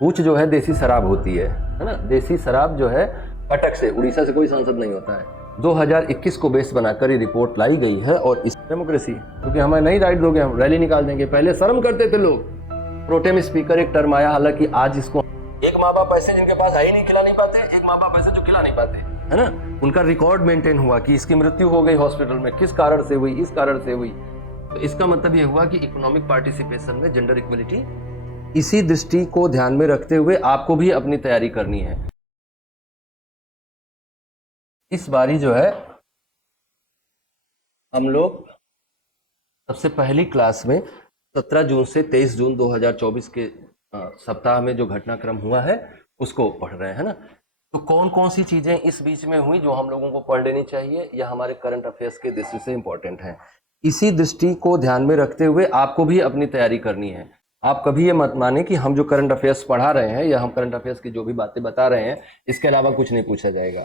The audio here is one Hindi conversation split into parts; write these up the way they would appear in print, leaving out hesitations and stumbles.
पूछ जो है देसी शराब होती है ना। देसी शराब जो है कटक से, उड़ीसा से कोई सांसद नहीं होता है। 2021 को बेस बनाकर ये रिपोर्ट लाई गई है और इस डेमोक्रेसी, क्योंकि हमें नहीं राइट दोगे हम रैली निकाल देंगे। पहले शर्म करते थे लोग। प्रोटेम स्पीकर एक टर्म आया, हालांकि आज इसको एक माँ बाप ऐसे जिनके पास है ही नहीं, खिला नहीं पाते, एक माँ बाप ऐसे जो खिला नहीं पाते, है ना। उनका रिकॉर्ड मेंटेन हुआ कि इसकी मृत्यु हो गई हॉस्पिटल में, किस कारण से हुई, इस कारण से हुई। तो इसका मतलब ये हुआ कि इकोनॉमिक पार्टिसिपेशन में जेंडर इक्वलिटी, इसी दृष्टि को ध्यान में रखते हुए आपको भी अपनी तैयारी करनी है। इस बारी जो है हम लोग सबसे पहली क्लास में 17 जून से 23 जून 2024 के सप्ताह में जो घटनाक्रम हुआ है उसको पढ़ रहे हैं ना। तो कौन कौन सी चीजें इस बीच में हुई जो हम लोगों को पढ़ लेनी चाहिए या हमारे करंट अफेयर्स के दृष्टि से इंपॉर्टेंट है, इसी दृष्टि को ध्यान में रखते हुए आपको भी अपनी तैयारी करनी है। आप कभी ये मत माने कि हम जो करंट अफेयर्स पढ़ा रहे हैं या हम करंट अफेयर्स की जो भी बातें बता रहे हैं इसके अलावा कुछ नहीं पूछा जाएगा।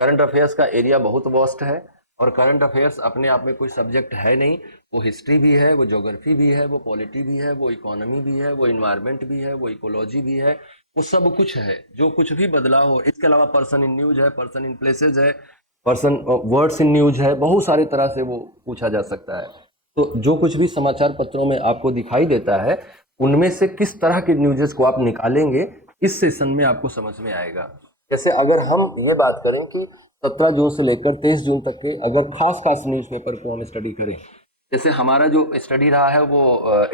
करंट अफेयर्स का एरिया बहुत वास्ट है और करंट अफेयर्स अपने आप में कोई सब्जेक्ट है नहीं। वो हिस्ट्री भी है, वो ज्योग्राफी भी है, वो पॉलिटी भी है, वो इकोनॉमी भी है, वो इन्वायरमेंट भी है, वो इकोलॉजी भी है, वो सब कुछ है। जो कुछ भी बदलाव हो, इसके अलावा पर्सन इन न्यूज है, पर्सन इन प्लेसेज है, पर्सन वर्ड्स इन न्यूज है, बहुत सारे तरह से वो पूछा जा सकता है। तो जो कुछ भी समाचार पत्रों में आपको दिखाई देता है उनमें से किस तरह के न्यूज़ेस को आप निकालेंगे इस सेशन में आपको समझ में आएगा। जैसे अगर हम ये बात करें कि 17 जून से लेकर 23 जून तक के अगर खास खास न्यूज़पेपर को हम स्टडी करें, जैसे हमारा जो स्टडी रहा है वो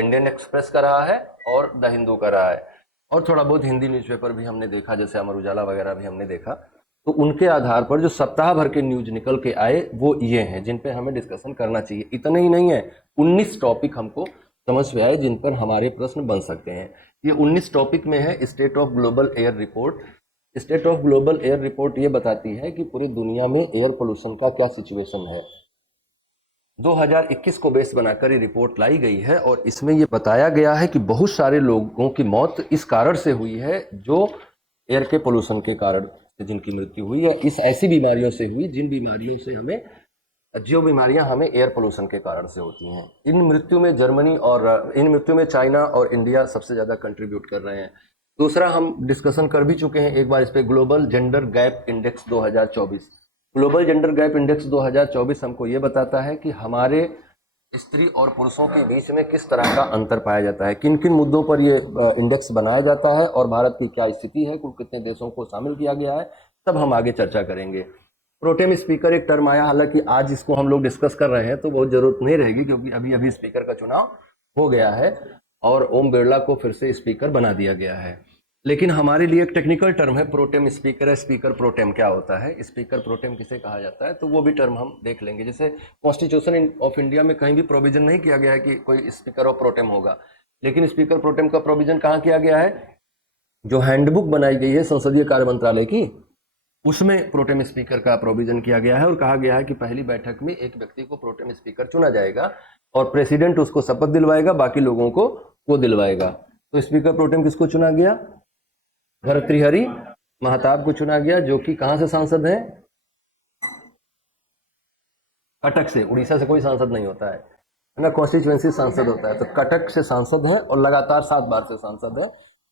इंडियन एक्सप्रेस का रहा है और द हिंदू का रहा है, और थोड़ा बहुत हिंदी न्यूज़पेपर भी हमने देखा, जैसे अमर उजाला वगैरह भी हमने देखा। तो उनके आधार पर जो सप्ताह भर के न्यूज निकल के आए वो ये हैं जिन पे हमें डिस्कशन करना चाहिए। इतना ही नहीं है, 19 टॉपिक हमको समझ में आए जिन पर हमारे प्रश्न बन सकते हैं। ये 19 टॉपिक में है state of global air report. State of global air report ये बताती है कि पूरी दुनिया में एयर पोल्यूशन का क्या सिचुएशन है। 2021 को बेस बनाकर ये रिपोर्ट लाई गई है और इसमें ये बताया गया है कि बहुत सारे लोगों की मौत इस कारण से हुई है जो एयर के पोल्यूशन के कारण जिनकी मृत्यु हुई है, इस ऐसी बीमारियों से हुई जिन बीमारियों से हमें, जो बीमारियां हमें एयर पोल्यूशन के कारण से होती हैं। इन मृत्यु में जर्मनी और इन मृत्यु में चाइना और इंडिया सबसे ज्यादा कंट्रीब्यूट कर रहे हैं। दूसरा हम डिस्कशन कर भी चुके हैं एक बार इस पे, global gender gap index 2024। Global gender gap index 2024 हमको ये बताता है कि हमारे स्त्री और पुरुषों के बीच में किस तरह का अंतर पाया जाता है, किन किन मुद्दों पर ये इंडेक्स बनाया जाता है और भारत की क्या स्थिति है, कुल कितने देशों को शामिल किया गया है, सब हम आगे चर्चा करेंगे। प्रोटेम स्पीकर एक टर्म आया, हालांकि आज इसको हम लोग डिस्कस कर रहे हैं तो बहुत जरूरत नहीं रहेगी क्योंकि अभी अभी स्पीकर का चुनाव हो गया है और ओम बिरला को फिर से स्पीकर बना दिया गया है। लेकिन हमारे लिए एक टेक्निकल टर्म है प्रोटेम स्पीकर है। स्पीकर प्रोटेम क्या होता है, स्पीकर प्रोटेम किसे कहा जाता है, तो वो भी टर्म हम देख लेंगे। जैसे कॉन्स्टिट्यूशन ऑफ इंडिया में कहीं भी प्रोविजन नहीं किया गया है कि कोई स्पीकर ऑफ प्रोटेम होगा, लेकिन स्पीकर प्रोटेम का प्रोविजन कहाँ किया गया है, जो हैंडबुक बनाई गई है संसदीय कार्य मंत्रालय की उसमें प्रोटेम स्पीकर का प्रोविजन किया गया है और कहा गया है कि पहली बैठक में एक व्यक्ति को प्रोटेम स्पीकर चुना जाएगा और प्रेसिडेंट उसको शपथ दिलवाएगा, बाकी लोगों को वो दिलवाएगा। तो स्पीकर प्रोटेम किसको चुना गया, भर्तृहरि महताब को चुना गया, जो कि कहां से सांसद हैं, कटक से। उड़ीसा से कोई सांसद नहीं होता है ना, कॉन्स्टिट्यूएंसी सांसद होता है। तो कटक से सांसद हैं और लगातार 7 बार से सांसद हैं,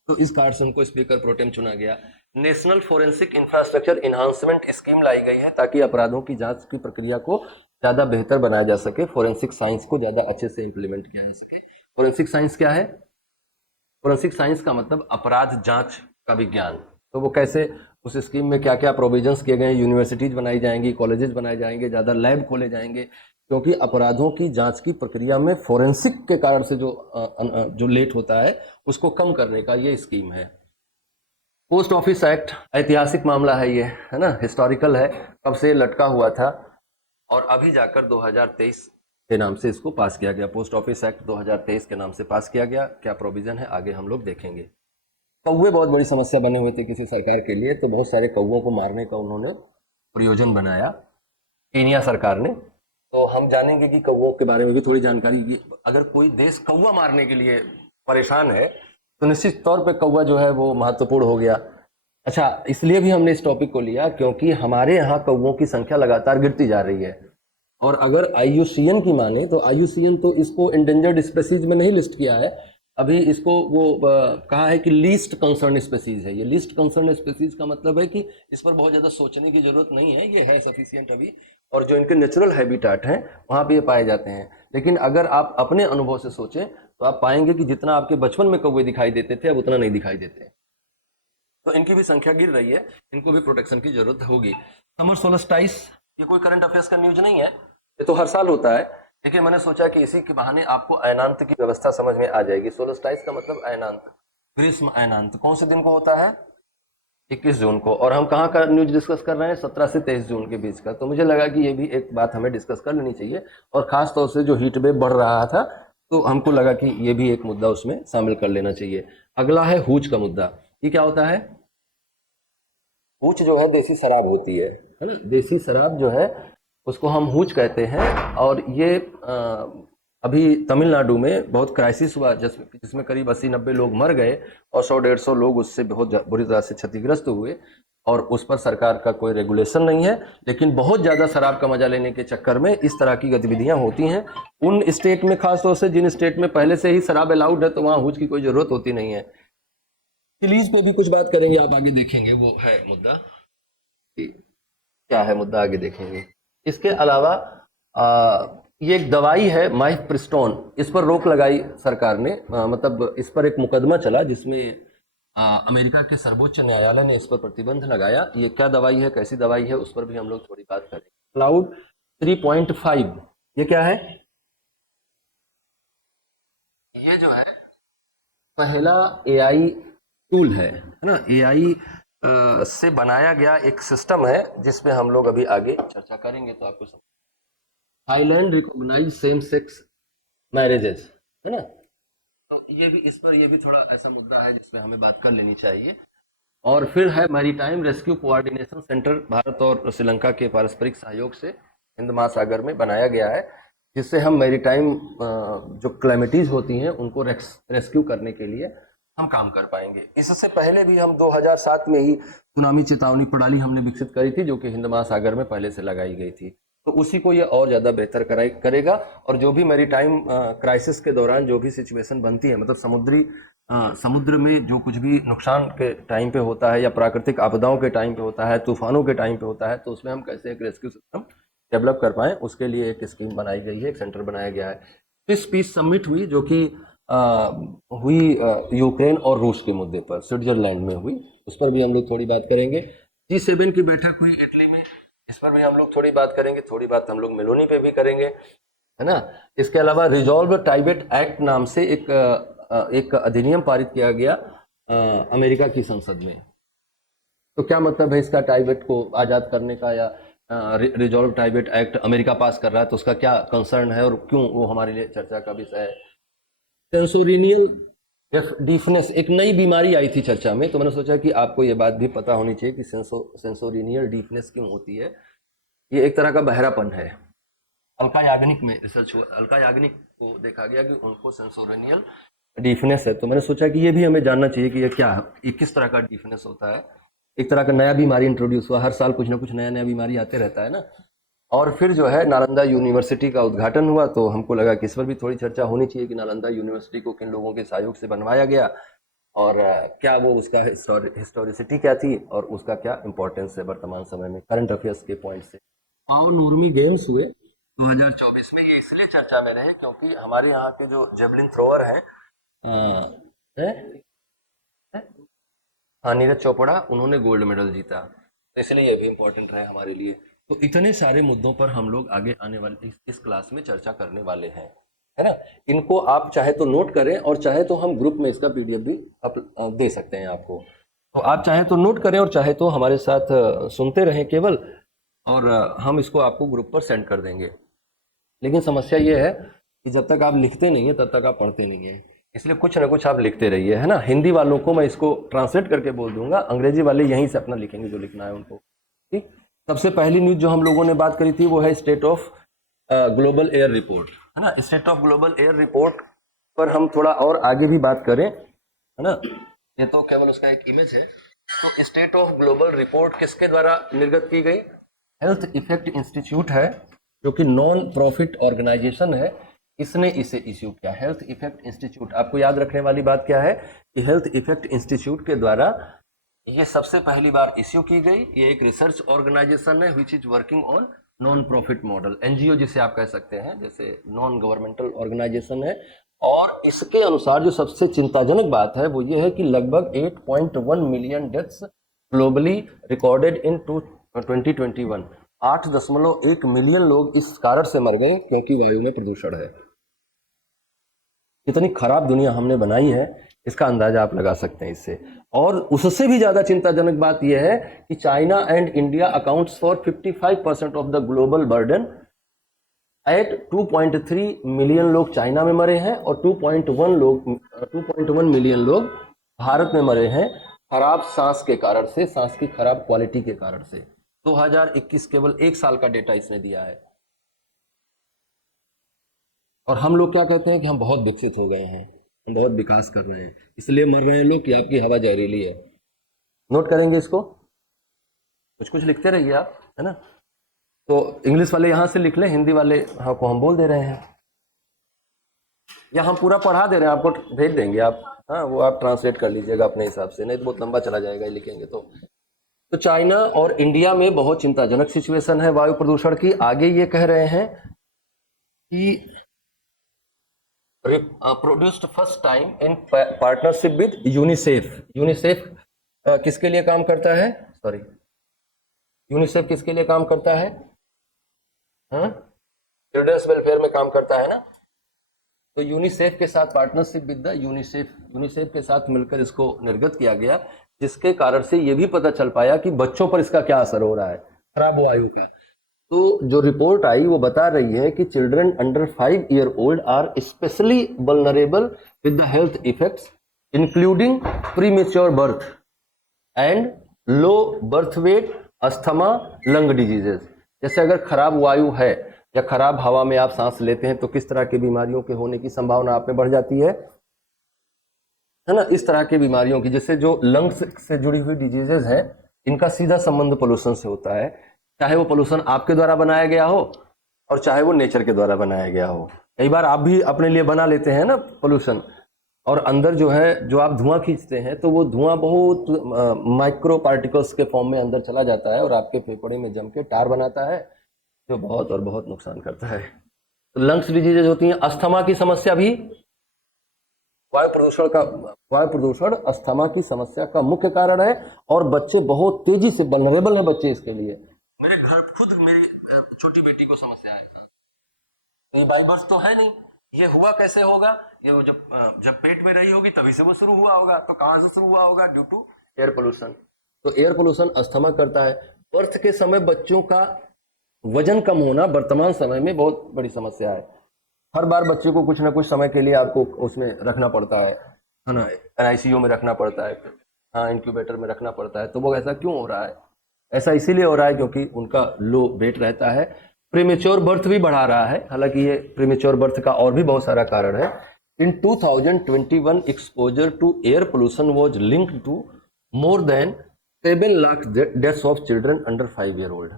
तो इस कारण से उनको स्पीकर प्रोटेम चुना गया। National forensic infrastructure enhancement scheme लाई गई है ताकि अपराधों की जांच की प्रक्रिया को ज्यादा बेहतर बनाया जा सके, फोरेंसिक साइंस को ज्यादा अच्छे से इंप्लीमेंट किया जा सके। फोरेंसिक साइंस क्या है, फोरेंसिक साइंस का मतलब अपराध जांच का विज्ञान। तो वो कैसे, उस स्कीम में क्या क्या प्रोविजंस किए गए हैं, यूनिवर्सिटीज बनाई जाएंगी, कॉलेजेस बनाए जाएंगे, ज्यादा लैब खोले जाएंगे, क्योंकि अपराधों की जांच की प्रक्रिया में फोरेंसिक के कारण से जो लेट होता है उसको कम करने का ये स्कीम है। पोस्ट ऑफिस एक्ट ऐतिहासिक मामला है ये, है ना, हिस्टोरिकल है, कब से लटका हुआ था और अभी जाकर 2023 के नाम से इसको पास किया गया। पोस्ट ऑफिस एक्ट 2023 के नाम से पास किया गया। क्या प्रोविजन है आगे हम लोग देखेंगे। कौवे बहुत बड़ी समस्या बने हुए थे किसी सरकार के लिए, तो बहुत सारे कौवों को मारने का उन्होंने प्रयोजन बनाया केनिया सरकार ने। तो हम जानेंगे कि कौवों के बारे में भी थोड़ी जानकारी की। अगर कोई देश कौवा मारने के लिए परेशान है तो निश्चित तौर पे कौवा जो है वो महत्वपूर्ण हो गया। अच्छा, इसलिए भी हमने इस टॉपिक को लिया क्योंकि हमारे यहाँ कौवों की संख्या लगातार गिरती जा रही है और अगर IUCN की माने तो IUCN तो इसको इंडेंजर्ड स्पीसीज में नहीं लिस्ट किया है, अभी इसको वो कहा है कि लीस्ट कंसर्न स्पीसीज है। ये लीस्ट कंसर्न स्पीसीज का मतलब है कि इस पर बहुत ज़्यादा सोचने की जरूरत नहीं है, ये है सफिशियंट अभी, और जो इनके नेचुरल हैबिटाट हैं वहाँ पे ये पाए जाते हैं। लेकिन अगर आप अपने अनुभव से सोचें तो आप पाएंगे कि जितना आपके बचपन में कौवे दिखाई देते थे अब उतना नहीं दिखाई देते। तो इनकी भी संख्या गिर रही है, इनको भी प्रोटेक्शन की जरूरत होगी। समर सोलस्टाइस, ये कोई करंट अफेयर्स का न्यूज नहीं है, ये तो हर साल होता है, लेकिन मैंने सोचा कि इसी के बहाने आपको अयनांत की व्यवस्था समझ में आ जाएगी। सोलस्टाइस का मतलब अयनांत, ग्रीष्म अयनांत कौन से दिन को होता है? 21 जून को। और हम कहाँ का न्यूज डिस्कस कर रहे हैं? 17 से 23 जून के बीच का। तो मुझे लगा कि ये भी एक बात हमें डिस्कस कर लेनी चाहिए, और खास तौर से जो हीट वेव बढ़ रहा था तो हमको लगा कि ये भी एक मुद्दा उसमें शामिल कर लेना चाहिए। अगला है हूच का मुद्दा। ये क्या होता है? हूच जो है देसी शराब होती है ना? देसी शराब जो है उसको हम हूच कहते हैं। और ये अभी तमिलनाडु में बहुत क्राइसिस हुआ जिसमें करीब 80-90 लोग मर गए और 100-150 लोग उससे बहुत बुरी तरह से क्षतिग्रस्त हुए। और उस पर सरकार का कोई रेगुलेशन नहीं है, लेकिन बहुत ज़्यादा शराब का मजा लेने के चक्कर में इस तरह की गतिविधियां होती हैं। उन स्टेट में, खासतौर से जिन स्टेट में पहले से ही शराब अलाउड है, तो वहाँ हूच की कोई ज़रूरत होती नहीं है। चिलीज पे भी कुछ बात करेंगे, आप आगे देखेंगे, वो है मुद्दा। क्या है मुद्दा आगे देखेंगे। इसके अलावा ये एक दवाई है माइफप्रिस्टोन, इस पर रोक लगाई सरकार ने, मतलब इस पर एक मुकदमा चला जिसमें अमेरिका के सर्वोच्च न्यायालय ने इस पर प्रतिबंध लगाया। ये क्या दवाई है, कैसी दवाई है, उस पर भी हम लोग थोड़ी बात करेंगे। क्लाउड 3.5, ये क्या है? ये जो है पहला एआई टूल है ना? एआई से बनाया गया एक सिस्टम है जिसमें हम लोग अभी आगे चर्चा करेंगे, तो आपको समझ। Thailand recognise same sex marriages, है ना? तो ये भी, इस पर ये भी थोड़ा ऐसा मुद्दा है जिसमें हमें बात कर लेनी चाहिए। और फिर है maritime rescue coordination centre, Bharat और श्रीलंका के पारस्परिक सहयोग से हिंद महासागर में बनाया गया है, जिससे हम मैरीटाइम जो क्लैमिटीज होती हैं उनको रेस्क्यू करने के लिए हम काम कर पाएंगे। इससे पहले भी हम 2007 में ही सुनामी चेतावनी प्रणाली हमने विकसित करी थी, जो कि हिंद महासागर में पहले से लगाई गई थी। तो उसी को ये और ज़्यादा बेहतर करेगा। और जो भी मैरीटाइम क्राइसिस के दौरान जो भी सिचुएशन बनती है, मतलब समुद्र में जो कुछ भी नुकसान के टाइम पे होता है या प्राकृतिक आपदाओं के टाइम पे होता है, तूफानों के टाइम पे होता है, तो उसमें हम कैसे एक रेस्क्यू सिस्टम डेवलप कर पाएं, उसके लिए एक स्कीम बनाई गई है, एक सेंटर बनाया गया है। इस पीस समिट हुई जो कि हुई यूक्रेन और रूस के मुद्दे पर, स्विट्जरलैंड में हुई, उस पर भी हम लोग थोड़ी बात करेंगे। G7 की बैठक हुई इटली में, इस पर भी हम लोग थोड़ी बात करेंगे। थोड़ी बात हम लोग मेलोनी पे भी करेंगे, है ना? इसके अलावा रिजॉल्व टाइबेट एक्ट नाम से एक अधिनियम पारित किया गया अमेरिका की संसद में। तो क्या मतलब है इसका, टाइबेट को आज़ाद करने का, या रिजॉल्व टाइबेट एक्ट अमेरिका पास कर रहा है तो उसका क्या कंसर्न है और क्यों वो हमारे लिए चर्चा का विषय है। सेंसोरिनियल डीफनेस, एक नई बीमारी आई थी चर्चा में, तो मैंने सोचा कि आपको ये बात भी पता होनी चाहिए कि सेंसोरिनियल डीफनेस क्यों होती है। ये एक तरह का बहरापन है। अलका याग्निक में रिसर्च हुआ, अलका याग्निक को देखा गया कि उनको सेंसोरिनियल डीफनेस है। तो मैंने सोचा कि ये भी हमें जानना चाहिए कि ये क्या है, ये किस तरह का डीफनेस होता है। एक तरह का नया बीमारी इंट्रोड्यूस हुआ, हर साल कुछ ना कुछ नया नया बीमारी आते रहता है ना। और फिर जो है नालंदा यूनिवर्सिटी का उद्घाटन हुआ, तो हमको लगा कि इस पर भी थोड़ी चर्चा होनी चाहिए कि नालंदा यूनिवर्सिटी को किन लोगों के सहयोग से बनवाया गया, और क्या वो उसका हिस्टोरिसिटी क्या थी, और उसका क्या इंपॉर्टेंस है वर्तमान समय में करंट अफेयर्स के पॉइंट से। और नॉर्मी गेम्स हुए 2024 में, ये इसलिए चर्चा में रहे क्योंकि हमारे यहाँ के जो जेवलिन थ्रोअर हैं, हाँ, नीरज चोपड़ा, उन्होंने गोल्ड मेडल जीता, तो इसलिए ये भी इम्पोर्टेंट रहे हमारे लिए। तो इतने सारे मुद्दों पर हम लोग आगे आने वाले इस क्लास में चर्चा करने वाले हैं, है ना? इनको आप चाहे तो नोट करें, और चाहे तो हम ग्रुप में इसका पीडीएफ भी दे सकते हैं आपको। तो आप चाहे तो नोट करें और चाहे तो हमारे साथ सुनते रहें केवल, और हम इसको आपको ग्रुप पर सेंड कर देंगे। लेकिन समस्या ये है कि जब तक आप लिखते नहीं है तब तक आप पढ़ते नहीं है, इसलिए कुछ ना कुछ आप लिखते रहिए, है ना? हिंदी वालों को मैं इसको ट्रांसलेट करके बोल दूंगा, अंग्रेजी वाले यहीं से अपना लिखेंगे जो लिखना है उनको। ठीक। सबसे पहली न्यूज जो हम लोगों ने बात करी थी वो है state of global air report, है ना? State of global air report पर हम थोड़ा और आगे भी बात करें, है ना? ये तो केवल उसका एक इमेज है। तो स्टेट ऑफ ग्लोबल रिपोर्ट किसके द्वारा निर्गत की गई? हेल्थ इफेक्ट इंस्टीट्यूट है, जो कि नॉन प्रॉफिट ऑर्गेनाइजेशन है। इसने इसे इश्यू किया, हेल्थ इफेक्ट इंस्टीट्यूट। आपको याद रखने वाली बात क्या है कि हेल्थ इफेक्ट इंस्टीट्यूट के द्वारा ये सबसे पहली बार इश्यू की गई। ये एक रिसर्च ऑर्गेनाइजेशन है which is working on non profit model, NGO जिसे आप कह सकते हैं, जैसे नॉन गवर्नमेंटल ऑर्गेनाइजेशन है। और इसके अनुसार जो सबसे चिंताजनक बात है वो ये है कि लगभग 8.1 million deaths globally recorded in 2021। 8.1 million लोग इस कारण से मर गए क्योंकि वायु में प्रदूषण है। कितनी खराब दुनिया हमने बनाई है इसका अंदाजा आप लगा सकते हैं इससे। और उससे भी ज्यादा चिंताजनक बात यह है कि China and India accounts for 55% of the global burden. At 2.3 million लोग चाइना में मरे हैं और 2.1 मिलियन लोग भारत में मरे हैं खराब सांस के कारण से, सांस की खराब क्वालिटी के कारण से। 2021 केवल एक साल का डेटा इसने दिया है। और हम लोग क्या कहते हैं कि हम बहुत विकसित हो गए हैं, हम बहुत विकास कर रहे हैं, इसलिए मर रहे हैं लोग कि आपकी हवा जहरीली है। नोट करेंगे इसको, कुछ कुछ लिखते रहिए आप, है ना। तो इंग्लिश वाले यहां से लिख लें, हिंदी वाले को हम बोल दे रहे हैं, या हम पूरा पढ़ा दे रहे हैं, आपको भेज देंगे आप, हाँ वो आप ट्रांसलेट कर लीजिएगा अपने हिसाब से, नहीं तो बहुत लंबा चला जाएगा लिखेंगे तो चाइना और इंडिया में बहुत चिंताजनक सिचुएशन है वायु प्रदूषण की। आगे ये कह रहे हैं कि produced first time in partnership with UNICEF. UNICEF किसके लिए काम करता है, सॉरी, यूनिसेफ किसके लिए काम करता है, चिल्ड्रंस वेलफेयर में काम करता है ना। तो यूनिसेफ के साथ पार्टनरशिप विद द यूनिसेफ के साथ मिलकर इसको निर्गत किया गया, जिसके कारण से ये भी पता चल पाया कि बच्चों पर इसका क्या असर हो रहा है खराब वायु का। तो जो रिपोर्ट आई वो बता रही है कि children under 5 year old are specially vulnerable with the health effects including premature birth and low birth weight, asthma, lung diseases. जैसे अगर खराब वायु है या खराब हवा में आप सांस लेते हैं तो किस तरह की बीमारियों के होने की संभावना आप में बढ़ जाती है ना। इस तरह की बीमारियों की, जैसे जो लंग्स से जुड़ी हुई डिजीजेज है, इनका सीधा संबंध पोल्यूशन से होता है, चाहे वो पोल्यूशन आपके द्वारा बनाया गया हो और चाहे वो नेचर के द्वारा बनाया गया हो। कई बार आप भी अपने लिए बना लेते हैं ना पोल्यूशन, और अंदर जो है, जो आप धुआं खींचते हैं तो वो धुआं बहुत माइक्रो पार्टिकल्स के फॉर्म में अंदर चला जाता है और आपके फेफड़े में जम के टार बनाता है, जो बहुत और बहुत नुकसान करता है। तो लंग्स डिजीजेज होती हैं। अस्थमा की समस्या भी वायु प्रदूषण अस्थमा की समस्या का मुख्य कारण है, और बच्चे बहुत तेजी से वल्नरेबल है बच्चे इसके लिए। मेरे घर खुद मेरी छोटी बेटी को समस्या है, ये बाई बर्थ तो है नहीं, ये हुआ कैसे होगा, ये जब पेट में रही होगी तभी से वो शुरू हुआ होगा। तो कहां से शुरू हुआ होगा, ड्यू टू एयर पोल्यूशन। तो एयर पोल्यूशन अस्थमा करता है। बर्थ के समय बच्चों का वजन कम होना वर्तमान समय में बहुत बड़ी समस्या है। हर बार बच्चे को कुछ ना कुछ समय के लिए आपको उसमें रखना पड़ता है ना, एनआईसीयू में रखना पड़ता है, हाँ इंक्यूबेटर में रखना पड़ता है। तो वो ऐसा क्यों हो रहा है, ऐसा इसीलिए हो रहा है क्योंकि उनका लो वेट रहता है। प्रीमेच्योर बर्थ भी बढ़ा रहा है, हालांकि ये प्रीमेच्योर बर्थ का और भी बहुत सारा कारण है। In 2021 exposure to air pollution was linked to more than 7 lakh deaths of children under 5 year old.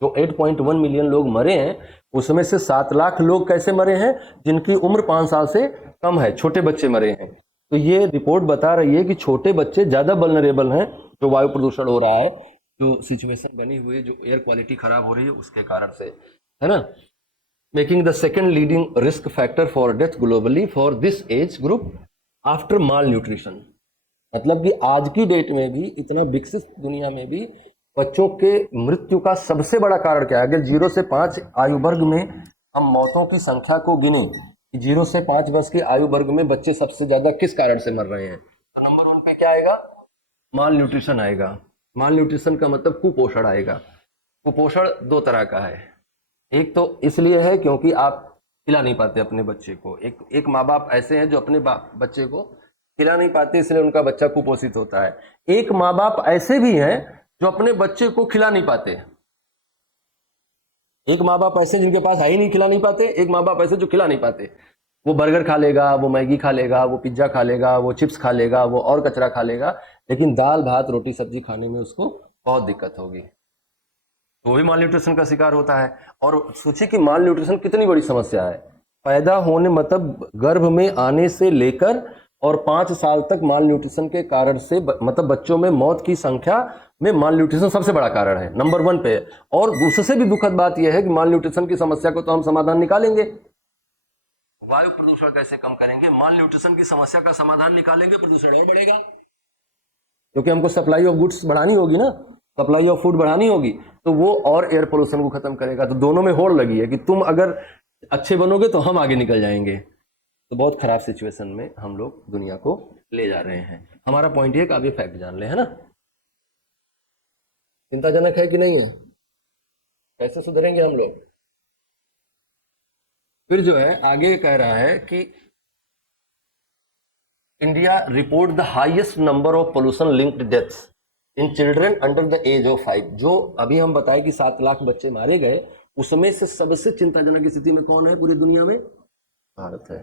जो 8.1 मिलियन लोग मरे हैं उसमें से 7 लाख लोग कैसे मरे हैं, जिनकी उम्र 5 साल से कम है, छोटे बच्चे मरे हैं। तो ये रिपोर्ट बता रही है कि छोटे बच्चे ज्यादा वल्नरेबल हैं जो वायु प्रदूषण हो रहा है, जो सिचुएशन बनी हुई है, जो एयर क्वालिटी खराब हो रही है उसके कारण से, है ना। Making the second leading risk factor for death globally for this age group after mall nutrition. मतलब कि आज की डेट में भी, इतना विकसित दुनिया में भी, बच्चों के मृत्यु का सबसे बड़ा कारण क्या है। अगर 0 से 5 आयु वर्ग में हम मौतों की संख्या को गिने, 0 से 5 वर्ष की आयु वर्ग में बच्चे सबसे ज्यादा किस कारण से मर रहे हैं, तो नंबर 1 पे क्या आएगा, माल न्यूट्रिशन आएगा। माल न्यूट्रिशन का मतलब कुपोषण आएगा। कुपोषण 2 तरह का है, एक तो इसलिए है क्योंकि आप खिला नहीं पाते अपने बच्चे को। एक माँ बाप ऐसे हैं जो अपने बच्चे को खिला नहीं पाते, इसलिए उनका बच्चा कुपोषित होता है। एक माँ बाप ऐसे भी हैं जो अपने बच्चे को खिला नहीं पाते। एक माँ बाप ऐसे जिनके पास है ही नहीं, खिला नहीं पाते। एक माँ बाप ऐसे जो खिला नहीं पाते, वो बर्गर खा लेगा, वो मैगी खा लेगा, वो पिज्जा खा लेगा, वो चिप्स खा लेगा, वो और कचरा खा लेगा, लेकिन दाल भात रोटी सब्जी खाने में उसको बहुत दिक्कत होगी, तो वो भी माल न्यूट्रिशन का शिकार होता है। और सोचिए कि माल न्यूट्रिशन कितनी बड़ी समस्या है। पैदा होने मतलब गर्भ में आने से लेकर और 5 साल तक माल न्यूट्रिशन के कारण से मतलब बच्चों में मौत की संख्या में माल न्यूट्रिशन सबसे बड़ा कारण है, नंबर 1 पे है। और उससे भी दुखद बात यह है कि माल न्यूट्रिशन की समस्या को तो हम समाधान निकालेंगे, वायु प्रदूषण कैसे कम करेंगे, माल न्यूट्रिशन की समस्या का समाधान निकालेंगे, प्रदूषण और बढ़ेगा, क्योंकि हमको सप्लाई ऑफ गुड्स बढ़ानी होगी ना, सप्लाई ऑफ फूड बढ़ानी होगी, तो वो और एयर पोल्यूशन को खत्म करेगा। तो दोनों में होड़ लगी है कि तुम अगर अच्छे बनोगे तो हम आगे निकल जाएंगे। तो बहुत खराब सिचुएशन में हम लोग दुनिया को ले जा रहे हैं। हमारा पॉइंट ये कि आप ये फैक्ट जान ले, है ना। चिंताजनक है कि नहीं है? कैसे सुधरेंगे हम लोग? फिर जो है आगे कह रहा है कि India report the highest number of pollution linked deaths in children under the age of 5। जो अभी हम बताए कि 7 लाख बच्चे मारे गए, उसमें से सबसे चिंताजनक स्थिति में कौन है पूरी दुनिया में? भारत है।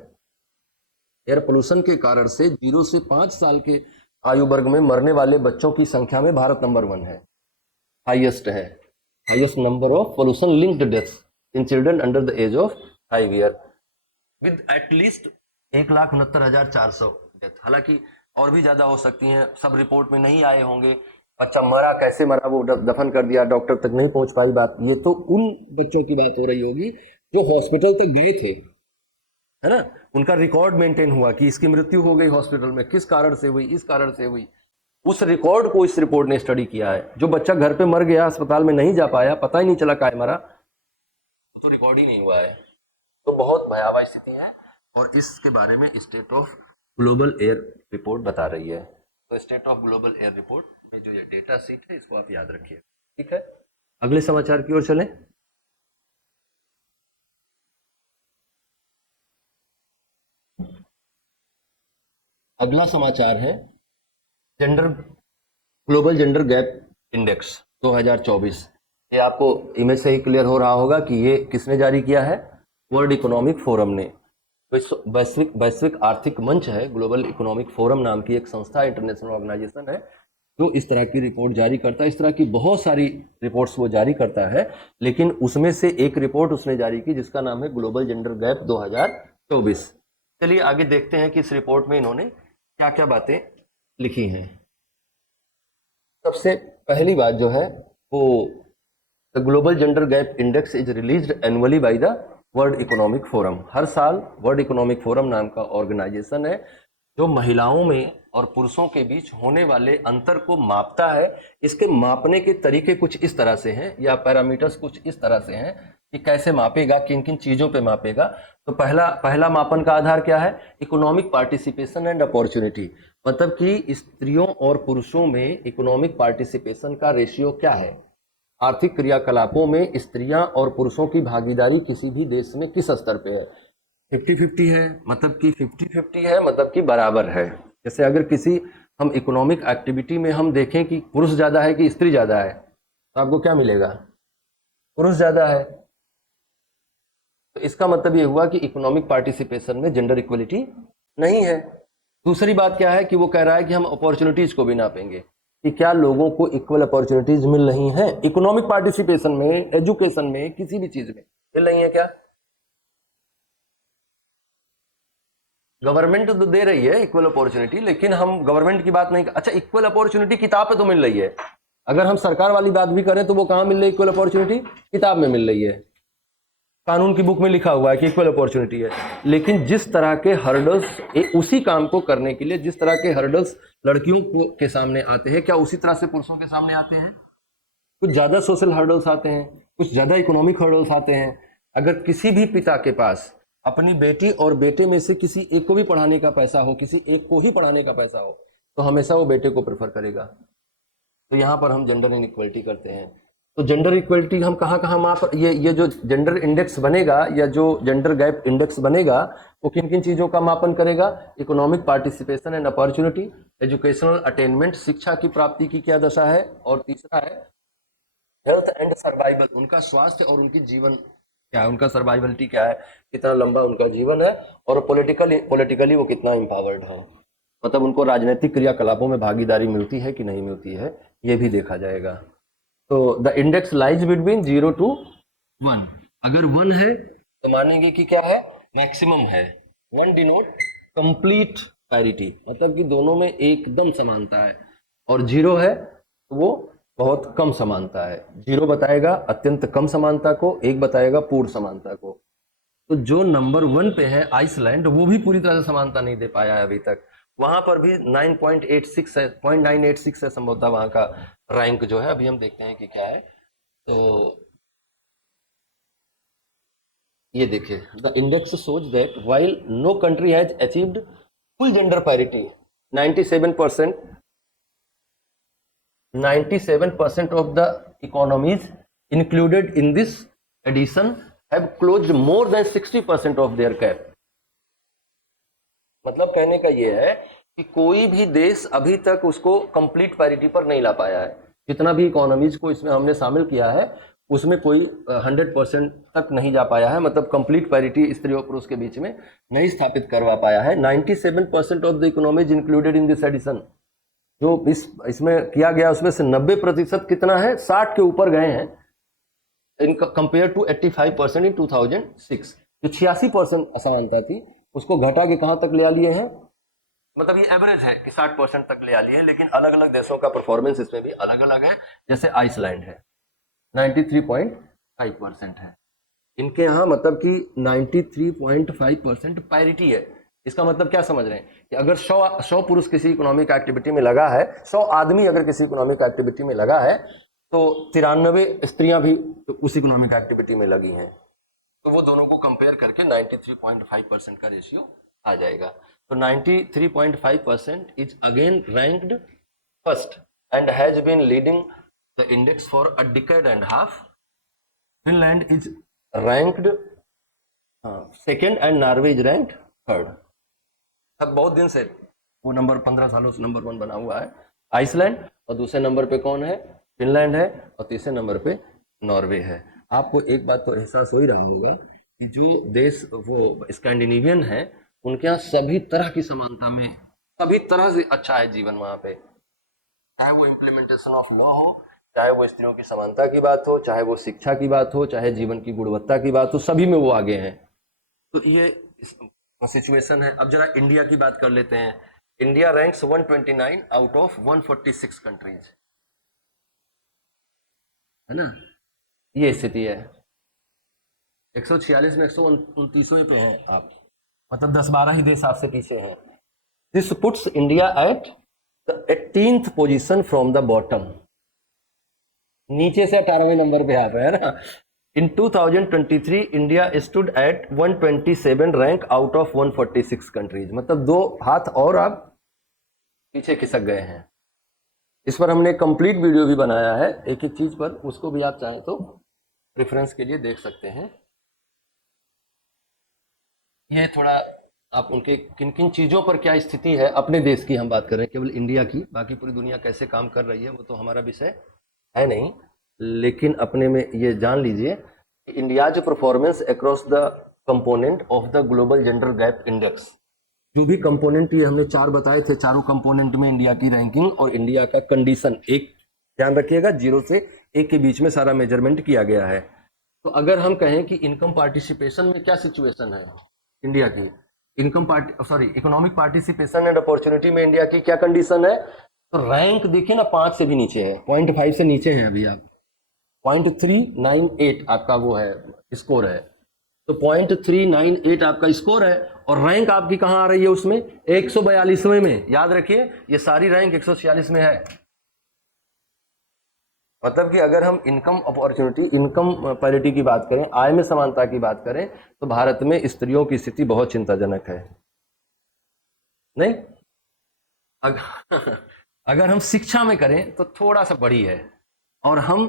एयर पोल्यूशन के कारण से 0 से 5 साल के आयु वर्ग में मरने वाले बच्चों की संख्या में भारत नंबर 1 है, हाईएस्ट है, highest number of pollution linked deaths in children under the age of 5 year with at least 1,69,400 death. हालांकि और भी ज्यादा हो सकती हैं, सब रिपोर्ट में नहीं आए होंगे। बच्चा मरा, कैसे मरा वो दफन कर दिया, डॉक्टर तक नहीं पहुंच पाई बात। ये तो उन बच्चों की बात हो रही होगी जो हॉस्पिटल तक गए थे, है ना, उनका रिकॉर्ड मेंटेन हुआ कि इसकी मृत्यु हो गई हॉस्पिटल में, किस कारण से हुई, इस कारण से हुई। उस रिकॉर्ड को इस रिपोर्ट ने स्टडी किया है। जो बच्चा घर पे मर गया, अस्पताल में नहीं जा पाया, पता ही नहीं चला काहे मरा, तो रिकॉर्ड ही नहीं हुआ है। तो बहुत भयावह स्थिति है और इसके बारे में state of global air report बता रही है। तो state of global air report में जो ये डेटा शीट है इसको आप याद रखिए, ठीक है। अगले समाचार की ओर चलें। अगला समाचार है gender global gender gap index 2024। ये आपको इमेज से ही क्लियर हो रहा होगा कि ये किसने जारी किया है? वर्ल्ड इकोनॉमिक फोरम ने। वैश्विक आर्थिक मंच है, ग्लोबल इकोनॉमिक फोरम नाम की एक संस्था, इंटरनेशनल ऑर्गेनाइजेशन है जो इस तरह की रिपोर्ट जारी करता है। इस तरह की बहुत सारी रिपोर्ट्स वो जारी करता है, लेकिन उसमें से एक रिपोर्ट उसने जारी की जिसका नाम है ग्लोबल जेंडर गैप 2024। चलिए आगे देखते हैं कि इस रिपोर्ट में इन्होंने क्या क्या बातें लिखी हैं। सबसे पहली बात जो है वो the global gender gap index is released annually by the world economic forum. हर साल वर्ल्ड इकोनॉमिक फोरम नाम का ऑर्गेनाइजेशन है जो महिलाओं में और पुरुषों के बीच होने वाले अंतर को मापता है। इसके मापने के तरीके कुछ इस तरह से हैं, या पैरामीटर्स कुछ इस तरह से हैं कि कैसे मापेगा, किन किन चीजों पे मापेगा। तो पहला मापन का आधार क्या है? इकोनॉमिक पार्टिसिपेशन एंड अपॉर्चुनिटी, मतलब कि स्त्रियों और पुरुषों में इकोनॉमिक पार्टिसिपेशन का रेशियो क्या है। आर्थिक क्रियाकलापों में स्त्रियां और पुरुषों की भागीदारी किसी भी देश में किस स्तर पे है? 50-50 है, मतलब कि 50-50 है, मतलब कि बराबर है। जैसे अगर किसी हम इकोनॉमिक एक्टिविटी में हम देखें कि पुरुष ज्यादा है कि स्त्री ज्यादा है, तो आपको क्या मिलेगा? पुरुष ज्यादा है। तो इसका मतलब ये हुआ कि इकोनॉमिक पार्टिसिपेशन में जेंडर इक्वलिटी नहीं है। दूसरी बात क्या है कि वो कह रहा है कि हम अपॉर्चुनिटीज को भी नापेंगे कि क्या लोगों को इक्वल अपॉर्चुनिटीज मिल रही हैं इकोनॉमिक पार्टिसिपेशन में, एजुकेशन में, किसी भी चीज में मिल रही है क्या? गवर्नमेंट तो दे रही है इक्वल अपॉर्चुनिटी, लेकिन हम गवर्नमेंट की बात नहीं। अच्छा, इक्वल अपॉर्चुनिटी किताब पे तो मिल रही है। अगर हम सरकार वाली बात भी करें तो वो कहां मिल रही है? इक्वल अपॉर्चुनिटी किताब में मिल रही है, कानून की बुक में लिखा हुआ है कि इक्वल अपॉर्चुनिटी है। लेकिन जिस तरह के हर्डल्स उसी काम को करने के लिए जिस तरह के हर्डल्स लड़कियों के सामने आते हैं, क्या उसी तरह से पुरुषों के सामने आते हैं? कुछ ज्यादा सोशल हर्डल्स आते हैं, कुछ ज्यादा इकोनॉमिक हर्डल्स आते हैं। अगर किसी भी पिता के पास अपनी बेटी और बेटे में से किसी एक को भी पढ़ाने का पैसा हो, किसी एक को ही पढ़ाने का पैसा हो, तो हमेशा वो बेटे को प्रेफर करेगा। तो यहाँ पर हम जेंडर इनइक्वलिटी करते हैं। तो जेंडर इक्वलिटी हम कहाँ माप, ये जो जेंडर इंडेक्स बनेगा या जो जेंडर गैप इंडेक्स बनेगा वो किन किन चीजों का मापन करेगा? Economic participation and opportunity, educational attainment, शिक्षा की प्राप्ति की क्या दशा है, और तीसरा है हेल्थ एंड सर्वाइवल, उनका स्वास्थ्य और उनकी जीवन क्या है, उनका सर्वाइवलिटी क्या है, कितना लंबा उनका जीवन है, और पॉलिटिकली वो कितना एम्पावर्ड है, मतलब उनको राजनीतिक क्रियाकलापों में भागीदारी मिलती है कि नहीं मिलती है, ये भी देखा जाएगा। तो the index lies between 0 to 1। अगर 1 है तो मानेंगे कि क्या है? मैक्सिमम है। 1 डिनोट कंप्लीट पैरिटी, मतलब कि दोनों में एकदम समानता है, और 0 है तो वो बहुत कम समानता है। 0 बताएगा अत्यंत कम समानता को, 1 बताएगा पूर्ण समानता को। तो जो नंबर 1 पे है आइसलैंड, वो भी पूरी तरह से समानता नहीं दे पाया है अभी तक। वहां पर भी 9.86 है, 0.986 है संभवतः वहां का रैंक जो है। अभी हम देखते हैं कि क्या है। तो ये देखिए, the index shows that while no country has achieved full gender parity, 97% 97% of the economies included in this edition have closed more than 60% of their gap। मतलब कहने का ये है कि कोई भी देश अभी तक उसको कंप्लीट पैरिटी पर नहीं ला पाया है। जितना भी इकोनॉमीज को इसमें हमने शामिल किया है उसमें कोई 100% तक नहीं जा पाया है, मतलब कंप्लीट पैरिटी स्त्री और पुरुष के बीच में नहीं स्थापित करवा पाया है। 97% of the economies included in this edition, जो इसमें किया गया उसमें से 90% कितना है, 60 के ऊपर गए हैं इन कंपेयर टू 85% इन 2006। जो 86% असमानता थी उसको घटा के कहां तक ले आ लिए हैं, मतलब ये एवरेज है कि 60% तक ले आ लिए हैं, लेकिन अलग अलग देशों का परफॉर्मेंस इसमें भी अलग अलग है। जैसे आइसलैंड है 93.5% है इनके यहाँ, मतलब कि 93.5% पैरिटी है। इसका मतलब क्या समझ रहे हैं कि अगर 100 पुरुष किसी इकोनॉमिक एक्टिविटी में लगा है, 100 आदमी अगर किसी इकोनॉमिक एक्टिविटी में लगा है, तो 93 स्त्रियां भी उस इकोनॉमिक एक्टिविटी में लगी हैं। तो वो दोनों को कंपेयर करके 93.5% का रेशियो आ जाएगा। तो 93.5% is again ranked first and has been leading the index for a decade and half. Finland is ranked second and Norway is ranked third. अब बहुत दिन से वो नंबर 15 सालों से नंबर 1 बना हुआ है आइसलैंड, और दूसरे नंबर पे कौन है, फिनलैंड है, और तीसरे नंबर पे नॉर्वे है। आपको एक बात तो एहसास हो ही रहा होगा कि जो देश वो स्कैंडिनेवियन है उनके यहाँ सभी तरह की समानता में, सभी तरह से अच्छा है जीवन वहां पे, चाहे वो इम्प्लीमेंटेशन ऑफ लॉ हो, चाहे वो स्त्रियों की समानता की बात हो, चाहे वो शिक्षा की बात हो, चाहे जीवन की गुणवत्ता की बात हो, सभी में वो आगे हैं। तो ये सिचुएशन है। अब जरा इंडिया की बात कर लेते हैं। India ranks 129 out of 146 countries, है ना, ये स्थिति है। 146 में 129वें पे हैं आप, मतलब 10-12 ही देश आपसे पीछे हैं। This puts India at the 18th position from the bottom, नीचे से 18वें नंबर पे आप है ना। इन 2023 India stood at 127 rank out of 146 countries, मतलब 2 हाथ और आप पीछे खिसक गए हैं। इस पर हमने कंप्लीट वीडियो भी बनाया है एक एक चीज पर, उसको भी आप चाहें तो रेफरेंस के लिए देख सकते हैं। ये थोड़ा आप उनके किन किन चीजों पर क्या स्थिति है, अपने देश की हम बात कर रहे हैं, केवल इंडिया की, बाकी पूरी दुनिया कैसे काम कर रही है वो तो हमारा विषय है नहीं, लेकिन अपने में ये जान लीजिए कि India's performance across the component of the global gender gap index, जो भी कंपोनेंट ये हमने 4 बताए थे, चारों कंपोनेंट में इंडिया की रैंकिंग और इंडिया का कंडीशन, एक ध्यान रखिएगा 0 से 1 के बीच में सारा मेजरमेंट किया गया है। तो अगर हम कहें कि इनकम पार्टिसिपेशन में क्या सिचुएशन है इंडिया की, इकोनॉमिक पार्टिसिपेशन एंड अपॉर्चुनिटी में इंडिया की क्या कंडीशन है, तो रैंक देखिए ना 5 से भी नीचे है, 0.5 से नीचे है अभी आप, 0.398 आपका वो है स्कोर है। तो 0.398 आपका स्कोर है, और रैंक आपकी कहां आ रही है उसमें, 142वें में। याद रखिए ये सारी रैंक 146 में है। मतलब कि अगर हम इनकम अपॉर्चुनिटी, इनकम पैरिटी की बात करें, आय में समानता की बात करें, तो भारत में स्त्रियों की स्थिति बहुत चिंताजनक है। नहीं, अगर हम शिक्षा में करें तो थोड़ा सा बड़ी है, और हम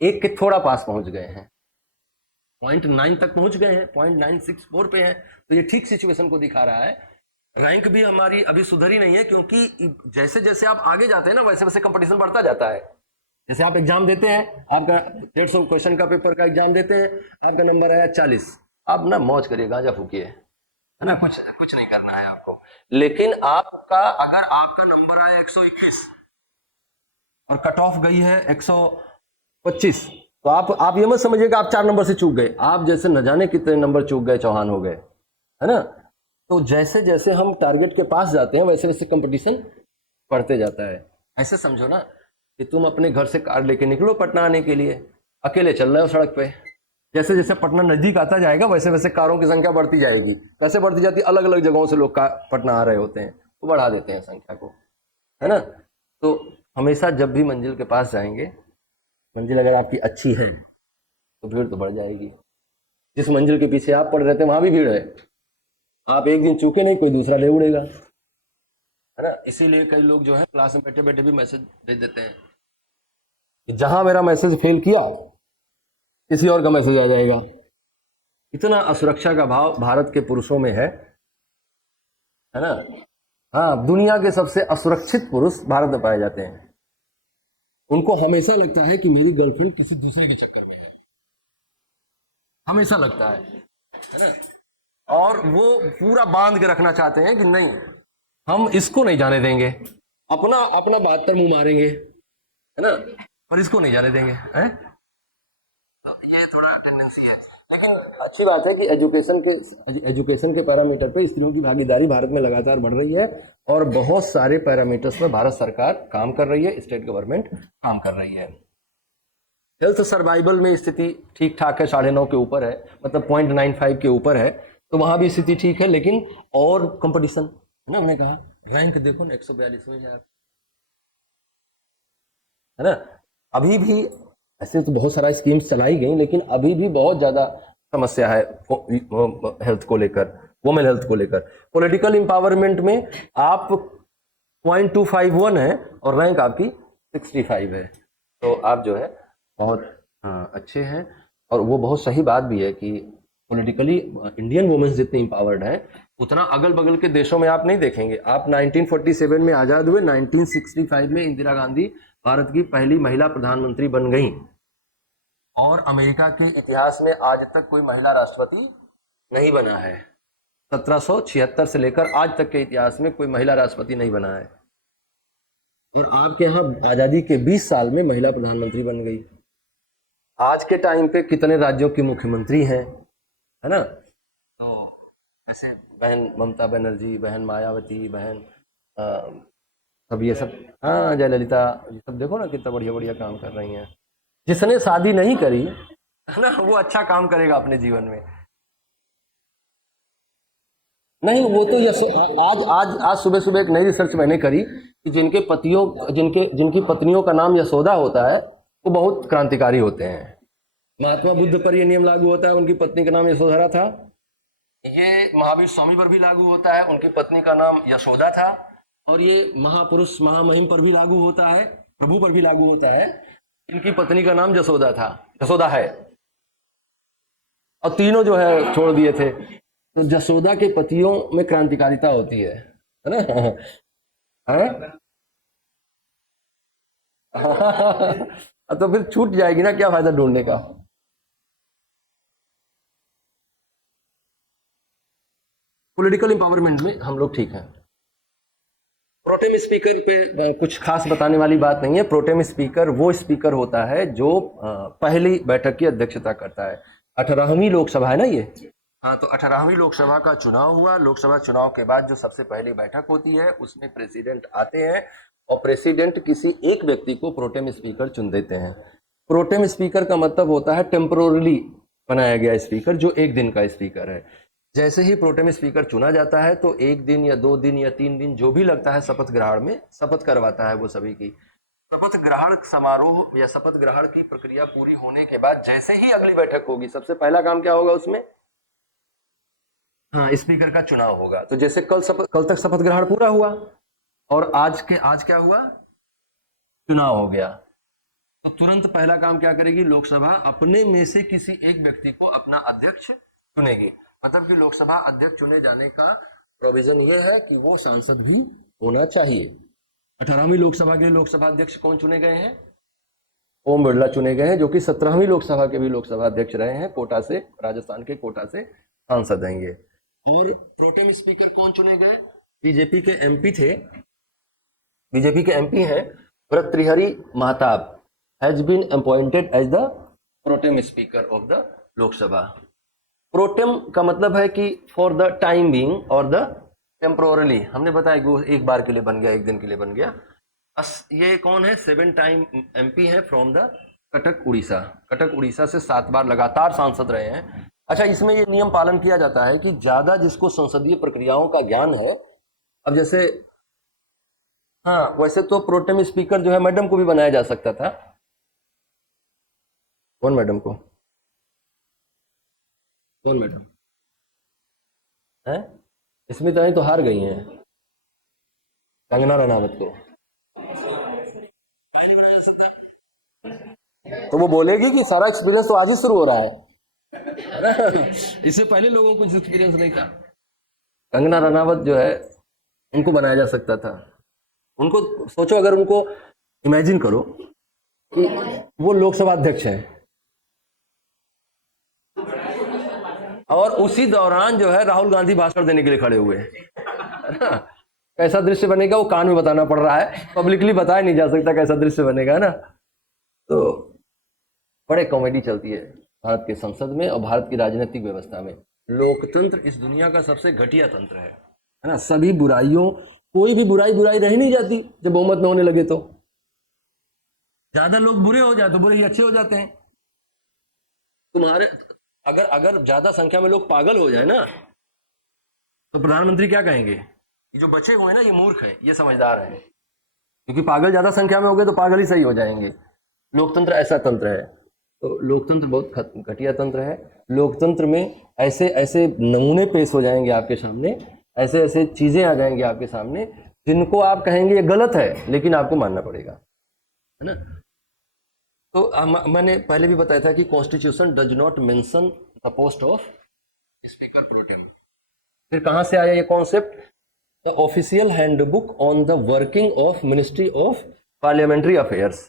1 के थोड़ा पास पहुंच गए हैं, 0.9 तक पहुंच गए हैं, 0.964 पे हैं। तो ये ठीक सिचुएशन को दिखा रहा है। रैंक भी हमारी अभी सुधरी नहीं है, क्योंकि जैसे जैसे आप आगे जाते हैं ना, वैसे वैसे कंपटीशन बढ़ता जाता है। जैसे आप एग्जाम देते हैं, आपका 150 क्वेश्चन का पेपर का एग्जाम देते हैं, आपका नंबर आया 40, आप ना मौज करिए, गांजा फूकिए, है ना, कुछ नहीं करना है आपको। लेकिन आपका अगर आपका नंबर आया 121 और कट ऑफ गई है 125, तो आप ये मत समझिएगा आप 4 नंबर से चूक गए, आप जैसे न जाने कितने नंबर चूक गए चौहान हो गए, है ना। तो जैसे जैसे हम टारगेट के पास जाते हैं वैसे वैसे कंपटीशन बढ़ते जाता है। ऐसे समझो ना कि तुम अपने घर से कार लेके निकलो पटना आने के लिए, अकेले चल रहे हो सड़क पे, जैसे जैसे पटना नजदीक आता जाएगा वैसे वैसे कारों की संख्या बढ़ती जाएगी। कैसे बढ़ती जाती है, अलग अलग जगहों से लोग पटना आ रहे होते हैं तो बढ़ा देते हैं संख्या को, है ना। तो हमेशा जब भी मंजिल के पास जाएंगे, मंजिल अगर आपकी अच्छी है तो भीड़ तो बढ़ जाएगी। जिस मंजिल के पीछे आप पड़ रहे थे वहां भी भीड़ है, आप एक दिन चूके नहीं कोई दूसरा ले उड़ेगा, है ना। इसीलिए कई लोग जो है क्लास में बैठे बैठे भी मैसेज भेज देते हैं कि जहां मेरा मैसेज फेल किया किसी और का मैसेज आ जाएगा। इतना असुरक्षा का भाव भारत के पुरुषों में है ना। हाँ, दुनिया के सबसे असुरक्षित पुरुष भारत में पाए जाते हैं। उनको हमेशा लगता है कि मेरी गर्लफ्रेंड किसी दूसरे के चक्कर में है, हमेशा लगता है ना। और वो पूरा बांध के रखना चाहते हैं कि नहीं हम इसको नहीं जाने देंगे, अपना अपना 72 मुंह मारेंगे, है ना, पर इसको नहीं जाने देंगे, है। ये थोड़ा टेंडेंसी है, लेकिन अच्छी बात है कि एजुकेशन के पैरामीटर पे स्त्रियों की भागीदारी भारत में लगातार बढ़ रही है और बहुत सारे पैरामीटर्स में भारत सरकार काम कर रही है, स्टेट गवर्नमेंट काम कर रही है। हेल्थ सर्वाइवल में स्थिति ठीक ठाक है, 9.5 के ऊपर है, मतलब 0.95 के ऊपर है, तो वहां भी स्थिति ठीक है। लेकिन और कंपटीशन है ना, हमने कहा रैंक देखो ना 142 में है ना। अभी भी ऐसे तो बहुत सारा स्कीम्स चलाई गई लेकिन अभी भी बहुत ज्यादा समस्या है हेल्थ को लेकर, वुमेन हेल्थ को लेकर। पॉलिटिकल एम्पावरमेंट में आप 0.251 है और रैंक आपकी 65 है, तो आप जो है बहुत अच्छे हैं। और वो बहुत सही बात भी है कि पॉलिटिकली इंडियन वुमेन्स जितनी एम्पावर्ड हैं उतना अगल बगल के देशों में आप नहीं देखेंगे। आप 1947 में आजाद हुए, 1965 में इंदिरा गांधी भारत की पहली महिला प्रधानमंत्री बन गई और अमेरिका के इतिहास में आज तक कोई महिला राष्ट्रपति नहीं बना है। 1776 से लेकर आज तक के इतिहास में कोई महिला राष्ट्रपति नहीं बना है और आपके यहाँ आजादी के 20 साल में महिला प्रधानमंत्री बन गई। आज के टाइम पे कितने राज्यों की मुख्यमंत्री हैं, है ना। तो ऐसे बहन ममता बनर्जी, बहन मायावती, बहन सब ये सब, हाँ जयललिता, ये सब देखो ना कितना बढ़िया बढ़िया काम कर रही हैं। जिसने शादी नहीं करी है ना वो अच्छा काम करेगा अपने जीवन में। नहीं वो तो आज आज आज सुबह सुबह एक नई रिसर्च मैंने करी कि जिनकी पत्नियों का नाम यशोदा होता है वो बहुत क्रांतिकारी होते हैं। महात्मा बुद्ध पर यह नियम लागू होता है, उनकी पत्नी का नाम यशोधरा था। ये महावीर स्वामी पर भी लागू होता है, उनकी पत्नी का नाम यशोदा था। और ये महापुरुष महामहिम पर भी लागू होता है, प्रभु पर भी लागू होता है, इनकी पत्नी का नाम यशोदा है। और तीनों जो है छोड़ दिए थे। तो यशोदा के पतियों में क्रांतिकारिता होती है ना। हाँ? तो फिर छूट जाएगी ना, क्या फायदा ढूंढने का। पॉलिटिकल एम्पावरमेंट में हम लोग ठीक हैं। प्रोटेम स्पीकर पे कुछ खास बताने वाली बात नहीं है। प्रोटेम स्पीकर वो स्पीकर होता है जो पहली बैठक की अध्यक्षता करता है। 18वीं लोकसभा है ना ये। हाँ, तो 18वीं लोकसभा का चुनाव हुआ। लोकसभा चुनाव के बाद जो सबसे पहली बैठक होती है उसमें प्रेसिडेंट आते हैं और प्रेसिडेंट किसी एक व्यक्ति को प्रोटेम स्पीकर चुन देते हैं। प्रोटेम स्पीकर का मतलब होता है टेम्पोरली बनाया गया स्पीकर, जो एक दिन का स्पीकर है। जैसे ही प्रोटेम स्पीकर चुना जाता है तो 1 दिन या 2 दिन या 3 दिन जो भी लगता है शपथ ग्रहण में, शपथ करवाता है वो सभी की। शपथ ग्रहण समारोह या शपथ ग्रहण की प्रक्रिया पूरी होने के बाद जैसे ही अगली बैठक होगी सबसे पहला काम क्या होगा उसमें, हाँ, स्पीकर का चुनाव होगा। तो जैसे कल तक शपथ ग्रहण पूरा हुआ और आज क्या हुआ, चुनाव हो गया। तो तुरंत पहला काम क्या करेगी लोकसभा, अपने में से किसी एक व्यक्ति को अपना अध्यक्ष चुनेगी। मतलब कि लोकसभा अध्यक्ष चुने जाने का प्रोविजन यह है कि वो सांसद भी होना चाहिए। 18वीं लोकसभा के लोकसभा अध्यक्ष कौन चुने गए हैं, ओम बिरला चुने गए हैं, जो कि 17वीं लोकसभा के भी लोकसभा अध्यक्ष रहे हैं, कोटा से, राजस्थान के कोटा से सांसद हैं ये। और प्रोटेम स्पीकर कौन चुने गए, बीजेपी के एमपी थे, बीजेपी के एमपी हैं Bhartruhari Mahtab, has been appointed as the pro tem speaker of the Lok Sabha. Pro tem का मतलब है कि फॉर द टाइम बीइंग और द टेम्पोरली, हमने बताया कि वो एक बार के लिए बन गया, एक दिन के लिए बन गया। ये कौन है? 7 टाइम एमपी है फ्रॉम द कटक उड़ीसा। कटक उड़ीसा से 7 बार लगातार सांसद रहे हैं। अच्छा, इसमें ये नियम पालन किया जाता है कि ज्यादा जिसको संसदीय प्रक्रियाओं का ज्ञान है, अब जैसे, हाँ वैसे तो प्रोटेम स्पीकर जो है मैडम को भी बनाया जा सकता था। कौन मैडम को? कौन मैडम है? स्मिता तो हार गई हैं, कंगना रनावत को काहे नहीं बनाया जा सकता? तो वो बोलेगी कि सारा एक्सपीरियंस तो आज ही शुरू हो रहा है ना? इससे पहले लोगों को कुछ एक्सपीरियंस नहीं था। कंगना रनावत जो है, उनको बनाया जा सकता था। उनको सोचो, अगर उनको इमेजिन करो कि वो लोकसभा अध्यक्ष है और उसी दौरान जो है राहुल गांधी भाषण देने के लिए खड़े हुए हैं, है ना? कैसा दृश्य बनेगा वो कान में बताना पड़ रहा है, पब्लिकली बताया नहीं जा सकता कैसा दृश्य बनेगा, है ना? तो बड़े कॉमेडी चलती है भारत के संसद में और भारत की राजनीतिक व्यवस्था में। लोकतंत्र इस दुनिया का सबसे घटिया तंत्र है ना? सभी बुराइयों, कोई भी बुराई बुराई रह नहीं जाती जब बहुमत में होने लगे। तो ज्यादा लोग बुरे हो जाते तो बुरे ही अच्छे हो जाते हैं। तुम्हारे अगर अगर ज्यादा संख्या में लोग पागल हो जाए ना, तो प्रधानमंत्री क्या कहेंगे? ये जो बचे हुए हैं ना, ये मूर्ख है, ये समझदार है, क्योंकि पागल ज्यादा संख्या में हो गए तो पागल ही सही हो जाएंगे। लोकतंत्र ऐसा तंत्र है। तो लोकतंत्र बहुत घटिया तंत्र है। लोकतंत्र में ऐसे ऐसे नमूने पेश हो जाएंगे आपके सामने, ऐसे ऐसे चीजें आ जाएंगी आपके सामने जिनको आप कहेंगे ये गलत है, लेकिन आपको मानना पड़ेगा, है ना? तो मैंने पहले भी बताया था कि constitution does not mention the post of speaker pro tem. फिर कहां से आया ये concept? The official handbook on the working of ministry of parliamentary affairs.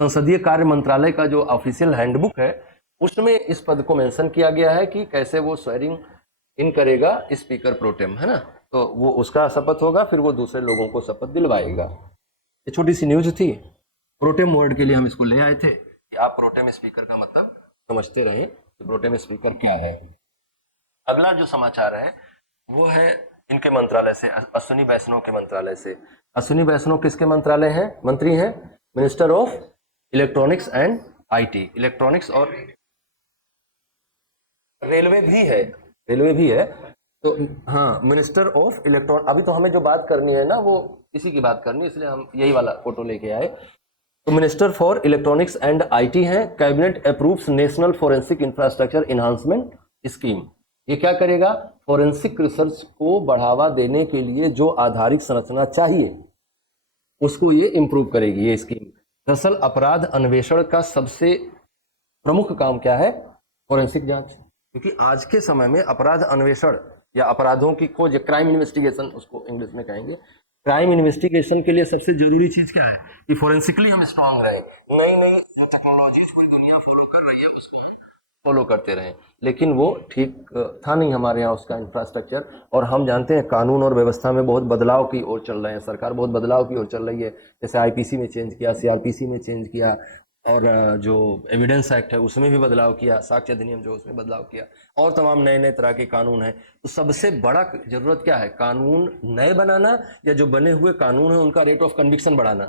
संसदीय कार्य मंत्रालय का जो ऑफिशियल हैंडबुक है, उसमें इस पद को मेंशन किया गया है कि कैसे वो स्वेरिंग इन करेगा स्पीकर प्रोटेम, है ना? तो वो उसका शपथ होगा, फिर वो दूसरे लोगों को शपथ दिलवाएगा। ये छोटी सी न्यूज थी। प्रोटेम वर्ड के लिए हम इसको ले आए थे कि आप प्रोटेम स्पीकर का मतलब समझते रहें कि प्रोटेम स्पीकर क्या है। अगला जो समाचार है वो है इनके मंत्रालय से, अश्विनी वैष्णव के मंत्रालय से। अश्विनी वैष्णव किसके मंत्रालय हैं? मंत्री हैं minister of electronics and IT. Electronics और रेलवे भी है, रेलवे भी है। तो हाँ, मिनिस्टर ऑफ इलेक्ट्रॉन, अभी तो हमें जो बात करनी है ना वो इसी की बात करनी है, इसलिए हम यही वाला फोटो लेके आए। तो minister for electronics and IT है। Cabinet approves national forensic infrastructure enhancement scheme. ये क्या करेगा? फोरेंसिक रिसर्च को बढ़ावा देने के लिए जो आधारिक संरचना चाहिए उसको ये इंप्रूव करेगी ये स्कीम। दरअसल अपराध अन्वेषण का सबसे प्रमुख काम क्या है? फोरेंसिक जांच। क्योंकि आज के समय में अपराध अन्वेषण या अपराधों की खोज, क्राइम इन्वेस्टिगेशन उसको इंग्लिश में कहेंगे, क्राइम इन्वेस्टिगेशन के लिए सबसे जरूरी चीज क्या है? कि फोरेंसिकली हम स्ट्रांग रहे, नई नई जो टेक्नोलॉजीज पूरी दुनिया फॉलो कर रही है उसको फॉलो करते रहें। लेकिन वो ठीक था नहीं हमारे यहाँ उसका इंफ्रास्ट्रक्चर। और हम जानते हैं कानून और व्यवस्था में बहुत बदलाव की ओर चल रहे हैं, सरकार बहुत बदलाव की ओर चल रही है। जैसे आईपीसी में चेंज किया, सीआरपीसी में चेंज किया, और जो एविडेंस एक्ट है उसमें भी बदलाव किया, साक्ष्य अधिनियम जो उसमें बदलाव किया, और तमाम नए नए तरह के कानून हैं। तो सबसे बड़ा जरूरत क्या है? कानून नए बनाना, या जो बने हुए कानून है उनका रेट ऑफ कन्विक्शन बढ़ाना।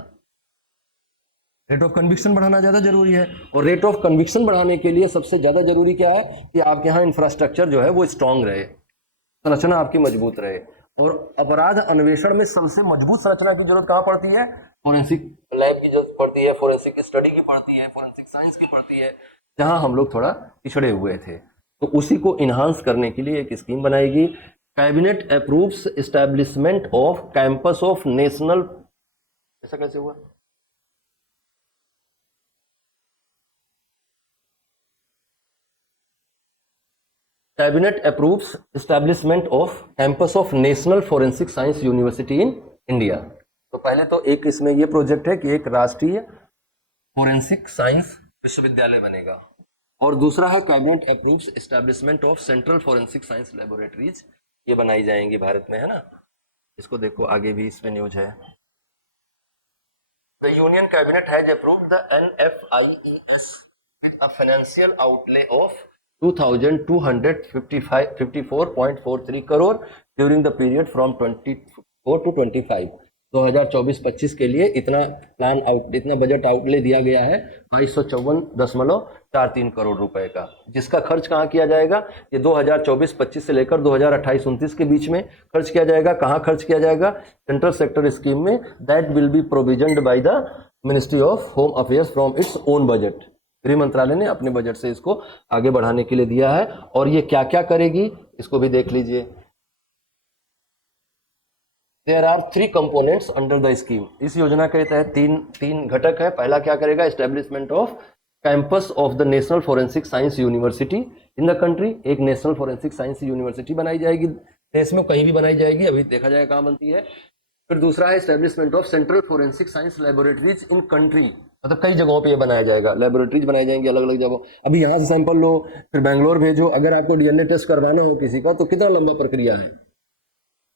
रेट ऑफ कन्विक्शन बढ़ाना ज्यादा जरूरी है। और रेट ऑफ कन्विक्शन बढ़ाने के लिए सबसे ज्यादा जरूरी क्या है? कि आपके यहाँ इंफ्रास्ट्रक्चर जो है वो स्ट्रांग रहे, संरचना आपकी मजबूत रहे। और अपराध अन्वेषण में सबसे मजबूत संरचना की जरूरत कहां पड़ती है? फोरेंसिक लैब की जरूरत पड़ती है, फोरेंसिक स्टडी की पड़ती है, फोरेंसिक साइंस की पड़ती है, जहां हम लोग थोड़ा पिछड़े हुए थे। तो उसी को इन्हांस करने के लिए एक स्कीम बनाएगी। Cabinet approves establishment off campus of national, ऐसा कैसे हुआ? Cabinet approves establishment off campus of national forensic science university in India. तो पहले तो एक इसमें ये प्रोजेक्ट है कि एक राष्ट्रीय फोरेंसिक साइंस विश्वविद्यालय बनेगा, और दूसरा है cabinet approves establishment of central forensic science laboratories. ये बनाई जाएंगी भारत में, है ना? इसको देखो, आगे भी इसमें न्यूज है। The union cabinet has approved the NFIES with a financial outlay of 2,254.43 crore during the period from 24 to 25। 2024-25 के लिए इतना इतना बजट आउटले दिया गया है 2254.43 करोड़ रुपए का, जिसका खर्च कहाँ किया जाएगा? ये 2024-25 से लेकर 2028-29 के बीच में खर्च किया जाएगा। कहाँ खर्च किया जाएगा? सेंट्रल सेक्टर स्कीम में, that will be provisioned by the ministry of home affairs from its own budget. गृह मंत्रालय ने अपने बजट से इसको आगे बढ़ाने के लिए दिया है। और ये क्या क्या करेगी इसको भी देख लीजिए। There are 3 components under the scheme. इस योजना के तहत तीन घटक है। पहला क्या करेगा? Establishment off campus of the national forensic science university in the country. एक नेशनल फोरेंसिक साइंस यूनिवर्सिटी बनाई जाएगी देश में, कहीं भी बनाई जाएगी, अभी देखा जाएगा कहाँ बनती है। फिर दूसरा है establishment of central forensic science laboratories in country, मतलब कई जगहों पे ये बनाया जाएगा, लेबोरेटरीज बनाई जाएंगी अलग अलग जगहों। अभी यहाँ से सैंपल लो, फिर बेंगलोर भेजो। अगर आपको डीएनए टेस्ट करवाना हो किसी का तो कितना लंबा प्रक्रिया है,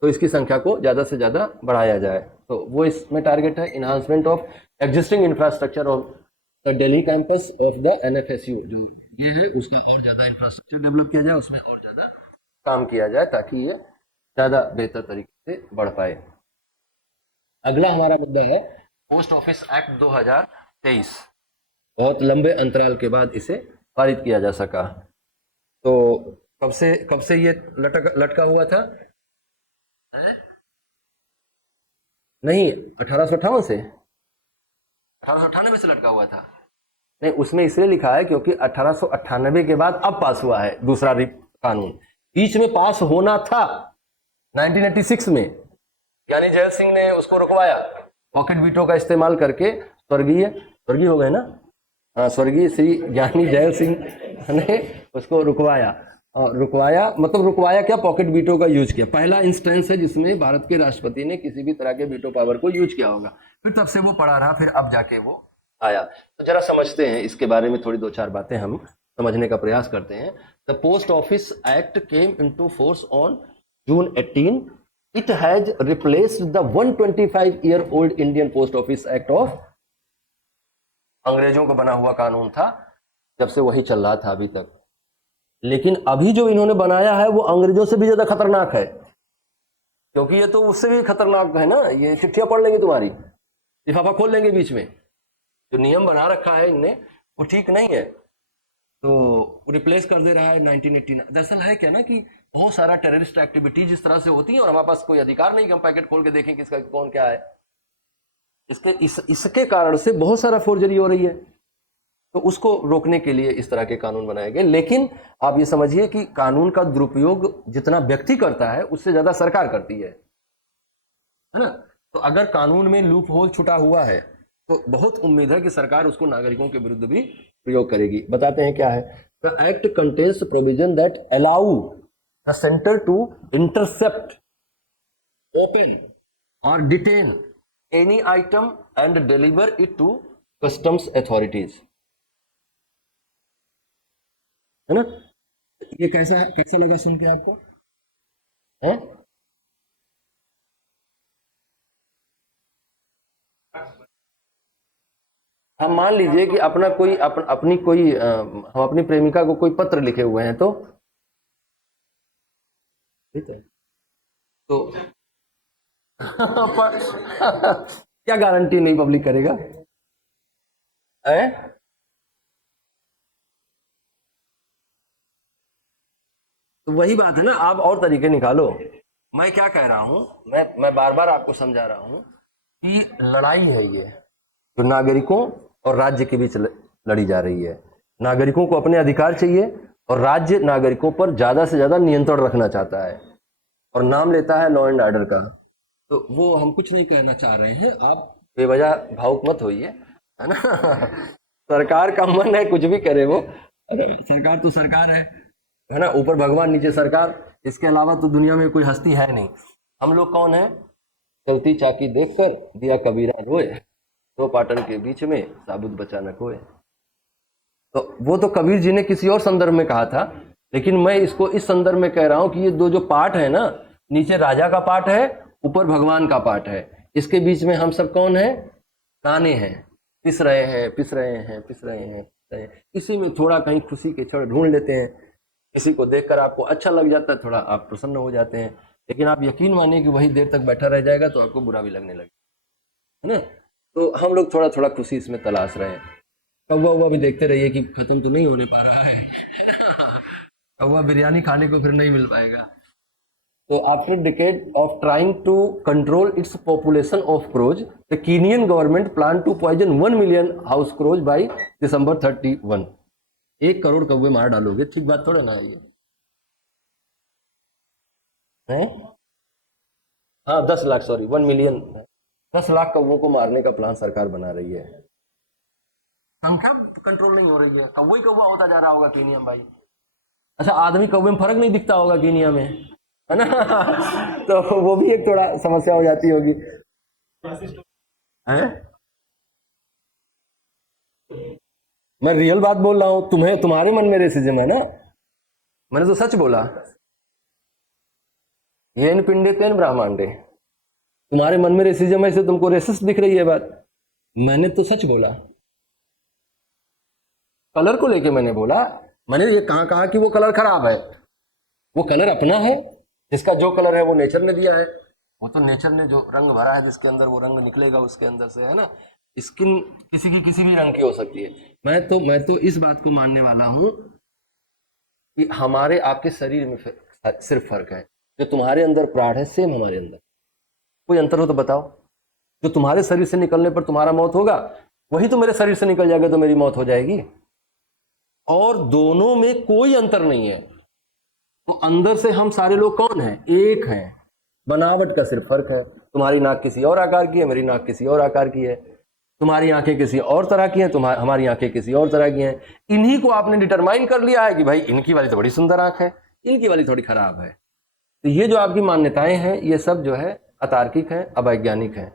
तो इसकी संख्या को ज्यादा से ज्यादा बढ़ाया जाए। तो वो इसमें टारगेट है। Enhancement of existing infrastructure of the Delhi campus of the NFSU, जो ये है उसका और ज्यादा इंफ्रास्ट्रक्चर डेवलप किया जाए, उसमें और ज्यादा काम किया जाए ताकि ये ज्यादा बेहतर तरीके से बढ़ पाए। अगला हमारा मुद्दा है पोस्ट ऑफिस एक्ट 2023। बहुत लंबे अंतराल के बाद इसे पारित किया जा सका। तो कब से ये लटका हुआ था? नहीं, 1858 से, 1898 से लटका हुआ था। नहीं, उसमें इसलिए लिखा है क्योंकि 1898 के बाद अब पास हुआ है दूसरा कानून। बीच में पास होना था 1986 में, यानी जैल सिंह ने उसको रुकवाया। पॉकेट वीटो का इस्तेमाल करके स्वर्गीय हो गए ना, स्वर्गीय श्री ज्ञानी जैल सिंह ने उसको रुकवाया। मतलब रुकवाया क्या? पॉकेट वीटो का यूज किया। पहला इंस्टेंस है जिसमें भारत के राष्ट्रपति ने किसी भी तरह के वीटो पावर को यूज किया होगा। फिर तब से वो पड़ा रहा, फिर अब जाके वो आया। तो जरा समझते हैं इसके बारे में, थोड़ी 2-4 बातें हम समझने का प्रयास करते हैं। The post office act came into force on June 18। It has replaced the 125-year-old Indian Post Office Act of, अंग्रेजों को बना हुआ कानून था, जब से वही चल रहा था अभी तक। लेकिन अभी जो इन्होंने बनाया है वो अंग्रेजों से भी ज्यादा खतरनाक है, क्योंकि ये तो उससे भी खतरनाक है ना। ये चिट्ठियां पढ़ लेंगे, तुम्हारी लिफाफा खोल लेंगे बीच में। जो नियम बना रखा है इनने वो ठीक नहीं है, तो रिप्लेस कर दे रहा है 1989। दरअसल है क्या ना कि बहुत सारा टेररिस्ट एक्टिविटीज इस तरह से होती है और हमारे पास कोई अधिकार नहीं कि हम पैकेट खोल के देखें किसका कौन क्या है। इसके कारण से बहुत सारा फोर्जरी हो रही है, तो उसको रोकने के लिए इस तरह के कानून बनाए गए। लेकिन आप ये समझिए कि कानून का दुरुपयोग जितना व्यक्ति करता है उससे ज्यादा सरकार करती है ना। तो अगर कानून में लूप होल छुटा हुआ है तो बहुत उम्मीद है कि सरकार उसको नागरिकों के विरुद्ध भी प्रयोग करेगी। बताते हैं क्या है। The act contains provision that allow the centre to intercept, open और detain any item and deliver it to customs authorities, है ना। ये कैसा लगा सुन के आपको? है हम मान लीजिए कि अपना कोई अपनी कोई हम अपनी प्रेमिका को कोई पत्र लिखे हुए हैं, तो ठीक है, तो क्या गारंटी नहीं पब्लिक करेगा? है तो वही बात है ना। आप और तरीके निकालो। मैं क्या कह रहा हूं, मैं बार बार आपको समझा रहा हूं कि लड़ाई है ये जो नागरिकों और राज्य के बीच लड़ी जा रही है। नागरिकों को अपने अधिकार चाहिए और राज्य नागरिकों पर ज्यादा से ज्यादा नियंत्रण रखना चाहता है और नाम लेता है लॉ एंड ऑर्डर का। तो वो हम कुछ नहीं कहना चाह रहे हैं, आप बेवजह भावुक मत होइए, है ना। सरकार का मन है कुछ भी करे वो, सरकार तो सरकार है ना। ऊपर भगवान नीचे सरकार, इसके अलावा तो दुनिया में कोई हस्ती है नहीं। हम लोग कौन है? चलती चाकी देखकर दिया कबीरा रोए, दो पाटन के बीच में साबुत बचा न कोय। तो वो तो कबीर जी ने किसी और संदर्भ में कहा था, लेकिन मैं इसको इस संदर्भ में कह रहा हूं कि ये दो जो पार्ट है ना, नीचे राजा का पार्ट है, ऊपर भगवान का पार्ट है। इसके बीच में हम सब कौन है? ताने हैं, पिस रहे हैं, पिस रहे हैं, पिस रहे हैं। हैं, इसी में थोड़ा कहीं खुशी के क्षण ढूंढ लेते हैं, किसी को देखकर आपको अच्छा लग जाता है, थोड़ा आप प्रसन्न हो जाते हैं, लेकिन आप यकीन मानिए कि वही देर तक बैठा रह जाएगा तो आपको बुरा भी लगने लगे, है ना। तो हम लोग थोड़ा थोड़ा खुशी इसमें तलाश रहे हैं। कौवा उवा भी देखते रहिए कि खत्म तो नहीं होने पा रहा है कौवा बिरयानी खाने को फिर नहीं मिल पाएगा। So after a decade of trying to control its population of crows, the Kenyan government planned to poison 1 million house crows by December 31. 1 crore कौवे मार डालोगे, ठीक बात थोड़ा ना है ये, है? हाँ 10 लाख, सॉरी 1 मिलियन, 10 लाख कौवों को मारने का प्लान सरकार बना रही है। संख्या कंट्रोल नहीं हो रही है, कौवा ही कौवा होता जा रहा होगा कीनिया में भाई। अच्छा, आदमी कौवे में फर्क नहीं दिखता होगा कीनिया में, है ना तो वो भी एक थोड़ा समस्या हो जाती होगी, है? मैं रियल बात बोल रहा हूं, तुम्हें तुम्हारे मन में रेसिज्म है ना, मैंने तो सच बोला। येन पिंडे तेन ब्रह्मांडे, तुम्हारे मन में रेसिज्म है, इससे तुमको रेसिस्ट दिख रही है बात, मैंने तो सच बोला। कलर को लेके मैंने बोला, मैंने ये कहा कि वो कलर खराब है, वो कलर अपना है, जिसका जो कलर है वो नेचर ने दिया है, वो तो नेचर ने जो रंग भरा है जिसके अंदर वो रंग निकलेगा उसके अंदर से, है ना। स्किन किसी की किसी भी रंग की हो सकती है। मैं तो इस बात को मानने वाला हूं कि हमारे आपके शरीर में सिर्फ फर्क है, जो तुम्हारे अंदर प्राण है सेम हमारे अंदर, कोई अंतर हो तो बताओ। जो तुम्हारे शरीर से निकलने पर तुम्हारा मौत होगा, वही तो मेरे शरीर से निकल जाएगा तो मेरी मौत हो जाएगी, और दोनों में कोई अंतर नहीं है। तो अंदर से हम सारे लोग कौन हैं? एक हैं, बनावट का सिर्फ फर्क है। तुम्हारी नाक किसी और आकार की है, मेरी नाक किसी और आकार की है, तुम्हारी आंखें किसी और तरह की हैं, हमारी आंखें किसी और तरह की हैं। इन्हीं को आपने डिटरमाइन कर लिया है कि भाई इनकी वाली तो बड़ी सुंदर आंख है, इनकी वाली थोड़ी खराब है। तो ये जो आपकी मान्यताएं हैं ये सब जो है अतार्किक है, अवैज्ञानिक है।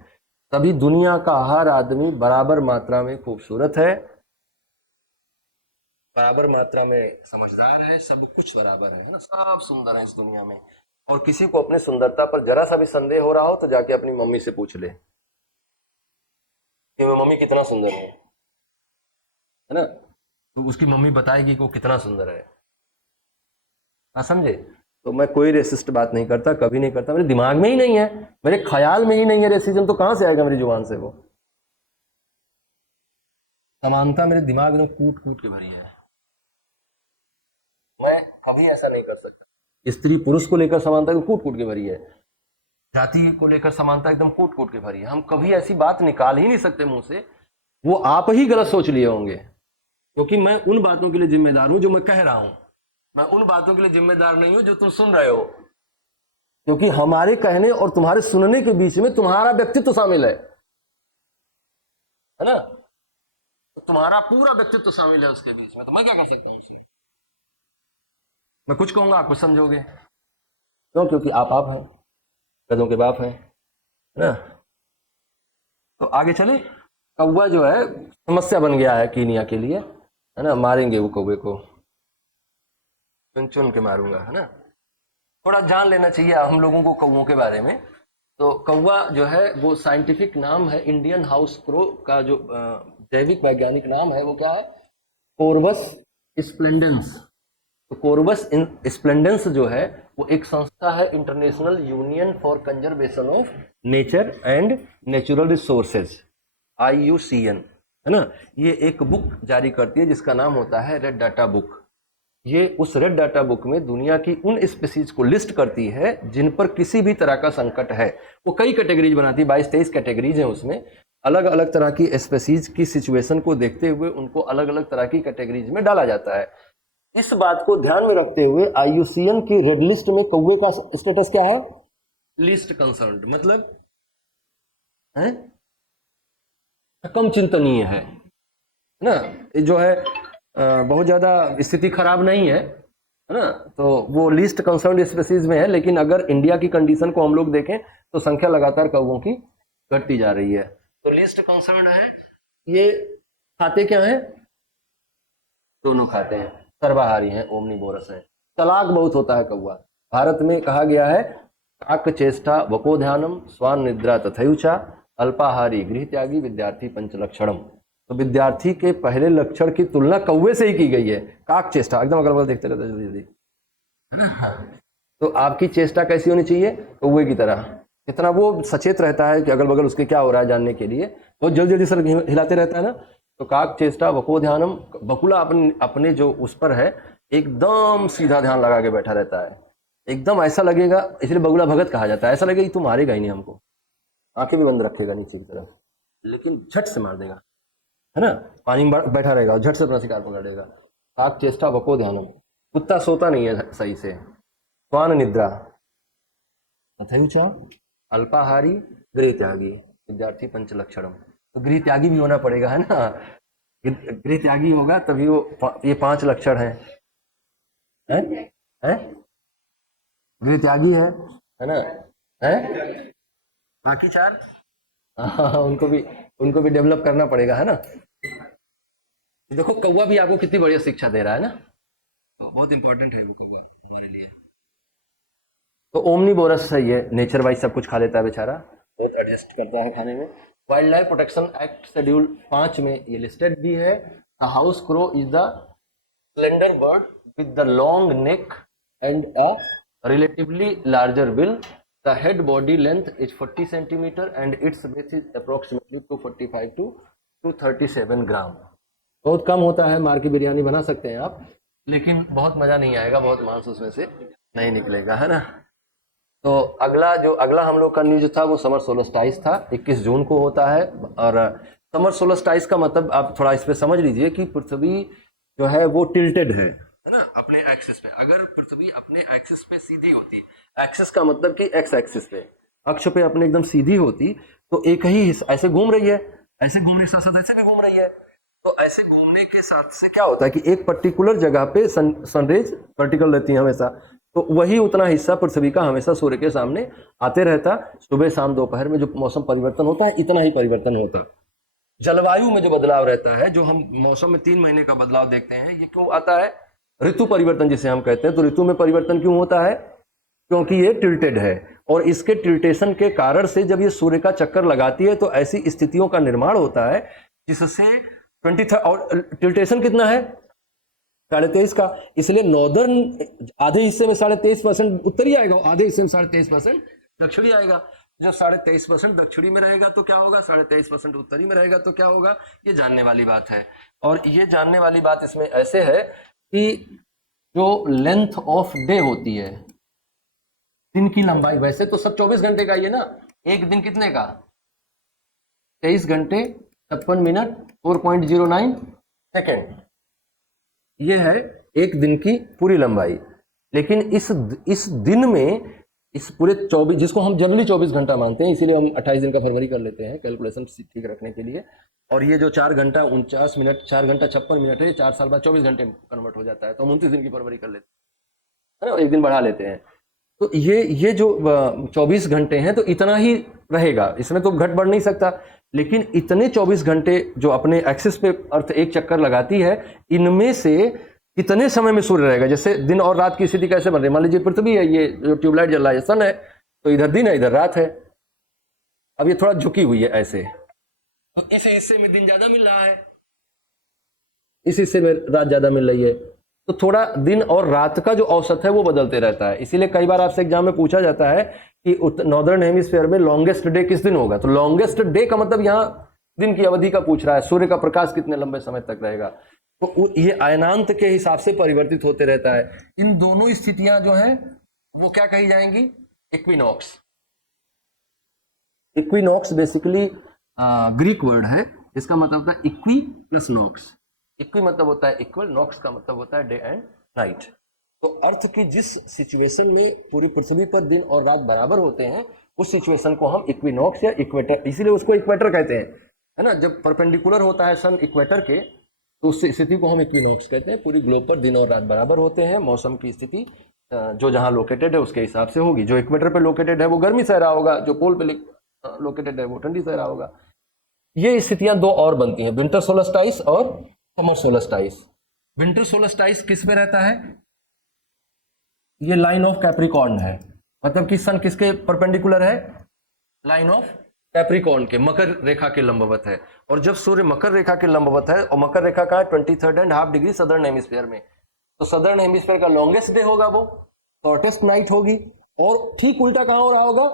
तभी दुनिया का हर आदमी बराबर मात्रा में खूबसूरत है, बराबर मात्रा में समझदार है, सब कुछ बराबर है ना, सब सुंदर है इस दुनिया में। और किसी को अपने सुंदरता पर जरा सा भी संदेह हो रहा हो तो जाके अपनी मम्मी से पूछ ले कि मैं मम्मी कितना सुंदर है ना, तो उसकी मम्मी बताएगी कि वो कितना सुंदर है। ना समझे? तो मैं कोई रेसिस्ट बात नहीं करता, कभी नहीं करता, मेरे दिमाग में ही नहीं है, मेरे ख्याल में ही नहीं है रेसिज्म, तो कहां से आएगा मेरी जुबान से वो? समानता मेरे दिमाग में कूट कूट के भरी है, मैं कभी ऐसा नहीं कर सकता। स्त्री पुरुष को लेकर समानता कूट कूट के भरी है, जाति को लेकर समानता एकदम कूट कूट के भरी है। हम कभी ऐसी बात निकाल ही नहीं सकते मुंह से, वो आप ही गलत सोच लिए होंगे, क्योंकि मैं उन बातों के लिए जिम्मेदार हूं जो मैं कह रहा हूं, मैं उन बातों के लिए जिम्मेदार नहीं हूं जो तुम सुन रहे हो, क्योंकि हमारे कहने और तुम्हारे सुनने के बीच में तुम्हारा व्यक्तित्व शामिल है ना, तो तुम्हारा पूरा व्यक्तित्व शामिल है उसके बीच में, तो मैं क्या कर सकता हूं उसमें? मैं कुछ कहूंगा आप कुछ समझोगे, क्यों? क्योंकि आप हैं, कदों के बाप हैं, है ना। तो आगे चले, कौवा जो है समस्या बन गया है कीनिया के लिए, है ना। मारेंगे वो कौवे को, चुन चुन के मारूंगा, है ना। थोड़ा जान लेना चाहिए हम लोगों को कौवों के बारे में। तो कौवा जो है वो साइंटिफिक नाम है, इंडियन हाउस क्रो का जो जैविक वैज्ञानिक नाम है वो क्या है? कोरबस स्प्लेंडेंस। तो कोरबस स्प्लेंडेंस जो है वो एक संस्था है, international union for conservation of nature and natural resources, IUCN, है ना। ये एक बुक जारी करती है जिसका नाम होता है रेड डाटा बुक। ये उस रेड डाटा बुक में दुनिया की उन स्पीसीज को लिस्ट करती है जिन पर किसी भी तरह का संकट है। वो कई कैटेगरीज बनाती है, 22-23 कैटेगरीज हैं उसमें, अलग अलग तरह की स्पीसीज की सिचुएशन को देखते हुए उनको अलग अलग तरह की कैटेगरीज में डाला जाता है। इस बात को ध्यान में रखते हुए IUCN की रेड लिस्ट में कौवे का स्टेटस क्या है? लीस्ट कंसर्न्ड, मतलब है कम चिंतनीय है ना, जो है बहुत ज्यादा स्थिति खराब नहीं है ना, तो वो लीस्ट कंसर्न्ड स्पीसीज में है। लेकिन अगर इंडिया की कंडीशन को हम लोग देखें तो संख्या लगातार कौवों की घटती जा रही है। तो लीस्ट कंसर्न्ड है। ये खाते क्या हैं? दोनों खाते हैं, सर्वाहारी हैं, ओमनीवोरस हैं। चालाक बहुत होता है कौवा। भारत में कहा गया है काक चेष्टा वको ध्यानम स्वान निद्रा तथैवचा अल्पाहारी गृह त्यागी विद्यार्थी पंचलक्षणम। तो विद्यार्थी के पहले लक्षण की तुलना कौवे से ही की गई है। काक चेष्टा, एकदम अगल बगल देखते रहते हैं जल्दी जल्दी। तो आपकी चेष्टा कैसी होनी चाहिए? कौवे की तरह। कितना वो सचेत रहता है कि अगल बगल उसके क्या हो रहा है जानने के लिए, बहुत जल्दी जल्दी सर हिलाते रहता है ना। तो काक चेष्टा वको ध्यानम, बकुला अपने जो उस पर है एकदम सीधा ध्यान लगा के बैठा रहता है, एकदम ऐसा लगेगा, इसलिए बगुला भगत कहा जाता है। ऐसा लगेगा कि तू मारेगा ही नहीं हमको, आंखें भी बंद रखेगा नीचे की तरफ, लेकिन झट से मार देगा, है ना। पानी में बैठा रहेगा और झट से अपना शिकार पकड़ लेगा। काक चेष्टा वको ध्यानम। कुत्ता सोता नहीं है सही से। स्वान निद्रा, तथैव अल्पाहारी गृह त्यागी, विद्यार्थी पंच लक्षणम। तो गृह त्यागी भी होना पड़ेगा, है ना। गृह त्यागी होगा तभी वो ये 5 लक्षण है, है? गृह त्यागी है ना, है? बाकी 4 उनको भी डेवलप करना पड़ेगा, है ना। देखो कौवा भी आपको कितनी बढ़िया शिक्षा दे रहा है ना, तो बहुत इंपॉर्टेंट है वो कौवा हमारे लिए। तो ओमनीवोरस है ये, नेचर वाइज सब कुछ खा लेता है बेचारा, बहुत एडजस्ट करता है खाने में। Wild life protection act schedule 5 में ये लिस्टेड भी है। The house crow is the slender bird with the long neck and a relatively larger bill. The head body length is 40 centimetre and its weight is approximately 245 to 237 gram. बहुत कम होता है, मार की बिरयानी बना सकते हैं आप, लेकिन बहुत मजा नहीं आएगा, बहुत मांस उसमें से नहीं निकलेगा, है ना। तो अगला हम लोग का न्यूज था वो समर सोलस्टाइस था, 21 जून को होता है। और समर सोलस्टाइस का मतलब आप थोड़ा इस पे समझ लीजिए कि पृथ्वी जो है वो टिल्टेड है ना, अपने एक्सिस पे। अगर पृथ्वी अपने एक्सिस पे सीधी होती, एक्सिस का मतलब कि एक्स एक्सिस पे, अक्ष पे अपने एकदम सीधी होती, तो एक ही ऐसे घूम रही है, ऐसे घूमने के साथ साथ ऐसे भी घूम रही है। तो ऐसे घूमने के साथ से क्या होता है कि एक पर्टिकुलर जगह पे सनरेज वर्टिकल रहती है हमेशा, तो वही उतना हिस्सा पृथ्वी का हमेशा सूर्य के सामने आते रहता। सुबह शाम दोपहर में जो मौसम परिवर्तन होता है इतना ही परिवर्तन होता। जलवायु में जो बदलाव रहता है, जो हम मौसम में 3 महीने का बदलाव देखते हैं, ये क्यों आता है? ऋतु परिवर्तन जिसे हम कहते हैं। तो ऋतु में परिवर्तन क्यों होता है? क्योंकि ये टिल्टेड है, और इसके टिल्टेशन के कारण से जब ये सूर्य का चक्कर लगाती है तो ऐसी स्थितियों का निर्माण होता है जिससे 23, और टिल्टेशन कितना है? 23.5 का। इसलिए नॉर्दर्न आधे हिस्से में 23.5% उत्तरी आएगा, आधे हिस्से में 23.5% दक्षिणी आएगा। जब 23.5% दक्षिणी में रहेगा तो क्या होगा, 23.5% उत्तरी में रहेगा तो क्या होगा, ये जानने वाली बात है। और ये जानने वाली बात इसमें ऐसे है कि जो लेंथ ऑफ डे होती है, दिन की लंबाई, वैसे तो सब 24 घंटे का ही है ना। एक दिन कितने का? 23 घंटे 56 मिनट 4.09 सेकेंड, ये है एक दिन की पूरी लंबाई। लेकिन इस दिन में, इस पूरे 24, जिसको हम जनरली 24 घंटा मानते हैं, इसीलिए हम 28 दिन का फरवरी कर लेते हैं कैलकुलेशन ठीक रखने के लिए। और ये जो 4 घंटा 49 मिनट, 4 घंटा 56 मिनट है, 4 साल बाद 24 घंटे में कन्वर्ट हो जाता है, तो हम 29 दिन की फरवरी कर लेते हैं, है ना, एक दिन बढ़ा लेते हैं। तो ये जो 24 घंटे हैं तो इतना ही रहेगा, इसमें तो घट बढ़ नहीं सकता। लेकिन इतने 24 घंटे जो अपने एक्सिस पे अर्थ एक चक्कर लगाती है, इनमें से कितने समय में सूर्य रहेगा? जैसे दिन और रात की स्थिति कैसे बन रही है, मान लीजिए पृथ्वी है, ये जो ट्यूबलाइट जल रहा है सन है, तो इधर दिन है इधर रात है। अब ये थोड़ा झुकी हुई है ऐसे, तो इस हिस्से में दिन ज्यादा मिल रहा है, इस हिस्से में रात ज्यादा मिल रही है, तो थोड़ा दिन और रात का जो औसत है वो बदलते रहता है। इसीलिए कई बार आपसे एग्जाम में पूछा जाता है कि नॉर्दर्न हेमिस्फीयर में लॉन्गेस्ट डे किस दिन होगा। तो लॉन्गेस्ट डे का मतलब यहाँ दिन की अवधि का पूछ रहा है, सूर्य का प्रकाश कितने लंबे समय तक रहेगा। तो ये अयनांत के हिसाब से परिवर्तित होते रहता है। इन दोनों स्थितियां जो हैं वो क्या कही जाएंगी? Equinox. Equinox basically Greek word है, इसका मतलब होता है इक्वी प्लस नॉक्स। इक्वी मतलब होता है इक्वल, नॉक्स का मतलब होता है डे एंड नाइट। तो अर्थ की जिस सिचुएशन में पूरी पृथ्वी पर दिन और रात बराबर होते हैं, उस सिचुएशन को हम इक्विनॉक्स या इक्वेटर, इसीलिए उसको इक्वेटर कहते हैं, है ना। जब परपेंडिकुलर होता है सन इक्वेटर के, तो उस स्थिति को हम इक्विनॉक्स कहते हैं। पूरी ग्लोब पर दिन और रात बराबर होते हैं, मौसम की स्थिति जो जहां लोकेटेड है उसके हिसाब से होगी। जो इक्वेटर पे लोकेटेड है वो गर्मी सह रहा होगा, जो पोल पे लोकेटेड है वो ठंडी सह रहा होगा। ये स्थितियां दो और बनती हैं, विंटर सोलस्टाइस और समर सोलस्टाइस। विंटर सोलस्टाइस किस पे रहता है? ये लाइन ऑफ कैप्रिकॉर्न है, मतलब कि सन किसके परपेंडिकुलर है? लाइन ऑफ कैप्रिकॉर्न के, मकर रेखा के लंबवत है। और जब सूर्य मकर रेखा के लंबवत है, और मकर रेखा कहाँ है, 23.5 डिग्री सदर्न हेमिस्फीयर में, तो सदर्न हेमिस्फीयर का लॉन्गेस्ट डे होगा वो, शॉर्टेस्ट नाइट होगी। और ठीक उल्टा कहां हो रहा होगा,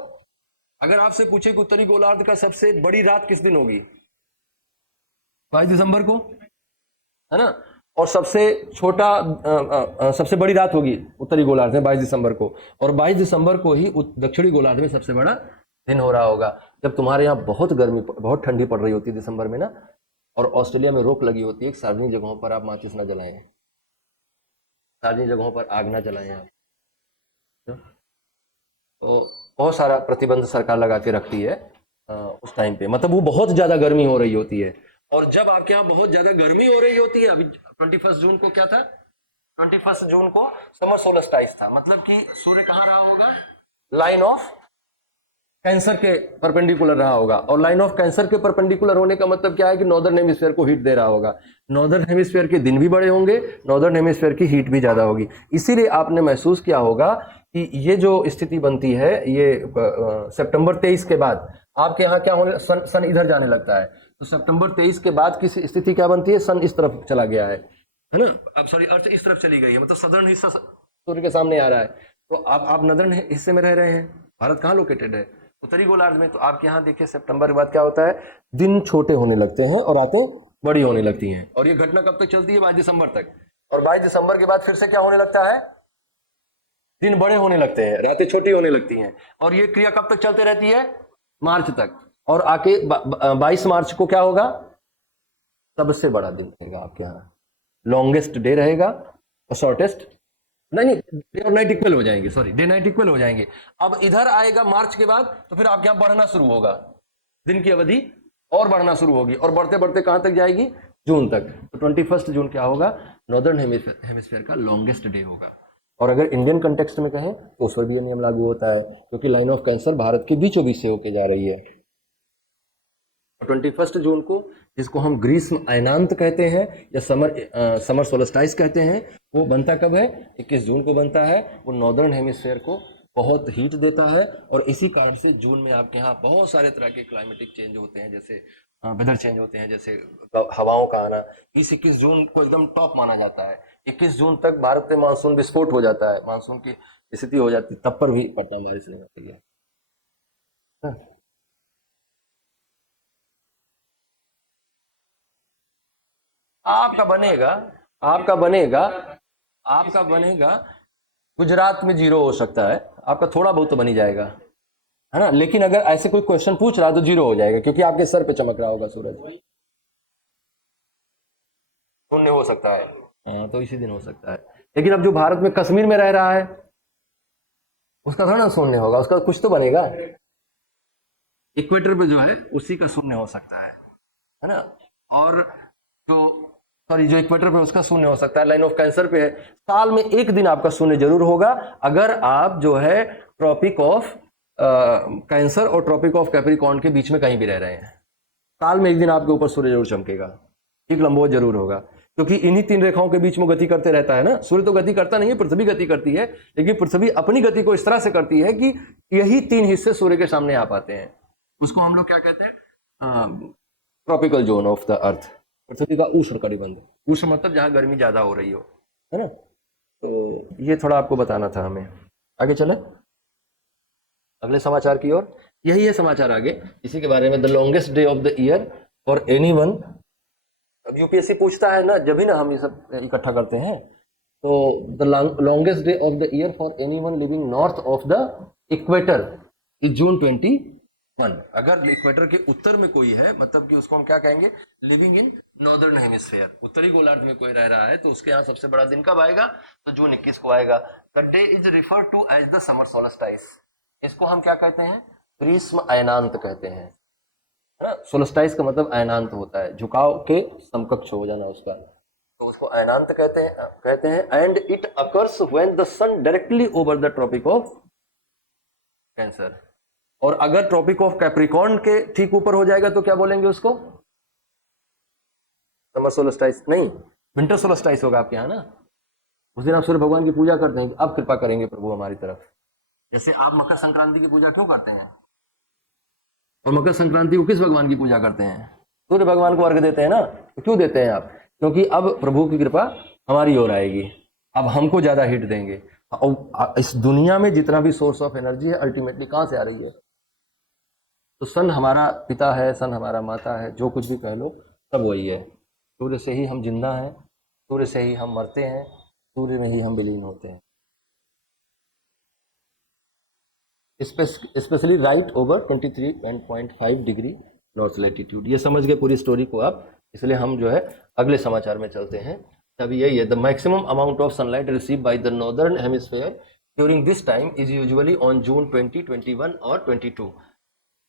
अगर आपसे पूछे कि उत्तरी गोलार्ध का सबसे बड़ी रात किस दिन होगी, 22 दिसंबर को, है ना। और सबसे छोटा सबसे बड़ी रात होगी उत्तरी गोलार्ध में 22 दिसंबर को, और 22 दिसंबर को ही दक्षिणी गोलार्ध में सबसे बड़ा दिन हो रहा होगा। जब तुम्हारे यहाँ बहुत गर्मी, बहुत ठंडी पड़ रही होती है दिसंबर में ना, और ऑस्ट्रेलिया में रोक लगी होती है, सार्वजनिक जगहों पर आप माचिस न जलाएं, सार्वजनिक जगहों पर आग न जलाएं आप, तो बहुत सारा प्रतिबंध सरकार लगा के रखती है उस टाइम पे, मतलब वो बहुत ज्यादा गर्मी हो रही होती है। और जब आपके यहाँ बहुत ज्यादा गर्मी हो रही होती है, अभी 21 जून को क्या था, 21 जून को समर सोलस्टाइस था, मतलब कि सूर्य कहाँ रहा होगा, लाइन ऑफ कैंसर के परपेंडिकुलर रहा होगा। और लाइन ऑफ कैंसर के परपेंडिकुलर होने का मतलब क्या है कि नॉर्दर्न हेमिस्फीयर को हीट दे रहा होगा। नॉर्दर्न हेमिस्फीयर के दिन भी बड़े होंगे, नॉर्दर्न हेमिस्फीयर की हीट भी ज्यादा होगी। इसीलिए आपने महसूस किया होगा कि ये जो स्थिति बनती है, ये सितंबर 23 के बाद आपके यहाँ क्या होने, सन इधर जाने लगता है, तो सितंबर 23 के बाद की स्थिति क्या बनती है, सन इस तरफ चला गया है ना, अब सॉरी अर्थ इस तरफ चली गई है, मतलब सदर्न हिस्सा सूर्य के सामने आ रहा है। तो आप नदर्न हिस्से में रह रहे हैं, भारत कहाँ लोकेटेड है, उत्तरी गोलार्ध में। तो आपके यहाँ देखिए सितंबर के बाद क्या होता है, दिन छोटे होने लगते हैं और रातें बड़ी होने लगती हैं। और ये घटना कब तक चलती है, 22 दिसंबर तक। और 22 दिसंबर के बाद फिर से क्या होने लगता है, दिन बड़े होने लगते हैं, रातें छोटी होने लगती हैं। और ये क्रिया कब तक चलती रहती है, मार्च तक। और आके 22 मार्च को क्या होगा, सबसे बड़ा दिन रहेगा आपके यहाँ, लॉन्गेस्ट डे रहेगा और शॉर्टेस्ट, नहीं डे और नाइट इक्वल हो जाएंगे, सॉरी डे नाइट इक्वल हो जाएंगे। अब इधर आएगा मार्च के बाद, तो फिर आपके यहाँ बढ़ना शुरू होगा, दिन की अवधि और बढ़ना शुरू होगी, और बढ़ते बढ़ते कहां तक जाएगी, जून तक। तो 21 जून क्या होगा, नॉर्दर्न हेमिस्फीयर का लॉन्गेस्ट डे होगा। और अगर इंडियन कंटेक्स्ट में कहें तो उस पर भी ये नियम लागू होता है, क्योंकि लाइन ऑफ कैंसर भारत के बीचों बीच से होके जा रही है। 21 जून को, जिसको हम ग्रीष्म अयनांत कहते हैं या समर सोलस्टाइस कहते हैं, वो बनता कब है, 21 जून को बनता है। वो नॉर्दर्न हेमिस्फीयर को बहुत हीट देता है, और इसी कारण से जून में आपके यहाँ बहुत सारे तरह के क्लाइमेटिक चेंज होते हैं, जैसे वेदर चेंज होते हैं, जैसे हवाओं का आना। 21 जून को एकदम टॉप माना जाता है। 21 जून तक भारत में मानसून विस्फोट हो जाता है, मानसून की स्थिति हो जाती है, तब पर भी पटना बारिश नहीं होती है। आपका बनेगा, आपका बनेगा, आपका बनेगा, गुजरात में 0 हो सकता है, आपका थोड़ा बहुत तो बन ही जाएगा, है ना। लेकिन अगर ऐसे कोई क्वेश्चन पूछ रहा तो 0 हो जाएगा, क्योंकि आपके सर पे चमक रहा होगा सूरज, शून्य हो सकता है। हाँ, तो इसी दिन हो सकता है। लेकिन अब जो भारत में कश्मीर में रह रहा है, उसका थोड़ा ना शून्य होगा, उसका कुछ तो बनेगा। इक्वेटर पे जो है उसी का शून्य हो सकता है ना। और जो सॉरी जो इक्वेटर पे उसका शून्य हो सकता है, लाइन ऑफ कैंसर पे है, साल में एक दिन आपका शून्य जरूर होगा, अगर आप जो है ट्रॉपिक ऑफ कैंसर और ट्रॉपिक ऑफ कैप्रिकॉर्न के बीच में कहीं भी रह रहे हैं। साल में एक दिन आपके ऊपर सूर्य जरूर चमकेगा, ठीक लंबवत जरूर होगा, क्योंकि इन्हीं 3 रेखाओं के बीच में गति करते रहता है ना। सूर्य तो गति करता नहीं है, पृथ्वी गति करती है, लेकिन पृथ्वी अपनी गति को इस तरह से करती है कि यही 3 हिस्से सूर्य के सामने आ पाते हैं। उसको हम लोग क्या कहते हैं, tropical zone of the earth, पृथ्वी का उष्ण कटिबंध। उष्ण मतलब जहां गर्मी ज्यादा हो रही हो, है ना। तो ये थोड़ा आपको बताना था हमें। आगे चले अगले समाचार की ओर। यही है समाचार आगे, इसी के बारे में, the longest day of the year for anyone. अब यूपीएससी पूछता है ना, जब भी ना हम ये सब इकट्ठा करते हैं, तो the longest day of the year for anyone living north of the equator is जून 21। अगर इक्वेटर के उत्तर में कोई है, मतलब कि उसको हम क्या कहेंगे, लिविंग इन नॉर्दर्न हेमिस्फीयर, उत्तरी गोलार्ध में कोई रह रहा है, तो उसके यहाँ सबसे बड़ा दिन कब आएगा, तो जून 21 को आएगा। The day is refer to as the summer solstice. इसको हम क्या कहते हैं, ग्रीष्म अयनांत कहते हैं, है ना। सोलस्टाइस का मतलब अयनांत होता है, झुकाव के समकक्ष हो जाना उसका, तो उसको अयनांत कहते हैं। And it occurs when the sun directly over the tropic of cancer. और अगर ट्रॉपिक ऑफ कैप्रिकॉर्न के ठीक ऊपर हो जाएगा तो क्या बोलेंगे उसको, समर सोलस्टाइस नहीं, विंटर सोलस्टाइस होगा आपके यहाँ ना। उस दिन आप सूर्य भगवान की पूजा करते हैं, अब कृपा करेंगे प्रभु हमारी तरफ। जैसे आप मकर संक्रांति की पूजा क्यों करते हैं, और मकर संक्रांति को किस भगवान की पूजा करते हैं? सूर्य भगवान को अर्घ्य देते हैं ना। तो क्यों देते हैं आप? क्योंकि अब प्रभु की कृपा हमारी ओर आएगी, अब हमको ज्यादा हिट देंगे। और इस दुनिया में जितना भी सोर्स ऑफ एनर्जी है अल्टीमेटली कहाँ से आ रही है? तो सन हमारा पिता है, सन हमारा माता है, जो कुछ भी कह लो सब वही है। सूर्य से ही हम जिंदा हैं, सूर्य से ही हम मरते हैं, सूर्य में ही हम विलीन होते हैं। Specially right over 23.5 degree north latitude. ये समझ गए पूरी स्टोरी को आप। इसलिए हम जो है अगले समाचार में चलते हैं। अभी यही है, the maximum amount of sunlight receive by the northern hemisphere during this time is usually on June 20, 21 और 22।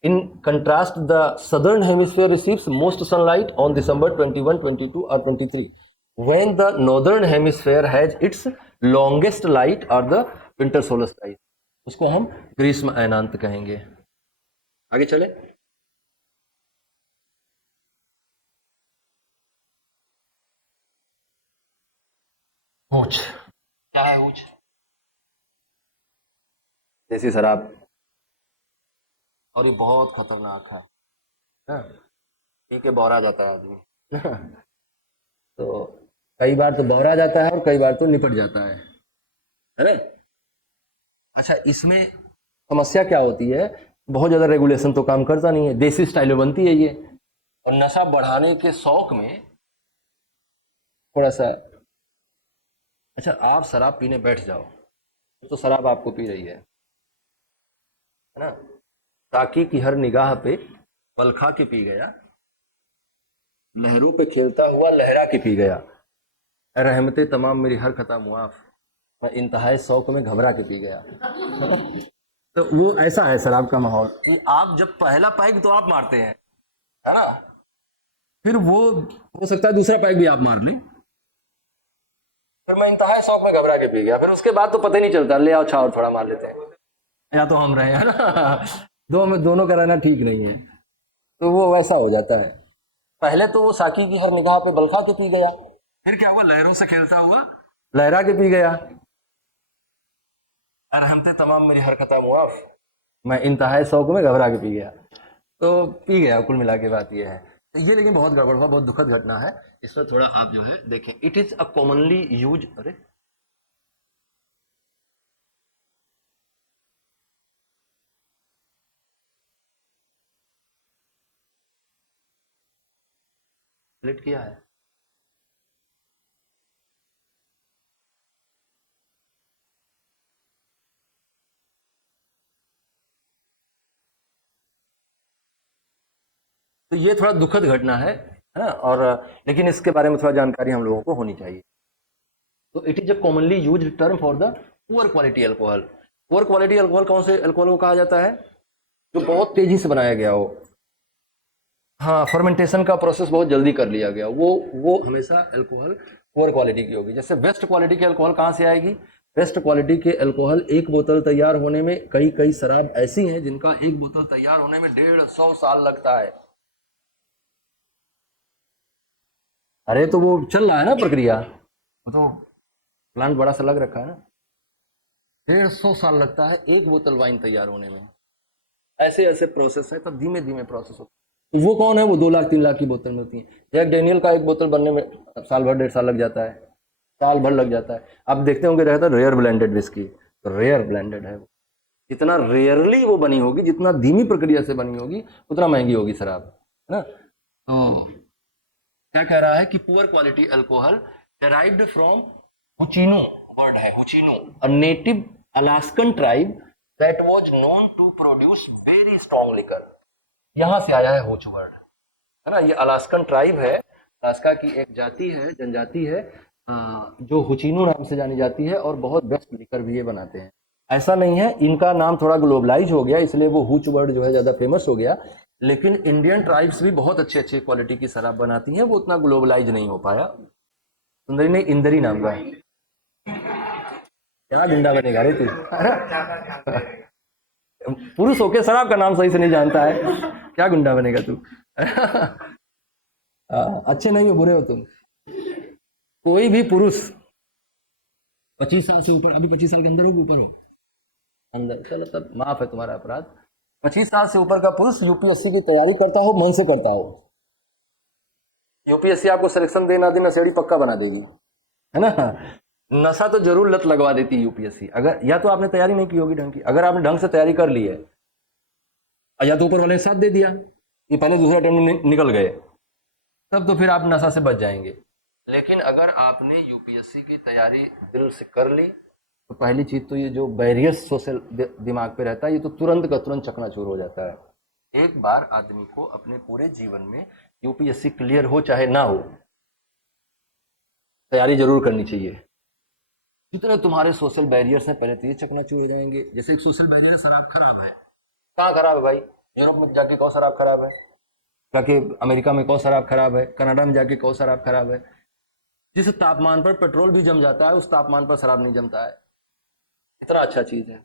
In contrast, the southern hemisphere receives most sunlight on December 21, 22 or 23, when the northern hemisphere has its longest light or the winter solstice. उसको हम ग्रीष्म अयनांत कहेंगे। आगे चले। होच क्या है? होच देसी शराब, और ये बहुत खतरनाक है ना? पी के बौरा जाता है आदमी तो कई बार तो बौरा जाता है और कई बार तो निपट जाता है ना? अच्छा, इसमें समस्या क्या होती है? बहुत ज्यादा रेगुलेशन तो काम करता नहीं है, देसी स्टाइल में बनती है ये, और नशा बढ़ाने के शौक में थोड़ा सा। अच्छा, आप शराब पीने बैठ जाओ तो शराब आपको पी रही है ना? ताकि की हर निगाह पे पल खा के पी गया, लहरों पे खेलता हुआ लहरा के पी गया, रहमते तमाम मेरी हर खता मुआफ, मैं इंतहाई शौक में घबरा के पी गया। तो वो ऐसा है शराब का माहौल कि आप जब पहला पैग तो आप मारते हैं, है ना? फिर वो हो सकता है दूसरा पैग भी आप मार लें, फिर मैं इंतहाई शौक में घबरा के पी गया, फिर उसके बाद तो पता ही नहीं चलता, ले आओ छाओ थोड़ा मार लेते हैं, या तो हम रहे, है ना? दो में दोनों का रहना ठीक नहीं है, तो वो वैसा हो जाता है। पहले तो वो साकी की हर निगाह पे बलखा के पी गया, फिर क्या हुआ? लहरों से खेलता हुआ लहरा के पी गया, रहमते तमाम मेरी हर खता मुआफ, मैं इंतहाई शौक में घबरा के पी गया, तो पी गया। कुल मिला के बात यह है। ये लेकिन बहुत गड़बड़ हुआ, बहुत दुखद घटना है। इसमें थोड़ा आप जो है देखें, it is a commonly use, अरे लेट किया है। तो ये थोड़ा दुखद घटना है ना? और लेकिन इसके बारे में थोड़ा जानकारी हम लोगों को होनी चाहिए। तो it is a commonly use term for the poor quality alcohol. Poor quality alcohol कौन से अल्कोहल को कहा जाता है? जो बहुत तेजी से बनाया गया हो, हाँ, फर्मेंटेशन का प्रोसेस बहुत जल्दी कर लिया गया, वो हमेशा अल्कोहल पुअर क्वालिटी की होगी। जैसे बेस्ट क्वालिटी की अल्कोहल कहाँ से आएगी? बेस्ट क्वालिटी के अल्कोहल एक बोतल तैयार होने में, कई कई शराब ऐसी हैं जिनका एक बोतल तैयार होने में 150 साल लगता है। अरे तो वो चल रहा है ना प्रक्रिया, वो तो प्लांट बड़ा सा लग रखा है ना। 150 साल लगता है एक बोतल वाइन तैयार होने में। ऐसे ऐसे प्रोसेस है, तब धीमे धीमे प्रोसेस होता है। तो वो कौन है? वो 2 लाख 3 लाख की बोतल में होती है। जैक डेनियल का एक बोतल बनने में साल भर 1.5 साल लग जाता है, साल भर लग जाता है। आप देखते होंगे रहता है रेयर ब्लेंडेड विस्की, तो रेयर ब्लेंडेड है वो। जितना रेयरली वो बनी होगी, जितना धीमी प्रक्रिया से बनी होगी, उतना महंगी होगी शराब, है ना? तो क्या कह रहा है कि poor quality alcohol derived from hoochinoo, word है hoochinoo, a native Alaskan tribe that was known to produce very strong liquor. यहां से आया है होच वर्ड, है ना? ये अलास्कन ट्राइब है, अलास्का की एक जाति है, जनजाति है, जो हुचिनो नाम से जानी जाती है, और बहुत बेस्ट लिकर भी ये बनाते हैं। ऐसा नहीं है, इनका नाम थोड़ा ग्लोबलाइज हो गया, इसलिए वो हुच वर्ड जो है ज्यादा फेमस हो गया। लेकिन इंडियन ट्राइब्स भी बहुत अच्छे अच्छे क्वालिटी की शराब बनाती हैं, वो उतना ग्लोबलाइज नहीं हो पाया। सुंदरी ने इंदरी नाम का, क्या गुंडा बनेगा रे तू? पुरुष होके शराब का नाम सही से नहीं जानता है, क्या गुंडा बनेगा तू? अच्छे नहीं हो, बुरे हो तुम। कोई भी पुरुष 25 साल से ऊपर, अभी 25 साल के अंदर हो ऊपर हो, अंदर, चलो तब माफ है तुम्हारा अपराध। 25 साल से ऊपर का पुरुष यूपीएससी की तैयारी करता हो, मन से करता हो, यूपीएससी आपको सिलेक्शन देना देना नशेड़ी पक्का बना देगी, है ना। नशा तो जरूर लत लगवा देती है यूपीएससी, अगर या तो आपने तैयारी नहीं की होगी ढंग की, अगर आपने ढंग से तैयारी कर ली है या तो ऊपर वाले ने साथ दे दिया कि पहले दूसरा अटेम्प्ट निकल गए, तब तो फिर आप नशा से बच जाएंगे। लेकिन अगर आपने यूपीएससी की तैयारी दिल से कर ली तो पहली चीज तो ये जो बैरियर्स सोशल दिमाग पे रहता है ये तो तुरंत का तुरंत चकनाचूर हो जाता है। एक बार आदमी को अपने पूरे जीवन में यूपीएससी क्लियर हो चाहे ना हो, तैयारी जरूर करनी चाहिए। जितने तुम्हारे सोशल बैरियर्स हैं पहले तो ये चकनाचूर हो जाएंगे। जैसे एक सोशल बैरियर है, शराब खराब है, कहाँ खराब है भाई? यूरोप में जाके कौन शराब खराब है, जाके अमेरिका में कौन शराब खराब है, कनाडा में जाके कौन शराब खराब है। जिस तापमान पर पेट्रोल भी जम जाता है उस तापमान पर शराब नहीं जमता है, इतना अच्छा चीज है।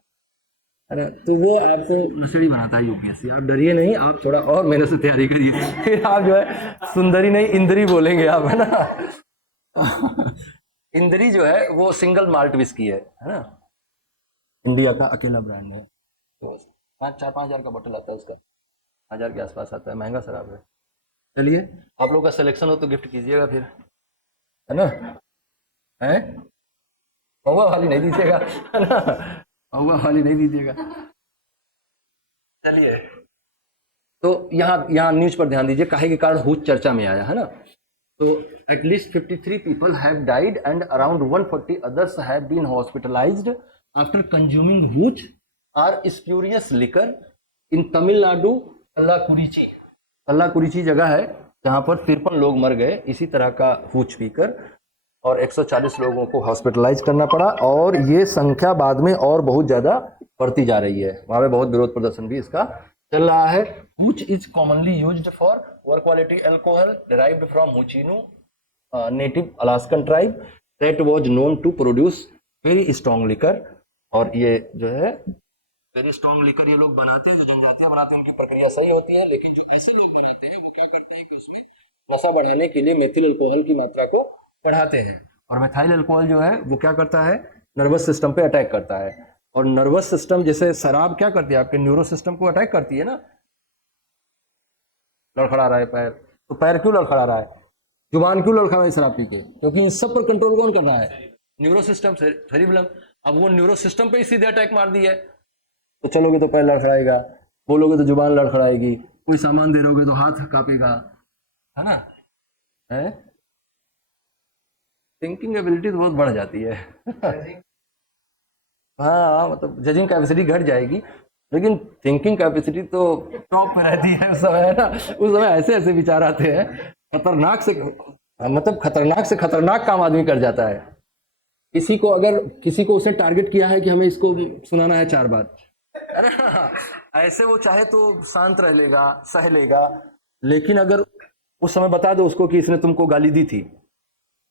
अरे तो वो आपको नशेड़ी बनाता है यूपीएससी। आप डरिए नहीं, आप थोड़ा और मेहनत से तैयारी करिए, फिर आप जो है सुंदरी नहीं इंद्री बोलेंगे आप, है ना। इंद्री जो है वो सिंगल माल्ट विस्की है ना, इंडिया का अकेला ब्रांड है। तो 4-5 हज़ार का बोतल आता है उसका, 1000 के आसपास आता है, महंगा शराब है। चलिए आप लोग का सिलेक्शन हो तो गिफ्ट कीजिएगा फिर, है ना। है महुआ वाली नहीं दीजिएगा, है ना, महुआ वाली नहीं दीजिएगा। चलिए तो यहाँ यहाँ न्यूज पर ध्यान दीजिए, काहे के कारण हुच चर्चा में आया, है ना। तो at least 53 people have died and around 140 others have been hospitalized after consuming hooch or spurious liquor in Tamil Nadu, Kallakurichi. Kallakurichi जगह है जहां पर 53 लोग मर गए इसी तरह का हूच पीकर, और 140 लोगों को हॉस्पिटलाइज करना पड़ा, और ये संख्या बाद में और बहुत ज्यादा बढ़ती जा रही है। वहां पे बहुत विरोध प्रदर्शन भी इसका चल रहा है। Hooch is commonly used for poor quality alcohol derived from Hochino, native Alaskan tribe that was known to produce very strong liquor। और ये जो है वेरी स्ट्रॉन्ग लिकर ये लोग बनाते हैं, जो जनजातियां बनाते हैं उनकी प्रक्रिया सही होती है, लेकिन जो ऐसे लोग बनाते हैं वो क्या करते हैं कि उसमें नशा बढ़ाने के लिए मेथिल अल्कोहल की मात्रा को बढ़ाते हैं, और मेथाइल अल्कोहल जो है वो क्या करता है, नर्वस सिस्टम पे अटैक करता है। और नर्वस सिस्टम जैसे शराब क्या करती है, आपके न्यूरो सिस्टम को अटैक करती है ना। लड़खड़ा रहा है पैर, तो पैर क्यों लड़खड़ा रहा है, जुबान क्यों लड़खड़ा रहा है शराब पी के, क्योंकि इन सब पर कंट्रोल कौन कर रहा है, न्यूरो सिस्टम, सेरिबेलम। अब वो न्यूरो सिस्टम पे ही सीधे अटैक मार दिया है, तो चलोगे तो पैर लड़खड़ाएगा, बोलोगे तो जुबान लड़खड़ाएगी, कोई सामान दे रहोगे तो हाथ कांपेगा, है ना। है थिंकिंग एबिलिटी तो बहुत बढ़ जाती है। हाँ मतलब जजिंग कैपेसिटी घट जाएगी, लेकिन थिंकिंग कैपेसिटी तो टॉप पे रहती है उस समय, है ना। उस समय ऐसे ऐसे विचार आते हैं, खतरनाक से मतलब खतरनाक से खतरनाक काम आदमी कर जाता है। किसी को उसने टारगेट किया है कि हमें इसको सुनाना है 4 बात, है ना, ऐसे वो चाहे तो शांत रह लेगा, सह लेगा, लेकिन अगर उस समय बता दो उसको कि इसने तुमको गाली दी थी,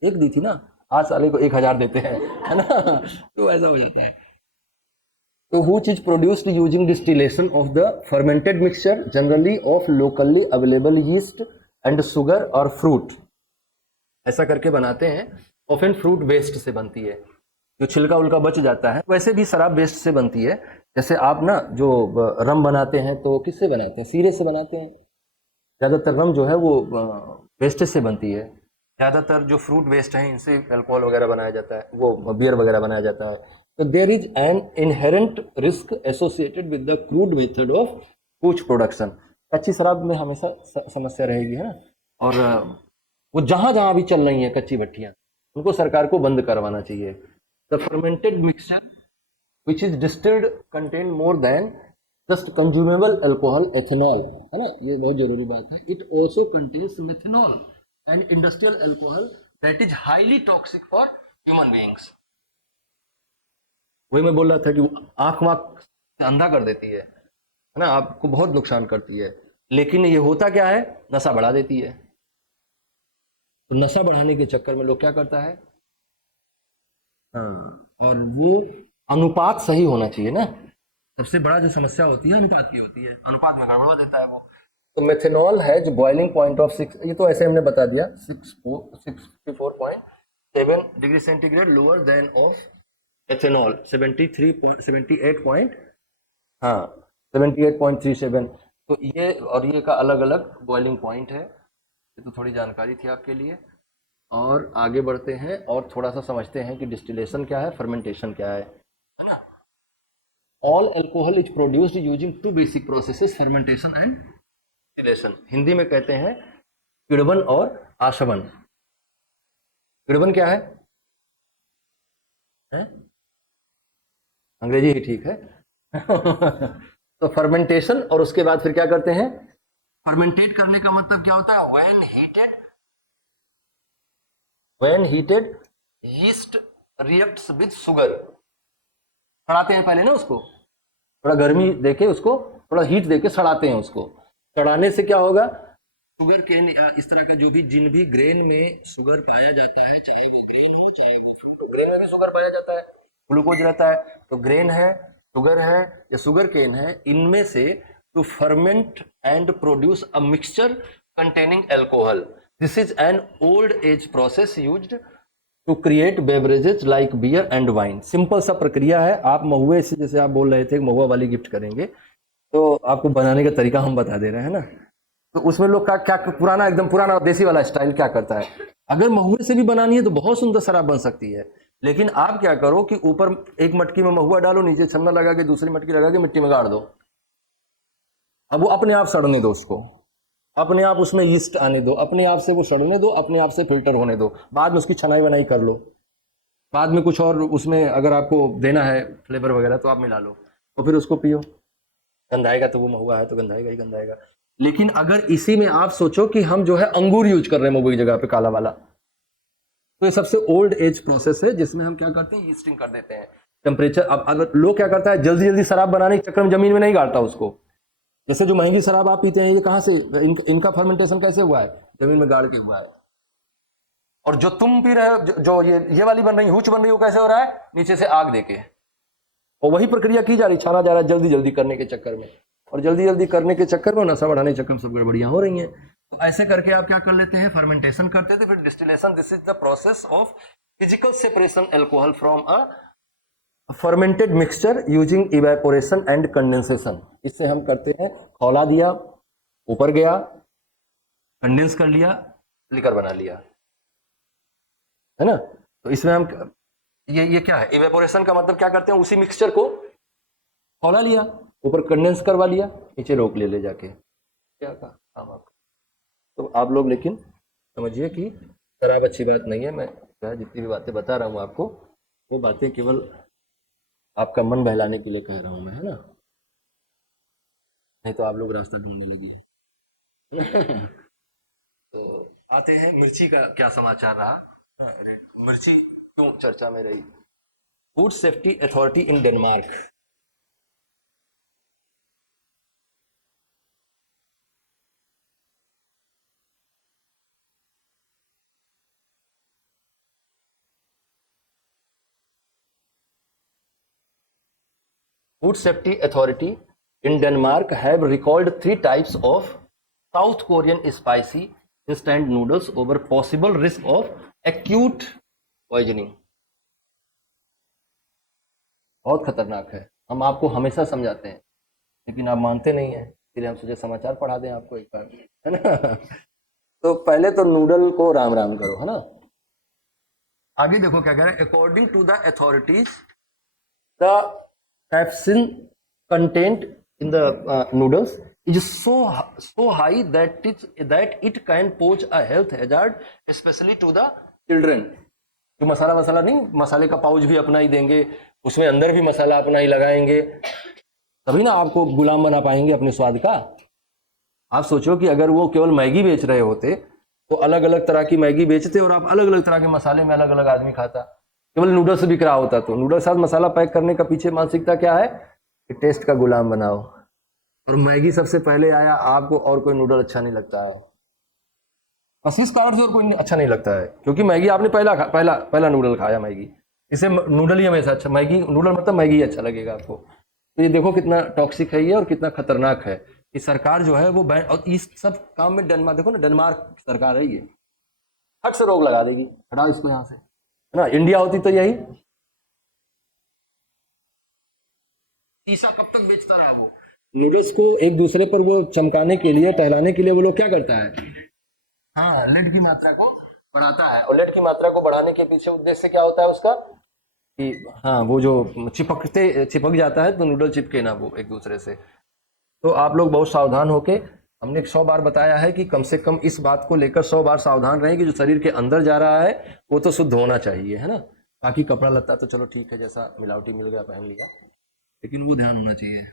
एक दी थी ना, आज साले को 1000 देते हैं, है ना, तो ऐसा हो जाता है। तो which is produced using distillation of the fermented mixture generally of locally available yeast and sugar or fruit। ऐसा करके बनाते हैं, ऑफन फ्रूट वेस्ट से बनती है, जो छिलका उलका बच जाता है। वैसे भी शराब वेस्ट से बनती है, जैसे आप ना जो रम बनाते हैं तो किससे बनाते हैं, सीरे से बनाते हैं। ज़्यादातर रम जो है वो वेस्ट से बनती है, ज़्यादातर जो फ्रूट वेस्ट है इनसे अल्कोहल वगैरह बनाया जाता है, वो बियर वगैरह बनाया जाता है। तो there is an inherent risk associated with the crude method of hooch production. कच्ची शराब में हमेशा समस्या रहेगी, है ना। और वो जहां जहां भी चल रही हैं कच्ची भट्टियां, उनको सरकार को बंद करवाना चाहिए। The fermented mixture which is distilled contain more than just consumable alcohol ethanol, है ना, ये बहुत जरूरी बात है। It also contains methanol and industrial alcohol that is highly toxic for human beings. वही मैं बोल रहा था कि आंख वाँख अंधा कर देती है ना, आपको बहुत नुकसान करती है। लेकिन ये होता क्या है, नशा बढ़ा देती है। तो नशा बढ़ाने के चक्कर में लोग क्या करता है, हाँ, और वो अनुपात सही होना चाहिए ना। सबसे बड़ा जो समस्या होती है अनुपात की होती है, अनुपात में गड़बड़ा देता है वो। तो मेथेनॉल है जो बॉइलिंग पॉइंट ऑफ 6, ये तो ऐसे हमने बता दिया, 64.7 degree centigrade lower than of ethanol 78 point, हाँ 78.37। तो ये और ये का अलग अलग बॉइलिंग पॉइंट है। ये तो थोड़ी जानकारी थी आपके लिए। और आगे बढ़ते हैं और थोड़ा सा समझते हैं कि डिस्टिलेशन क्या है, फर्मेंटेशन क्या है। All alcohol is produced using two basic processes, fermentation and distillation. Hindi में कहते हैं किण्वन और आशवन। किण्वन क्या है? अंग्रेजी ही ठीक है। तो फर्मेंटेशन, और उसके बाद फिर क्या करते हैं? फर्मेंटेट करने का मतलब क्या होता है? When heated yeast reacts with sugar. सड़ाते हैं पहले ना उसको, थोड़ा गर्मी देके उसको, थोड़ा हीट देके सड़ाते हैं उसको। सड़ाने से क्या होगा? शुगर केन, इस तरह का जो भी जिन भी ग्रेन में शुगर पाया जाता है, चाहे वो ग्रेन हो चाहे वो फ्रूट, ग्रेन में भी शुगर पाया जाता है, ग्लूकोज रहता है। तो ग्रेन है, शुगर है या शुगर केन है, इनमें से to ferment and produce a mixture containing alcohol. This is an old age process used to create beverages like beer and wine. Simple सा प्रक्रिया है। आप महुए से, जैसे आप बोल रहे थे महुआ वाली गिफ्ट करेंगे, तो आपको बनाने का तरीका हम बता दे रहे हैं ना। तो उसमें लोग का क्या, पुराना एकदम पुराना देसी वाला स्टाइल क्या करता है, अगर महुए से भी बनानी है तो बहुत सुंदर शराब बन सकती है। लेकिन आप क्या करो कि ऊपर एक मटकी में महुआ डालो, नीचे छन्ना लगा के दूसरी मटकी लगा के मिट्टी में गाड़ दो। अब वो अपने आप सड़ने दो, उसको अपने आप उसमें यीस्ट आने दो, अपने आप से वो सड़ने दो, अपने आप से फिल्टर होने दो। बाद में उसकी छनाई बनाई कर लो, बाद में कुछ और उसमें अगर आपको देना है फ्लेवर वगैरह तो आप मिला लो, और फिर उसको पियो। गंधाएगा तो वो महुआ है तो गंधाएगा ही गंधाएगा। लेकिन अगर इसी में आप सोचो कि हम जो है अंगूर यूज कर रहे हैं महुए की जगह पे, काला वाला, तो ये सबसे ओल्ड एज प्रोसेस है जिसमें हम क्या करते हैं, ईस्टिंग कर देते हैं। टेम्परेचर, अब अगर लोग क्या करता है, जल्दी जल्दी शराब बनाने के चक्कर में जमीन में नहीं गाड़ता उसको। जैसे जो महंगी शराब आप पीते हैं, ये कहां से, इनका फर्मेंटेशन कैसे हुआ है? जमीन में गाड़ के हुआ है। और जो तुम पी रहे हो, जो ये वाली बन रही, हुच बन रही हो, कैसे हो रहा है? नीचे से आग देके। और वही प्रक्रिया की जा रही, छाना जा रहा है जल्दी जल्दी करने के चक्कर में, और जल्दी जल्दी करने के चक्कर में, नशा बढ़ाने के चक्कर में सब गड़बड़ियां हो रही हैं। तो ऐसे करके आप क्या कर लेते हैं, फर्मेंटेशन करते थे, फिर distillation. This is the process of physical separation alcohol from a fermented mixture using evaporation and condensation. इससे हम करते हैं, खौला दिया, ऊपर गया, कंडेंस कर लिया, लिकर बना लिया, है ना। तो इसमें हम ये क्या है, इवेपोरेशन का मतलब क्या करते हैं, उसी मिक्सचर को खौला लिया, ऊपर कंडेंस करवा लिया, नीचे रोक ले जाके, क्या का काम आपका। तो आप लोग लेकिन समझिए कि शराब अच्छी बात नहीं है। मैं जितनी भी बातें बता रहा हूँ आपको, वो बातें केवल आपका मन बहलाने के लिए कह रहा हूँ मैं, है ना। नहीं तो आप लोग रास्ता ढूंढने लगिए। तो आते हैं मिर्ची का क्या समाचार रहा। मिर्ची क्यों चर्चा में रही? Food safety authority in Denmark. Food Safety Authority in Denmark have recalled 3 types of South Korean spicy instant noodles over possible risk of acute poisoning। बहुत खतरनाक है। हम आपको हमेशा समझाते हैं, लेकिन आप मानते नहीं हैं, इसलिए हम सोचे समाचार पढ़ा दें आपको एक बार, है ना। तो पहले तो नूडल को राम राम करो, है ना। आगे देखो क्या कह रहे हैं, according to the authorities the capsaicin content in the noodles is so high that it can pose a health hazard especially to the children। जो मसाला वसाला नहीं, मसाले का पाउच भी अपना ही देंगे, उसमें अंदर भी मसाला अपना ही लगाएंगे, तभी ना आपको गुलाम बना पाएंगे अपने स्वाद का। आप सोचो कि अगर वो केवल मैगी बेच रहे होते तो अलग अलग तरह की मैगी बेचते और आप अलग अलग तरह के मसाले में अलग अलग आदमी खाता। केवल नूडल्स बिक रहा होता तो नूडल्स साथ मसाला पैक करने का पीछे मानसिकता क्या है कि टेस्ट का गुलाम बनाओ। और मैगी सबसे पहले आया, आपको और कोई नूडल अच्छा नहीं लगता है, बस इस कारण से और कोई अच्छा नहीं लगता है, क्योंकि मैगी आपने पहला नूडल खाया मैगी, इसे नूडल ही हमेशा अच्छा, मैगी नूडल मतलब मैगी अच्छा लगेगा आपको। तो ये देखो कितना टॉक्सिक है ये और कितना खतरनाक है। कि सरकार जो है वो बैन, और इस सब काम में डेनमार्क, देखो ना डेनमार्क सरकार है ये, हट से रोक लगा देगी, हटाओ इसको यहाँ से, है ना। इंडिया होती तो यही, शीशा कब तक बेचता रहा वो, नूडल्स को एक दूसरे पर वो चमकाने के लिए, टहलाने के लिए वो लोग क्या करता है, हाँ, लेड की मात्रा को बढ़ाता है। और लेड की मात्रा को बढ़ाने के पीछे उद्देश्य क्या होता है उसका, कि हाँ वो जो चिपक जाता है तो नूडल चिपके ना वो एक दूसरे से। तो आप लोग बहुत सावधान होके, हमने 100 बार बताया है कि कम से कम इस बात को लेकर 100 बार सावधान रहें कि जो शरीर के अंदर जा रहा है वो तो शुद्ध होना चाहिए, है ना। बाकी कपड़ा लत्ता तो चलो ठीक है, जैसा मिलावटी मिल गया पहन लिया, लेकिन वो ध्यान होना चाहिए।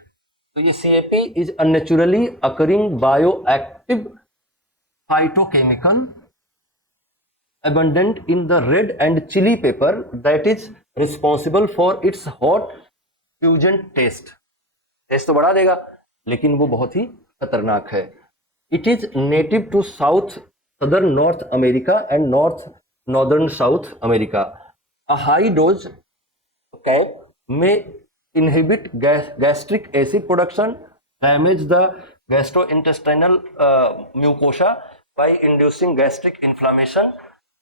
तो ये CAP is a naturally occurring bioactive phytochemical abundant in the red and chili pepper that is responsible for its hot fusion taste। Taste तो बढ़ा देगा लेकिन वो बहुत ही खतरनाक है। It is native to south southern north America and northern south America. A high dose cap में inhibit gastric acid production, damage the gastrointestinal mucosa by inducing gastric inflammation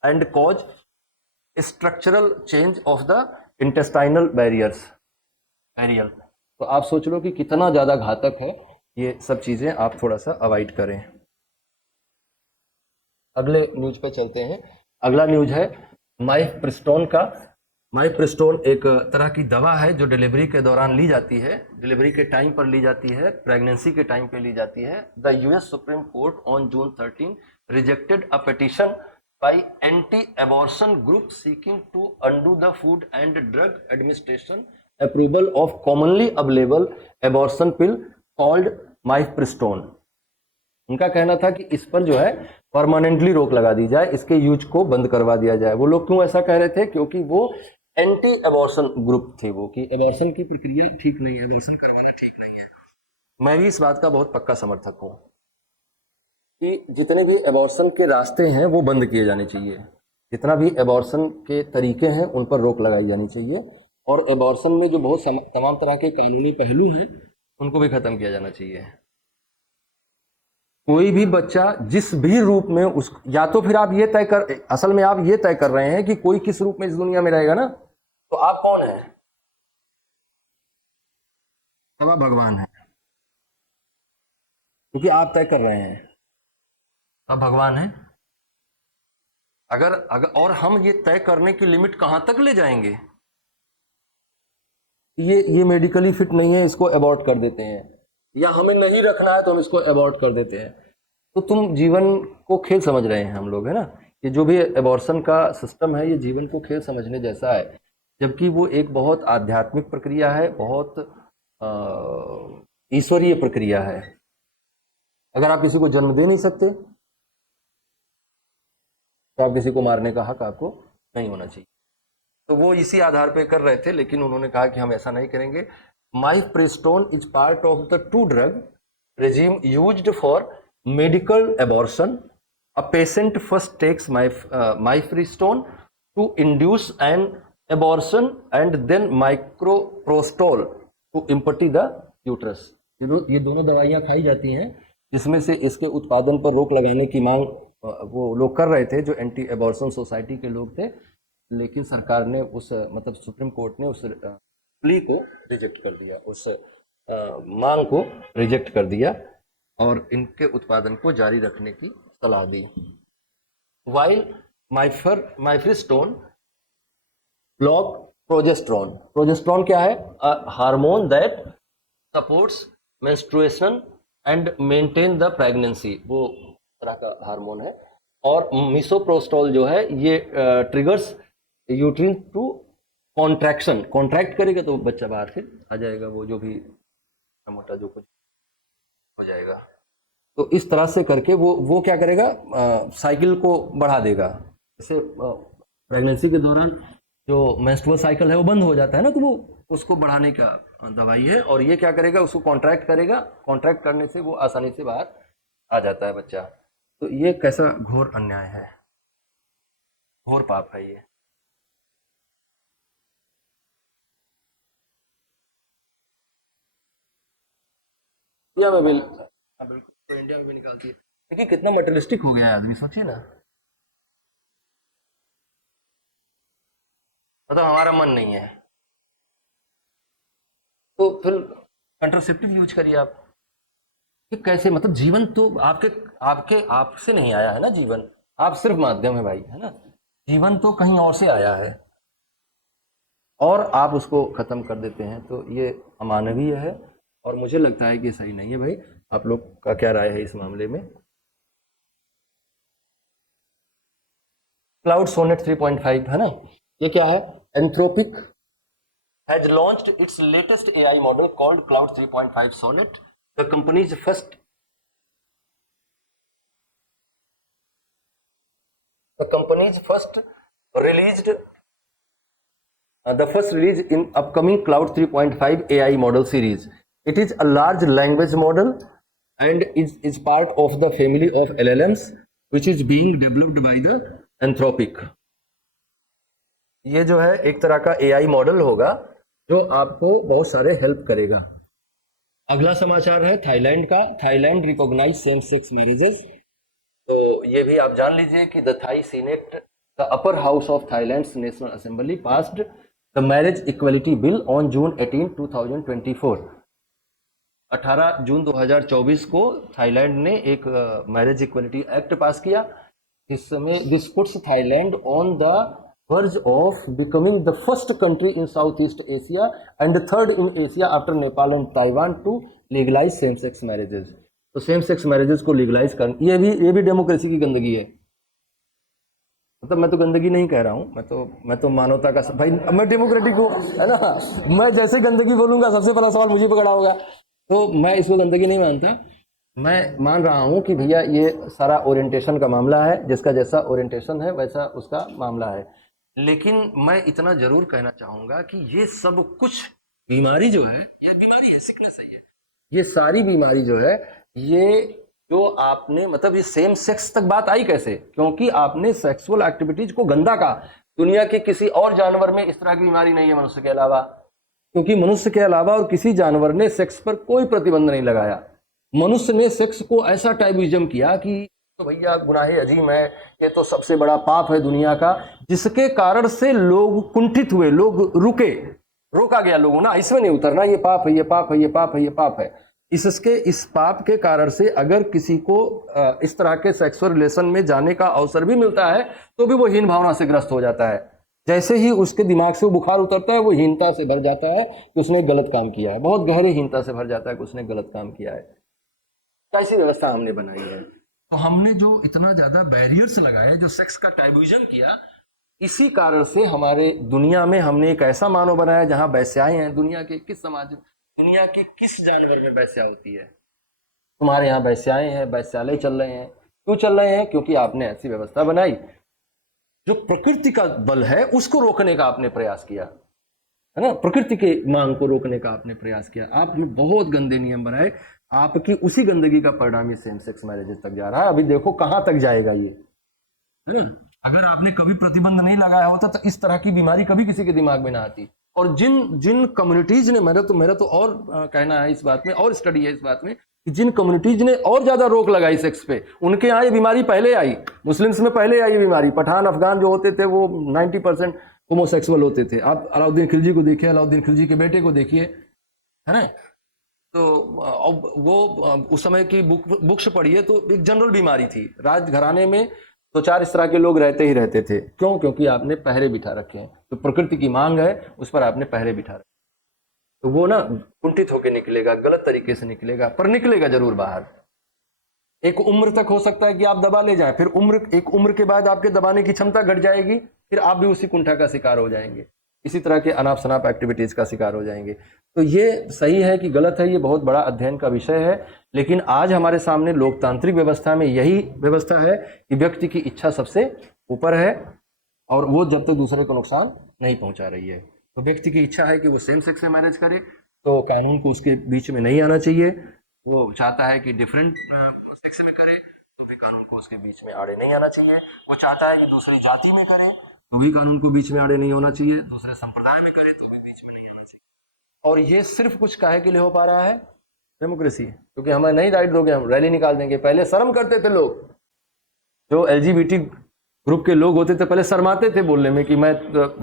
and cause structural change of the intestinal barrier। तो आप सोच लो कि कितना ज्यादा घातक है ये सब चीजें, आप थोड़ा सा अवॉइड करें। अगले न्यूज पे चलते हैं। अगला न्यूज है माइफ्प्रिस्टोन का। माइफ्प्रिस्टोन एक तरह की दवा है जो डिलीवरी के दौरान ली जाती है, डिलीवरी के टाइम पर ली जाती है, प्रेगनेंसी के टाइम पे ली जाती है। The US supreme court on June 13 rejected a petition by anti-abortion group seeking to undo the Food and Drug Administration approval of commonly available abortion pill called mifepristone। उनका कहना था कि इस पर जो है परमानेंटली रोक लगा दी जाए, इसके यूज को बंद करवा दिया जाए। वो लोग क्यों ऐसा कह रहे थे, क्योंकि वो एंटी एबॉर्शन ग्रुप थे, वो कि एबॉर्शन की प्रक्रिया ठीक नहीं है, एबॉर्शन करवाना ठीक नहीं है। मैं भी इस बात का बहुत पक्का समर्थक हूँ कि जितने भी एबॉर्शन के रास्ते हैं वो बंद किए जाने चाहिए, जितना भी एबॉर्शन के तरीके हैं उन पर रोक लगाई जानी चाहिए, और एबॉर्शन में जो बहुत तमाम तरह के कानूनी पहलू हैं उनको भी खत्म किया जाना चाहिए। कोई भी बच्चा जिस भी रूप में उस, या तो फिर आप ये तय कर, असल में आप ये तय कर रहे हैं कि कोई किस रूप में इस दुनिया में रहेगा ना, तो आप कौन है, तब आप भगवान है, क्योंकि आप तय कर रहे हैं, तब भगवान है। अगर अगर और हम ये तय करने की लिमिट कहां तक ले जाएंगे, ये मेडिकली फिट नहीं है, इसको अबॉर्ट कर देते हैं, या हमें नहीं रखना है तो हम इसको अबॉर्ट कर देते हैं। तो तुम जीवन को खेल समझ रहे हैं हम लोग, है ना। ये जो भी एबॉर्शन का सिस्टम है ये जीवन को खेल समझने जैसा है, जबकि वो एक बहुत आध्यात्मिक प्रक्रिया है, बहुत ईश्वरीय प्रक्रिया है। अगर आप किसी को जन्म दे नहीं सकते तो आप किसी को मारने का हक आपको नहीं होना चाहिए। तो वो इसी आधार पे कर रहे थे, लेकिन उन्होंने कहा कि हम ऐसा नहीं करेंगे। Mifepristone is part of the two drug regime used for medical abortion। A patient first takes mifepristone to induce an abortion and then microprostol to empty the uterus। ये दोनों दवाइयां खाई जाती हैं जिसमें से इसके उत्पादन पर रोक लगाने की मांग वो लोग कर रहे थे जो एंटी एबॉर्शन सोसाइटी के लोग थे, लेकिन सरकार ने उस मतलब सुप्रीम कोर्ट ने उस प्ली को रिजेक्ट कर दिया, उस मांग को रिजेक्ट कर दिया और इनके उत्पादन को जारी रखने की सलाह दी। While mifepristone block progesterone. Progesterone क्या है, hormone that supports menstruation and maintain the pregnancy, वो तरह का हार्मोन है। और मिसोप्रोस्टोल जो है ये triggers uterine to contraction, contract करेगा तो बच्चा बाहर से आ जाएगा, वो जो भी मोटा जो कुछ हो जाएगा। तो इस तरह से करके वो क्या करेगा, साइकिल को बढ़ा देगा। जैसे प्रेगनेंसी के दौरान जो मेंस्ट्रुअल साइकिल है वो बंद हो जाता है ना, तो वो उसको बढ़ाने का दवाई है। और ये क्या करेगा, उसको कॉन्ट्रैक्ट करेगा, कॉन्ट्रैक्ट करने से वो आसानी से बाहर आ जाता है बच्चा। तो ये कैसा घोर अन्याय है, घोर पाप है ये। इंडिया में भी, हाँ बिल्कुल, तो इंडिया में भी निकालती है। देखिए कितना मटेरियलिस्टिक हो गया है आदमी, सोचिए ना, मतलब हमारा मन नहीं है तो फिर कंट्रासेप्टिव यूज करिए आप। कि कैसे, मतलब जीवन तो आपके आपके आपसे नहीं आया है ना जीवन, आप सिर्फ माध्यम है भाई, है ना। जीवन तो कहीं और से आया है और आप उसको खत्म कर देते हैं, तो ये अमानवीय है और मुझे लगता है कि ये सही नहीं है भाई। आप लोग का क्या राय है इस मामले में? क्लाउड सोनेट 3.5 है ना, ये क्या है? Anthropic has launched its latest AI model called Cloud 3.5 Sonnet. The company's first the company's first released the first release in upcoming Cloud 3.5 AI model series. It is a large language model and is part of the family of LLMs which is being developed by the Anthropic. ये जो है एक तरह का AI मॉडल होगा जो आपको बहुत सारे हेल्प करेगा। अगला समाचार है थाईलैंड का। Thailand recognise same sex marriages. तो ये भी आप जान लीजिए कि the Thai senate, the upper house of Thailand's national assembly passed the marriage equality bill on June 18, 2024। 18 जून 2024 को थाईलैंड ने एक मैरिज इक्वलिटी एक्ट पास किया। इस समय this puts Thailand on the verge of becoming the first country in Southeast Asia and the third in Asia after Nepal and Taiwan to legalize same sex marriages। तो सेम सेक्स मैरिजेस को लीगलाइज कर, ये भी डेमोक्रेसी की गंदगी है। मतलब मैं तो गंदगी नहीं कह रहा हूँ, मैं तो मानवता का भाई, मैं डेमोक्रेटिक हूँ, है ना। मैं जैसे गंदगी बोलूंगा सबसे पहला सवाल मुझे पकड़ा होगा, तो मैं इसको गंदगी नहीं मानता। मैं मान रहा हूँ कि भैया ये सारा ओरिएंटेशन का मामला है, जिसका जैसा ओरिएंटेशन है वैसा उसका मामला है। लेकिन मैं इतना जरूर कहना चाहूंगा कि ये सब कुछ बीमारी जो है, ये बीमारी है, सिकनेस है, ये सारी बीमारी जो है, ये जो आपने मतलब ये सेम सेक्स तक बात आई कैसे? क्योंकि आपने सेक्सुअल एक्टिविटीज को गंदा कहा। दुनिया के किसी और जानवर में इस तरह की बीमारी नहीं है मनुष्य के अलावा, क्योंकि मनुष्य के अलावा और किसी जानवर ने सेक्स पर कोई प्रतिबंध नहीं लगाया। मनुष्य ने सेक्स को ऐसा टैबुइज्म किया कि तो भैया गुनाह अजीम है, ये तो सबसे बड़ा पाप है दुनिया का, जिसके कारण से लोग कुंठित हुए, लोग रोका गया लोगों ना, इसमें नहीं उतरना, ये पाप है, ये पाप है, ये पाप है, ये पाप है। इस पाप के कारण से अगर किसी को इस तरह के सेक्सुअल रिलेशन में जाने का अवसर भी मिलता है तो भी वो हीन भावना से ग्रस्त हो जाता है। जैसे ही उसके दिमाग से वो बुखार उतरता है, वो हीनता से भर जाता है कि उसने गलत काम किया है, बहुत गहरी हीनता से भर जाता है कि उसने गलत काम किया है। कैसी व्यवस्था हमने बनाई है? तो हमने जो इतना ज्यादा बैरियर्स लगाए, जो सेक्स का टैबुइज्म किया, इसी कारण से हमारे दुनिया में हमने एक ऐसा मानव बनाया जहां वैश्याएं हैं। दुनिया के किस समाज, दुनिया के किस जानवर में वैश्या होती है? तुम्हारे यहाँ वैश्याएं हैं, वैश्यालय चल रहे हैं। क्यों चल रहे हैं? क्योंकि आपने ऐसी व्यवस्था बनाई। जो प्रकृति का बल है उसको रोकने का आपने प्रयास किया, है ना, प्रकृति के मांग को रोकने का आपने प्रयास किया। आपने बहुत गंदे नियम बनाए, आपकी उसी गंदगी का परिणाम ये सेम सेक्स मैरिजेस तक जा रहा है। अभी देखो कहां तक जाएगा ये, है ना। अगर आपने कभी प्रतिबंध नहीं लगाया होता तो इस तरह की बीमारी कभी किसी के दिमाग में ना आती। और जिन कम्युनिटीज ने, मेरा तो और कहना है इस बात में, और स्टडी है इस बात में कि जिन कम्युनिटीज ने और ज्यादा रोक लगाई सेक्स पे, उनके यहाँ ये बीमारी पहले आई। मुस्लिम्स में पहले आई ये बीमारी। पठान अफगान जो होते थे वो 90% होमोसेक्सुअल होते थे। आप अलाउद्दीन खिलजी को देखिए, अलाउद्दीन खिलजी के बेटे को देखिए, है ना। तो वो उस समय की बुक्स पढ़िए तो एक जनरल बीमारी थी। राजघराने में तो 4 इस तरह के लोग रहते ही रहते थे। क्यों? क्योंकि आपने पहरे बिठा रखे हैं। तो प्रकृति की मांग है, उस पर आपने पहरे बिठा रखे, तो वो ना कुंठित होकर निकलेगा, गलत तरीके से निकलेगा, पर निकलेगा जरूर बाहर। एक उम्र तक हो सकता है कि आप दबा ले जाएं, फिर एक उम्र के बाद आपके दबाने की क्षमता घट जाएगी, फिर आप भी उसी कुंठा का शिकार हो जाएंगे, इसी तरह के अनाप शनाप एक्टिविटीज का शिकार हो जाएंगे। तो ये सही है कि गलत है, ये बहुत बड़ा अध्ययन का विषय है। लेकिन आज हमारे सामने लोकतांत्रिक व्यवस्था में यही व्यवस्था है कि व्यक्ति की इच्छा सबसे ऊपर है और वो जब तक दूसरे को नुकसान नहीं पहुंचा रही है। तो व्यक्ति की इच्छा है कि वो सेम सेक्स से मैरिज करे, तो कानून को उसके बीच में नहीं आना चाहिए। वो चाहता है कि डिफरेंट सेक्स में करे, तो भी कानून को उसके बीच में आड़े नहीं आना चाहिए। वो चाहता है कि दूसरी जाति में करे, तो भी कानून को बीच में आड़े नहीं होना चाहिए। दूसरे संप्रदाय में करे तो भी बीच में नहीं आना चाहिए। और ये सिर्फ कुछ काहे के लिए हो पा रहा है? डेमोक्रेसी। क्योंकि हमें नहीं राइट दोगे, हम रैली निकाल देंगे। पहले शर्म करते थे लोग, जो एलजीबीटी ग्रुप के लोग होते थे, पहले शर्माते थे बोलने में कि मैं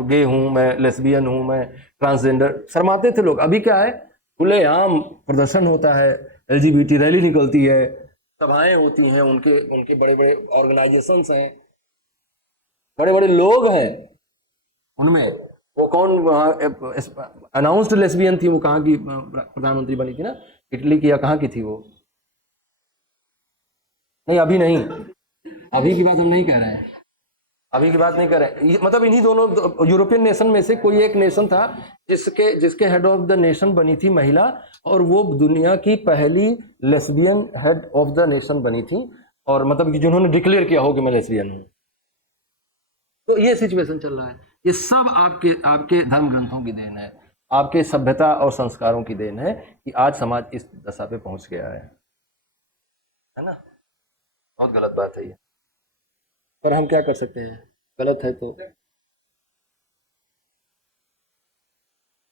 गे हूं, मैं लेस्बियन हूं, मैं ट्रांसजेंडर, शर्माते थे लोग। अभी क्या है? खुलेआम प्रदर्शन होता है, LGBT रैली निकलती है, सभाएं होती हैं, उनके उनके बड़े बड़े ऑर्गेनाइजेशंस हैं, बड़े बड़े लोग हैं उनमें। वो कौन अनाउंस्ड लेस्बियन थी, वो कहाँ की प्रधानमंत्री बनी थी ना, इटली की या कहाँ की थी वो? नहीं अभी नहीं, अभी की बात हम नहीं कह रहे हैं, अभी की बात नहीं कर रहे हैं। मतलब इन्हीं दोनों यूरोपियन नेशन में से कोई एक नेशन था जिसके हेड ऑफ द नेशन बनी थी महिला, और वो दुनिया की पहली lesbian head of the nation बनी थी, और मतलब कि जिन्होंने डिक्लेयर किया हो कि मैं लेस्बियन हूं। तो ये सिचुएशन चल रहा है, ये सब आपके आपके धर्म ग्रंथों की देन है, आपके सभ्यता और संस्कारों की देन है कि आज समाज इस दशा पे पहुंच गया है ना। बहुत गलत बात है ये, पर हम क्या कर सकते हैं, गलत है तो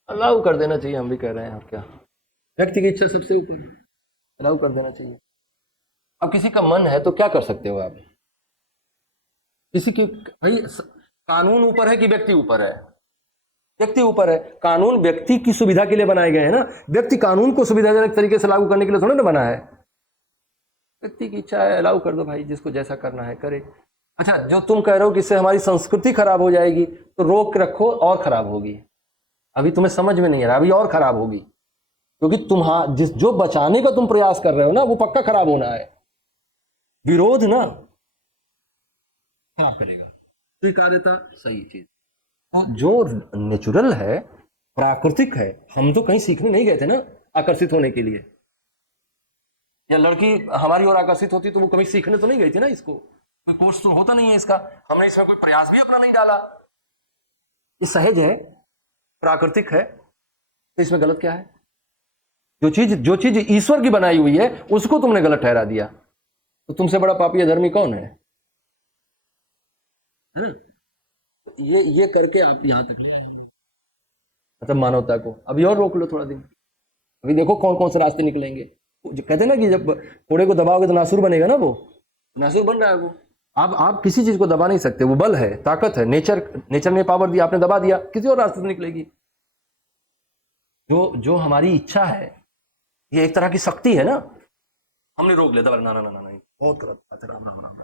अलाउ कर देना चाहिए, हम भी कह रहे हैं, और क्या, व्यक्ति की इच्छा सबसे ऊपर, अलाउ कर देना चाहिए। अब किसी का मन है तो क्या कर सकते हो आप, किसी की भाई कानून ऊपर है कि व्यक्ति ऊपर है? व्यक्ति ऊपर है। कानून व्यक्ति की सुविधा के लिए बनाए गए हैं ना, व्यक्ति कानून को सुविधाजनक तरीके से लागू करने के लिए थोड़ा ना बना है। व्यक्ति की इच्छा है, अलाउ कर दो भाई, जिसको जैसा करना है करे। अच्छा, जो तुम कह रहे हो कि इससे हमारी संस्कृति खराब हो जाएगी, तो रोक रखो और खराब होगी। अभी तुम्हें समझ में नहीं आ रहा, अभी और खराब होगी, क्योंकि जिस जो बचाने का तुम प्रयास कर रहे हो ना, वो पक्का खराब होना है। विरोध ना खराब करेगा, स्वीकार्यता सही चीज। जो नेचुरल है, प्राकृतिक है, हम तो कहीं सीखने नहीं गए थे ना आकर्षित होने के लिए, या लड़की हमारी ओर आकर्षित होती तो वो कभी सीखने तो नहीं गई थी ना, इसको कोई कोर्स तो होता नहीं है इसका, हमने इसमें कोई प्रयास भी अपना नहीं डाला। ये सहज है, प्राकृतिक है, तो इसमें गलत क्या है? जो चीज ईश्वर की बनाई हुई है उसको तुमने गलत ठहरा दिया, तो तुमसे बड़ा पापी अधर्मी कौन है? ये करके आप यहां तक ले आए, मतलब मानवता को अभी और रोक लो थोड़ा दिन, अभी देखो कौन कौन से रास्ते निकलेंगे। जो कहते हैं ना कि जब घोड़े को दबाओगे तो नासुर बनेगा ना, वो नासुर बन रहा है वो। आप किसी चीज को दबा नहीं सकते, वो बल है, ताकत है, नेचर ने पावर दिया, आपने दबा दिया, किसी और रास्ते से निकलेगी। जो हमारी इच्छा है, ये एक तरह की शक्ति है ना, हमने रोक लिया, दबा, ना ना ना ना, बहुत गलत बात है, राम राम राम।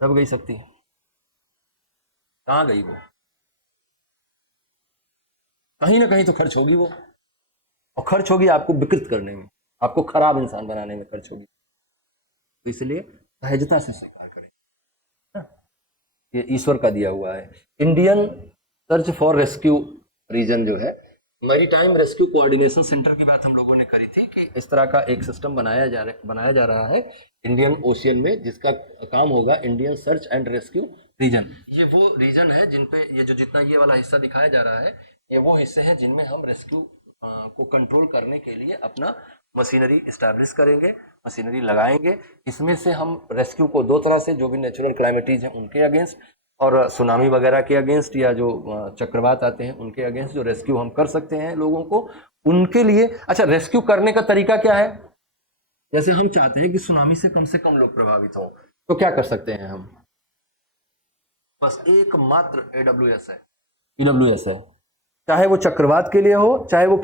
दब गई शक्ति, कहाँ गई वो? कहीं ना कहीं तो खर्च होगी वो, और खर्च होगी आपको विकृत करने में, आपको खराब इंसान बनाने में खर्च होगी। तो इसलिए सहजता से स्वीकार करें, ये ईश्वर का दिया हुआ है। Indian search for rescue region जो है, मैरीटाइम रेस्क्यू कोऑर्डिनेशन सेंटर की बात हम लोगों ने करी थी कि इस तरह का एक सिस्टम बनाया जा रहा है इंडियन ओशियन में, जिसका काम होगा Indian search and rescue region. ये वो रीजन है जिन पे ये जो जितना ये वाला हिस्सा दिखाया जा रहा है, ये वो हिस्से हैं जिनमें हम रेस्क्यू को कंट्रोल करने के लिए अपना मशीनरी इस्टेब्लिश करेंगे, मशीनरी लगाएंगे। इसमें से हम रेस्क्यू को दो तरह से, जो भी नेचुरल क्लाइमेटीज हैं उनके अगेंस्ट, और सुनामी वगैरह के अगेंस्ट, या जो चक्रवात आते हैं उनके अगेंस्ट जो रेस्क्यू हम कर सकते हैं लोगों को, उनके लिए। अच्छा, रेस्क्यू करने का तरीका क्या है? जैसे हम चाहते हैं कि सुनामी से कम लोग प्रभावित हो, तो क्या कर सकते हैं हम? बस एकमात्र AWS है, EWS है, चाहे वो चक्रवात के लिए हो, चाहे वो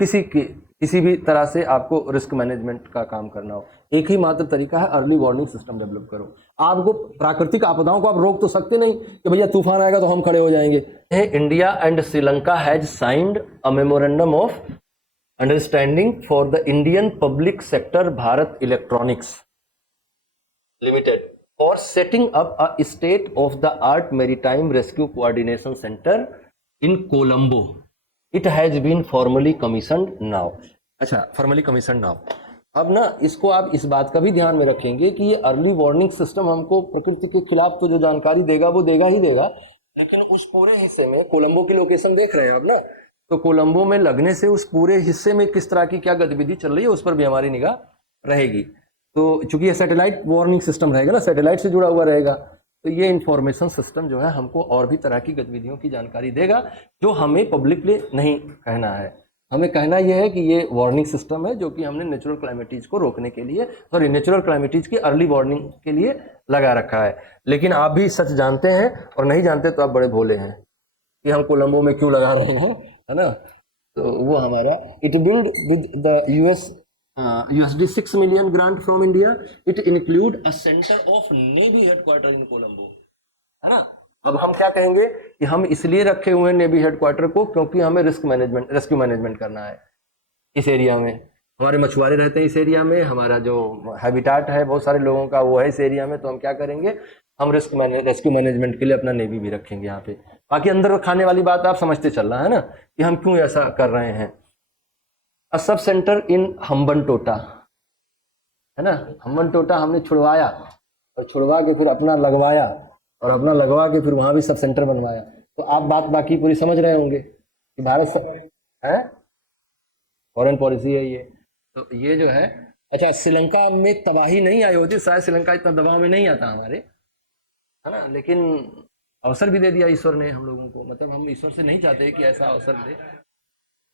किसी भी तरह से आपको रिस्क मैनेजमेंट का काम करना हो, एक ही मात्र तरीका है, अर्ली वार्निंग सिस्टम डेवलप करो। आपको प्राकृतिक आपदाओं को आप रोक तो सकते नहीं कि भैया तूफान आएगा तो हम खड़े हो जाएंगे। India and Sri Lanka has signed a memorandum of understanding for the Indian public sector Bharat electronics limited for setting up a state of the art maritime rescue coordination centre in Colombo. It has been formally commissioned now. अच्छा, फॉर्मली कमीशनड नाउ। अब ना इसको आप इस बात का भी ध्यान में रखेंगे कि ये अर्ली वार्निंग सिस्टम हमको प्रकृति के खिलाफ तो जो जानकारी देगा वो देगा ही देगा, लेकिन उस पूरे हिस्से में, कोलंबो की लोकेशन देख रहे हैं आप ना, तो कोलंबो में लगने से उस पूरे हिस्से में किस तरह की क्या गतिविधि चल रही है उस पर भी हमारी निगाह रहेगी। तो चूंकि ये सैटेलाइट वार्निंग सिस्टम रहेगा ना, सैटेलाइट से जुड़ा हुआ रहेगा, तो ये इंफॉर्मेशन सिस्टम जो है हमको और भी तरह की गतिविधियों की जानकारी देगा, जो हमें पब्लिकली नहीं कहना है। हमें कहना यह है कि ये वार्निंग सिस्टम है जो कि हमने नेचुरल क्लाइमेटीज को रोकने के लिए, सॉरी, नेचुरल क्लाइमेटीज की अर्ली वार्निंग के लिए लगा रखा है। लेकिन आप भी सच जानते हैं, और नहीं जानते तो आप बड़े भोले हैं कि हम कोलंबो में क्यों लगा रहे हैं, है ना। तो वो हमारा it build with the US USD 6 million grant from India. It include a center of Navy headquarter in Colombo, है ना। अब हम क्या कहेंगे कि हम इसलिए रखे हुए हैं नेवी हेडक्वार्टर को क्योंकि हमें रेस्क्यू मैनेजमेंट करना है इस एरिया में। हमारे मछुआरे रहते हैं इस एरिया में, हमारा जो हैबिटाट है बहुत सारे लोगों का वो है इस एरिया में, तो हम क्या करेंगे, हम रेस्क्यू मैनेजमेंट के लिए अपना नेवी भी रखेंगे यहाँ पे। बाकी अंदर खाने वाली बात आप समझते चल रहा है ना कि हम क्यों ऐसा कर रहे हैं। अ सब सेंटर इन हम्बनटोटा, है ना, हम्बनटोटा हमने छुड़वाया और छुड़वा के फिर अपना लगवाया और अपना लगवा के फिर वहां भी सब सेंटर बनवाया। तो आप बात बाकी पूरी समझ रहे होंगे कि है फॉरेन पॉलिसी है ये। तो ये जो है, अच्छा श्रीलंका में तबाही नहीं आई होती, शायद श्रीलंका इतना दबाव में नहीं आता हमारे, है ना, लेकिन अवसर भी दे दिया ईश्वर ने हम लोगों को। मतलब हम ईश्वर से नहीं चाहते कि ऐसा अवसर दे,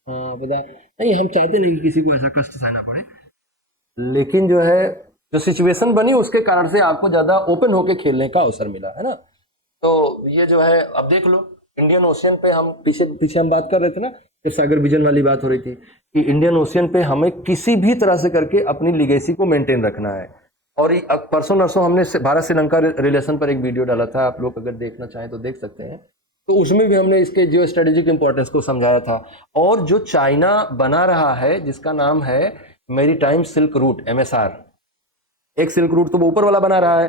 हाँ बता नहीं, हम चाहते नहीं कि किसी को ऐसा कष्ट सहना पड़े, लेकिन जो है जो सिचुएशन बनी उसके कारण से आपको ज्यादा ओपन होके खेलने का अवसर मिला, है ना। तो ये जो है अब देख लो, इंडियन ओशियन पे हम पीछे हम बात कर रहे थे ना, जब सागर विजन वाली बात हो रही थी कि इंडियन ओशियन पे हमें किसी भी तरह से करके अपनी लीगेसी को मेंटेन रखना है। और परसों नरसों हमने भारत श्रीलंका रिलेशन पर एक वीडियो डाला था, आप लोग अगर देखना चाहें तो देख सकते हैं। तो उसमें भी हमने इसके जियो स्ट्रेटेजिक इंपॉर्टेंस को समझाया था। और जो चाइना बना रहा है जिसका नाम है मैरीटाइम सिल्क रूट, MSR, एक सिल्क रूट तो वो ऊपर वाला बना रहा है,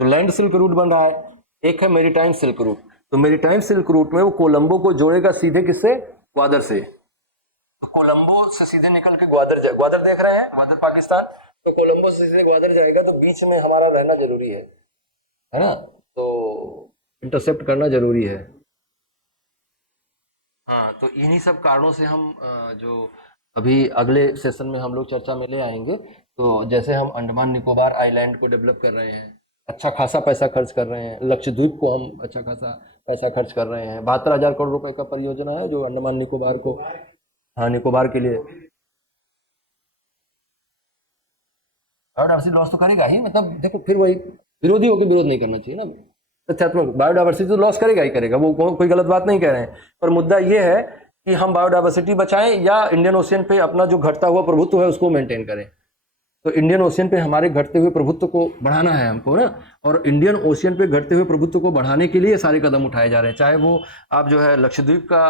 तो लैंड सिल्क रूट बन रहा है, एक है मैरीटाइम सिल्क रूट। तो मैरीटाइम सिल्क रूट में वो कोलंबो को जोड़ेगा सीधे किससे, ग्वादर से। तो कोलंबो से सीधे निकल के ग्वादर देख रहे हैं, ग्वादर पाकिस्तान, तो कोलंबो से सीधे ग्वादर जाएगा, तो बीच में हमारा रहना जरूरी है ना, तो इंटरसेप्ट करना जरूरी है। हाँ, तो इन्हीं सब कारणों से हम जो अभी अगले सेशन में हम लोग चर्चा में ले आएंगे। तो जैसे हम अंडमान निकोबार आइलैंड को डेवलप कर रहे हैं, अच्छा खासा पैसा खर्च कर रहे हैं, लक्षद्वीप को हम अच्छा खासा पैसा खर्च कर रहे हैं, 72,000 करोड़ रुपए का परियोजना है जो अंडमान निकोबार को, हाँ निकोबार के लिए। बायोडाइवर्सिटी लॉस तो करेगा ही, मतलब देखो फिर वही विरोधी होकर विरोध नहीं करना चाहिए ना, तथ्यात्मक बायोडाइवर्सिटी तो लॉस करेगा ही करेगा, वो कोई गलत बात नहीं कह रहे हैं। पर मुद्दा ये है कि हम बायोडाइवर्सिटी बचाएं या इंडियन ओशियन पे अपना जो घटता हुआ प्रभुत्व है उसको मेंटेन करें। तो इंडियन ओशियन पे हमारे घटते हुए प्रभुत्व को बढ़ाना है हमको ना, और इंडियन ओशियन पे घटते हुए प्रभुत्व को बढ़ाने के लिए सारे कदम उठाए जा रहे हैं। चाहे वो आप जो है लक्षद्वीप का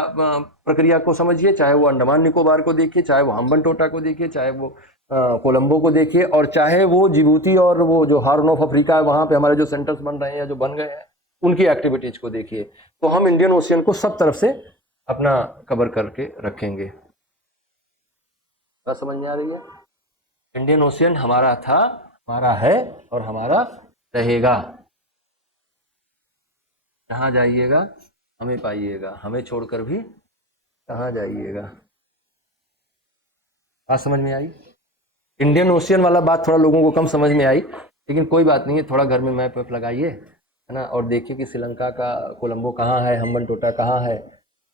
प्रक्रिया को समझिए, चाहे वो अंडमान निकोबार को देखिए, चाहे वो हम्बनटोटा को देखिए, चाहे वो कोलंबो को देखिए, और चाहे वो जिबूती और वो जो हॉर्न ऑफ अफ्रीका है वहां पे हमारे जो सेंटर्स बन रहे हैं या जो बन गए हैं उनकी एक्टिविटीज को देखिए। तो हम इंडियन ओशियन को सब तरफ से अपना कवर करके रखेंगे। बात समझ में आ रही है? इंडियन ओशियन हमारा था, हमारा है और हमारा रहेगा। कहाँ जाइएगा हमें पाइएगा, हमें छोड़कर भी कहाँ जाइएगा। बात समझ में आई? इंडियन ओशियन वाला बात थोड़ा लोगों को कम समझ में आई, लेकिन कोई बात नहीं है, थोड़ा घर में मैप वैप लगाइए, है ना, और देखिए कि श्रीलंका का कोलंबो कहाँ है, हम्बनटोटा कहाँ है।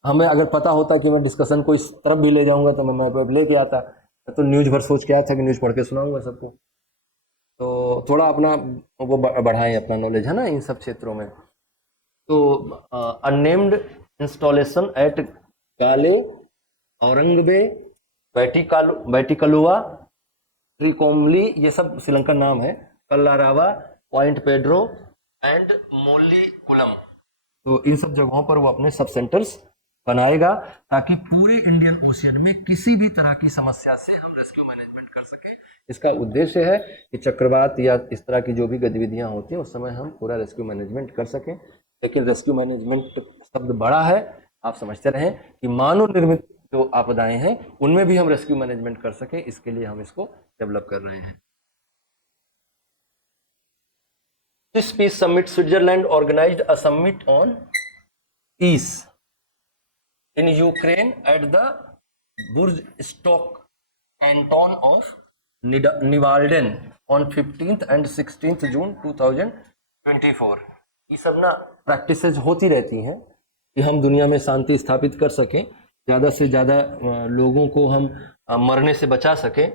हमें अगर पता होता कि मैं डिस्कशन को इस तरफ भी ले जाऊंगा तो मैं मैप वैप लेके आता, तो न्यूज भर सोच के आया था कि न्यूज पढ़ के सुनाऊंगा सबको। तो थोड़ा अपना वो बढ़ाएं अपना नॉलेज, है ना, इन सब क्षेत्रों में। तो अननेम्ड इंस्टॉलेशन एट गाले, औरंगबे, बैटिकलुआ, ट्रिकोमली, ये सब श्रीलंकन नाम है, कल्लारावा, पॉइंट पेड्रो एंड मोली कुलम। तो इन सब जगहों पर वो अपने सब सेंटर्स बनाएगा ताकि पूरे इंडियन ओशियन में किसी भी तरह की समस्या से हम रेस्क्यू मैनेजमेंट कर सके। इसका उद्देश्य है कि चक्रवात या इस तरह की जो भी गतिविधियां होती हैं उस समय हम पूरा रेस्क्यू मैनेजमेंट कर सकें। लेकिन रेस्क्यू मैनेजमेंट शब्द बड़ा है, आप समझते रहें कि मानव निर्मित जो आपदाएं हैं उनमें भी हम रेस्क्यू मैनेजमेंट कर सकें, इसके लिए हम इसको डेवलप कर रहे हैं। This peace summit, Switzerland organized a summit on peace in Ukraine at the Burzstock canton of Nivalden on 15th and 16th June 2024। ये सब ना प्रैक्टिसेस होती रहती हैं कि हम दुनिया में शांति स्थापित कर सकें, ज़्यादा से ज़्यादा लोगों को हम मरने से बचा सकें।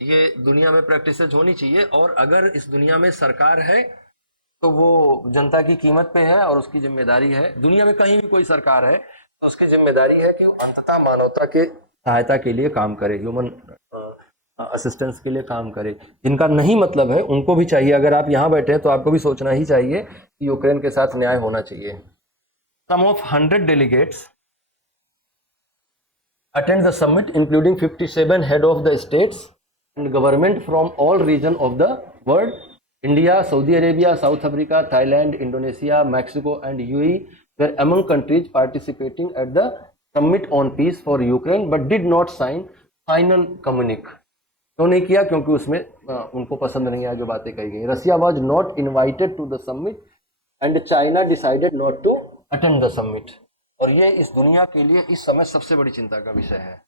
ये दुनिया में प्रैक्टिसेस होनी चाहिए, और अगर इस दुनिया में सरकार है तो वो जनता की कीमत पे है और उसकी जिम्मेदारी है। दुनिया में कहीं भी कोई सरकार है तो उसकी जिम्मेदारी है कि वो अंततः मानवता के सहायता के लिए काम करे, ह्यूमन असिस्टेंस के लिए काम करे। जिनका नहीं मतलब है उनको भी चाहिए, अगर आप यहाँ बैठे हैं तो आपको भी सोचना ही चाहिए कि यूक्रेन के साथ न्याय होना चाहिए। Some of 100 delegates attend the summit including 57 head of the states and government from all region of the world. India, Saudi Arabia, South Africa, Thailand, Indonesia, Mexico and UAE were among countries participating at the summit on peace for Ukraine but did not sign final communique. क्यों नहीं किया? क्योंकि उसमें उनको पसंद नहीं आया जो बातें कही गई। Russia was not invited to the summit and China decided not to attend the summit. और ये इस दुनिया के लिए इस समय सबसे बड़ी चिंता का विषय है,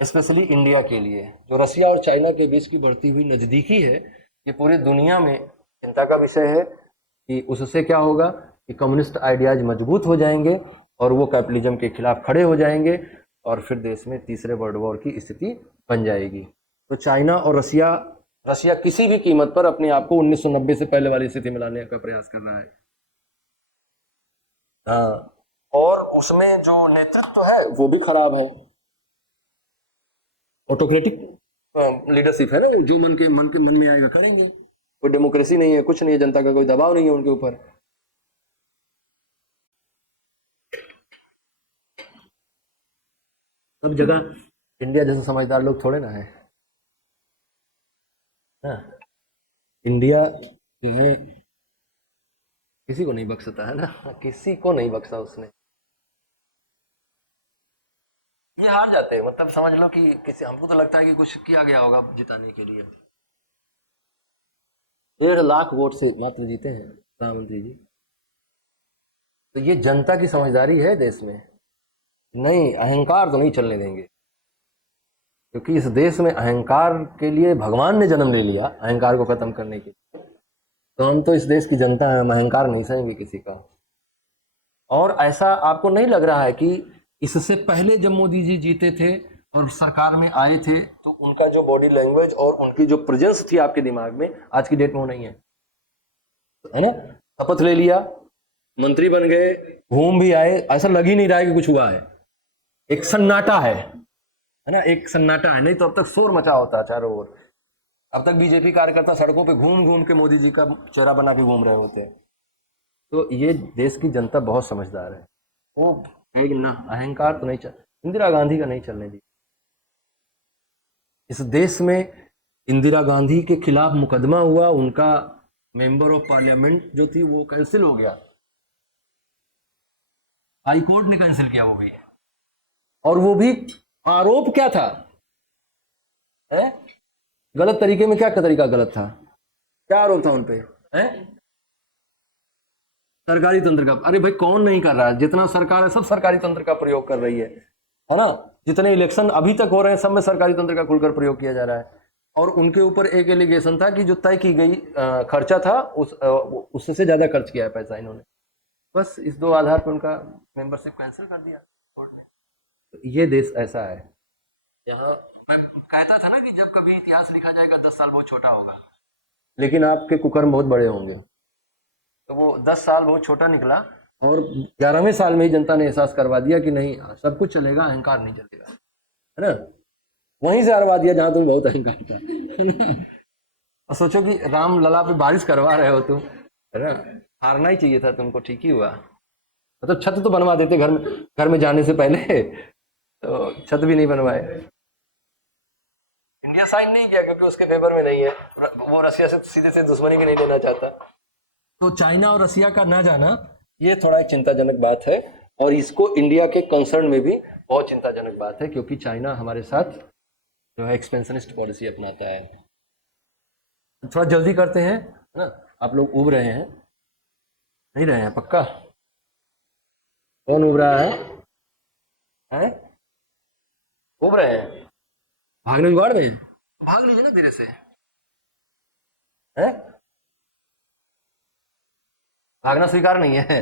स्पेशली इंडिया के लिए। जो रसिया और चाइना के बीच की बढ़ती हुई नज़दीकी है, ये पूरी दुनिया में चिंता का विषय है कि उससे क्या होगा कि कम्युनिस्ट आइडियाज मजबूत हो जाएंगे और वो कैपिटलिज्म के खिलाफ खड़े हो जाएंगे और फिर देश में तीसरे वर्ल्ड वॉर की स्थिति बन जाएगी। तो चाइना और रसिया किसी भी कीमत पर अपने आप को 1990 से पहले वाली स्थिति में लाने का प्रयास कर रहा है। हाँ, और उसमें जो नेतृत्व है वो भी खराब है, ऑटोक्रेटिक लीडरशिप है ना, जो मन में आएगा करेंगे। कोई डेमोक्रेसी नहीं है, कुछ नहीं है, जनता का कोई दबाव नहीं है उनके ऊपर। सब जगह इंडिया जैसे समझदार लोग थोड़े ना है। हाँ, इंडिया जो है किसी को नहीं बख्शता है ना, किसी को नहीं बख्शा उसने। ये हार जाते हैं, मतलब समझ लो कि किसी, हमको तो लगता है कि कुछ किया गया होगा जिताने के लिए। 1.5 लाख वोट से मात्र जीते हैं प्रधानमंत्री जी। तो ये जनता की समझदारी है देश में। नहीं, अहंकार तो नहीं चलने देंगे, क्योंकि इस देश में अहंकार के लिए भगवान ने जन्म ले लिया, अहंकार को खत्म करने के लिए। तो हम तो इस देश की जनता है, हम अहंकार नहीं सहेंगे किसी का। और ऐसा आपको नहीं लग रहा है कि इससे पहले जब मोदी जी जीते थे और सरकार में आए थे तो उनका जो बॉडी लैंग्वेज और उनकी जो प्रेजेंस थी आपके दिमाग में, आज की डेट में वो नहीं है ना? शपथ ले लिया, मंत्री बन गए, घूम भी आए, ऐसा लग ही नहीं रहा है कि कुछ हुआ है। एक सन्नाटा है ना, एक सन्नाटा है। नहीं तो अब तक शोर मचा होता चारों ओर। अब तक बीजेपी कार्यकर्ता सड़कों पे घूम घूम के मोदी जी का चेहरा बना के घूम रहे होते हैं। तो ये देश की जनता बहुत समझदार है, वो कहेगी ना अहंकार तो नहीं चल, इंदिरा गांधी का नहीं चलने दी। इस देश में इंदिरा गांधी के खिलाफ मुकदमा हुआ, उनका मेंबर ऑफ पार्लियामेंट जो थी वो कैंसिल हो गया, हाई कोर्ट ने कैंसिल किया वो भी। और वो भी आरोप क्या था है? गलत तरीके में, क्या तरीका गलत था, क्या आरोप था उनपे है? सरकारी तंत्र का। अरे भाई कौन नहीं कर रहा है? जितना सरकार है सब सरकारी तंत्र का प्रयोग कर रही है ना? जितने इलेक्शन अभी तक हो रहे हैं सब में सरकारी तंत्र का खुलकर प्रयोग किया जा रहा है। और उनके ऊपर एक एलिगेशन था कि जो तय की गई खर्चा था उससे ज्यादा खर्च किया है पैसा इन्होंने। बस इस दो आधार पर उनका मेंबरशिप कैंसिल कर दिया कोर्ट ने। तो ये देश ऐसा है। यहाँ मैं कहता था ना कि जब कभी इतिहास लिखा जाएगा 10 साल बहुत छोटा होगा, लेकिन आपके कुकर्म बहुत बड़े होंगे। तो वो 10 साल बहुत छोटा निकला और 11वें साल में ही जनता ने एहसास करवा दिया कि नहीं, सब कुछ चलेगा, अहंकार नहीं चलेगा, है ना? वहीं से हरवा दिया जहां तुम बहुत अहंकार था। और सोचो कि राम लला पे बारिश करवा रहे हो तुम, है ना? हारना ही चाहिए था तुमको, ठीक ही हुआ। मतलब छत तो बनवा देते घर में जाने से पहले, तो छत भी नहीं बनवाए। इंडिया साइन नहीं किया क्योंकि उसके फेवर में नहीं है, वो रसिया से सीधे से दुश्मनी भी नहीं लेना चाहता। तो चाइना और रसिया का ना जाना ये थोड़ा एक चिंताजनक बात है, और इसको इंडिया के कंसर्न में भी बहुत चिंताजनक बात है, क्योंकि चाइना हमारे साथ जो है एक्सपेंशनिस्ट पॉलिसी अपनाता है। थोड़ा जल्दी करते हैं, है ना? आप लोग उब रहे हैं, नहीं रहे हैं पक्का? कौन उब रहा है? उब रहे हैं, भागने जुगाड़ में भाग लीजिए ना धीरे से, है? भागना स्वीकार नहीं है।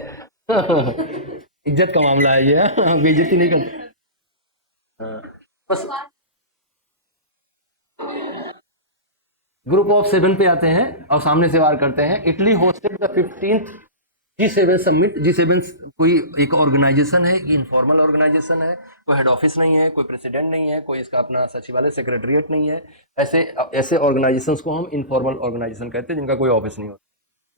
इज्जत का मामला है ये, बेइज्जती नहीं करते। हाँ, बस ग्रुप ऑफ 7 पे आते हैं और सामने से वार करते हैं। Italy hosted the 15th G7 summit, G7 कोई एक ऑर्गेनाइजेशन है, इनफॉर्मल ऑर्गेनाइजेशन है, कोई हेड ऑफिस नहीं है, कोई प्रेसिडेंट नहीं है, कोई इसका अपना सचिवालय सेक्रेटरिएट नहीं है। ऐसे ऐसे ऑर्गेनाइजेशंस को हम इनफॉर्मल ऑर्गेनाइजेशन कहते हैं, जिनका कोई ऑफिस नहीं होता।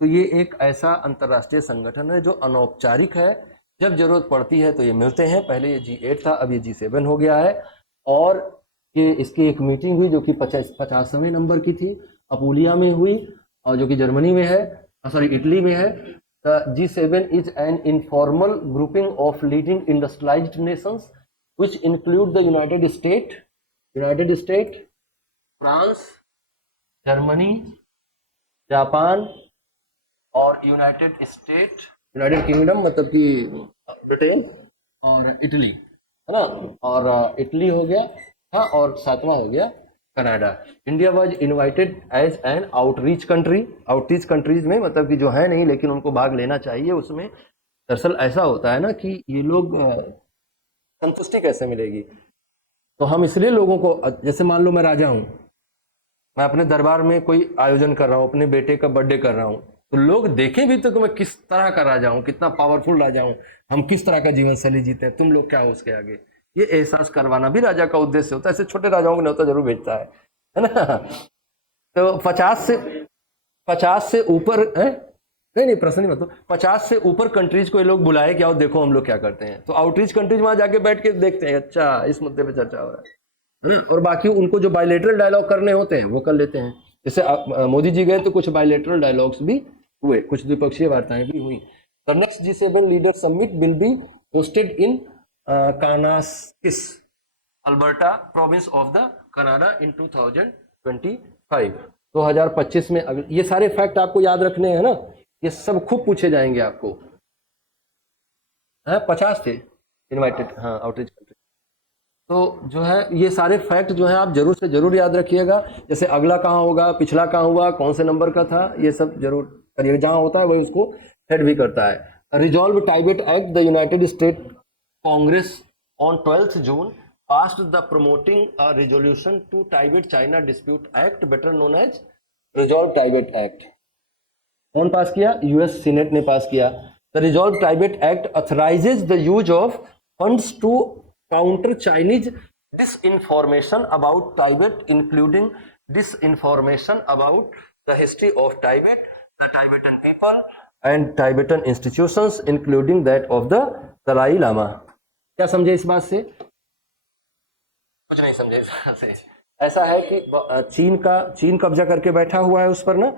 तो ये एक ऐसा अंतर्राष्ट्रीय संगठन है जो अनौपचारिक है, जब जरूरत पड़ती है तो ये मिलते हैं। पहले ये G8 था, अब ये G7 हो गया है। और ये इसकी एक मीटिंग हुई जो कि 50वें नंबर की थी, अपूलिया में हुई, और जो कि जर्मनी में है, सॉरी इटली में है। The G7 is an informal grouping of leading industrialized nations, which include the United States, France, Germany, Japan और यूनाइटेड किंगडम, मतलब कि ब्रिटेन, और इटली, है ना। और इटली हो गया था, और 7वां हो गया Canada. India was invited as an outreach countries में, मतलब कि जो है नहीं लेकिन उनको भाग लेना चाहिए उसमें। दरअसल ऐसा होता है ना कि ये लोग संतुष्टि कैसे मिलेगी, तो हम इसलिए लोगों को, जैसे मान लो मैं राजा हूँ, मैं अपने दरबार में कोई आयोजन कर रहा हूँ, अपने बेटे का बर्थडे कर रहा हूँ, तो लोग देखें भी तो कि मैं किस तरह का राजा हूँ, कितना पावरफुल राजा हूँ, हम किस तरह का जीवन शैली जीते हैं, तुम लोग क्या हो उसके आगे। ये एहसास करवाना भी राजा का उद्देश्य होता है। ऐसे छोटे राजाओं को न्योता जरूर भेजता है ना। तो 50 से ऊपर है, नहीं प्रश्न नहीं मतलब, 50 से ऊपर कंट्रीज को ये लोग बुलाए कि आओ देखो हम लोग क्या करते हैं। तो आउटरीच कंट्रीज वहां जाके बैठ के देखते हैं, अच्छा इस मुद्दे पे चर्चा हो रहा है ना। और बाकी उनको जो बायलेटरल डायलॉग करने होते हैं वो कर लेते हैं। जैसे मोदी जी गए तो कुछ बायलेटरल डायलॉग्स भी हुए, कुछ द्विपक्षीय वार्ताएं भी हुई। The next G7 leader summit will be hosted in Kananaskis, Alberta province of the Canada in 2025 में। ये सारे फैक्ट आपको याद रखने हैं ना, ये सब खूब पूछे जाएंगे आपको। 50 थे इनवाइटेड, हाँ आउटरीच कंट्री। तो जो है ये सारे फैक्ट जो है आप जरूर से जरूर याद रखिएगा। जैसे अगला कहाँ होगा, पिछला कहाँ हुआ, कौन से नंबर का था, ये सब जरूर करिएगा। जहाँ होता है वही उसको हेड भी करता है। Resolve Tibet act, the United State Congress on 12 June passed the promoting a resolution to Tibet China dispute act, better known as resolve Tibet act। कौन पास किया? यूएस सीनेट ने पास किया। The resolve Tibet act authorises the use of funds to counter Chinese disinformation about Tibet, including disinformation about the history of Tibet, the Tibetan people and Tibetan institutions, including that of the Dalai Lama। क्या समझे इस बात से? कुछ नहीं समझे इस बात से। ऐसा है कि चीन कब्जा करके बैठा हुआ है उस पर ना,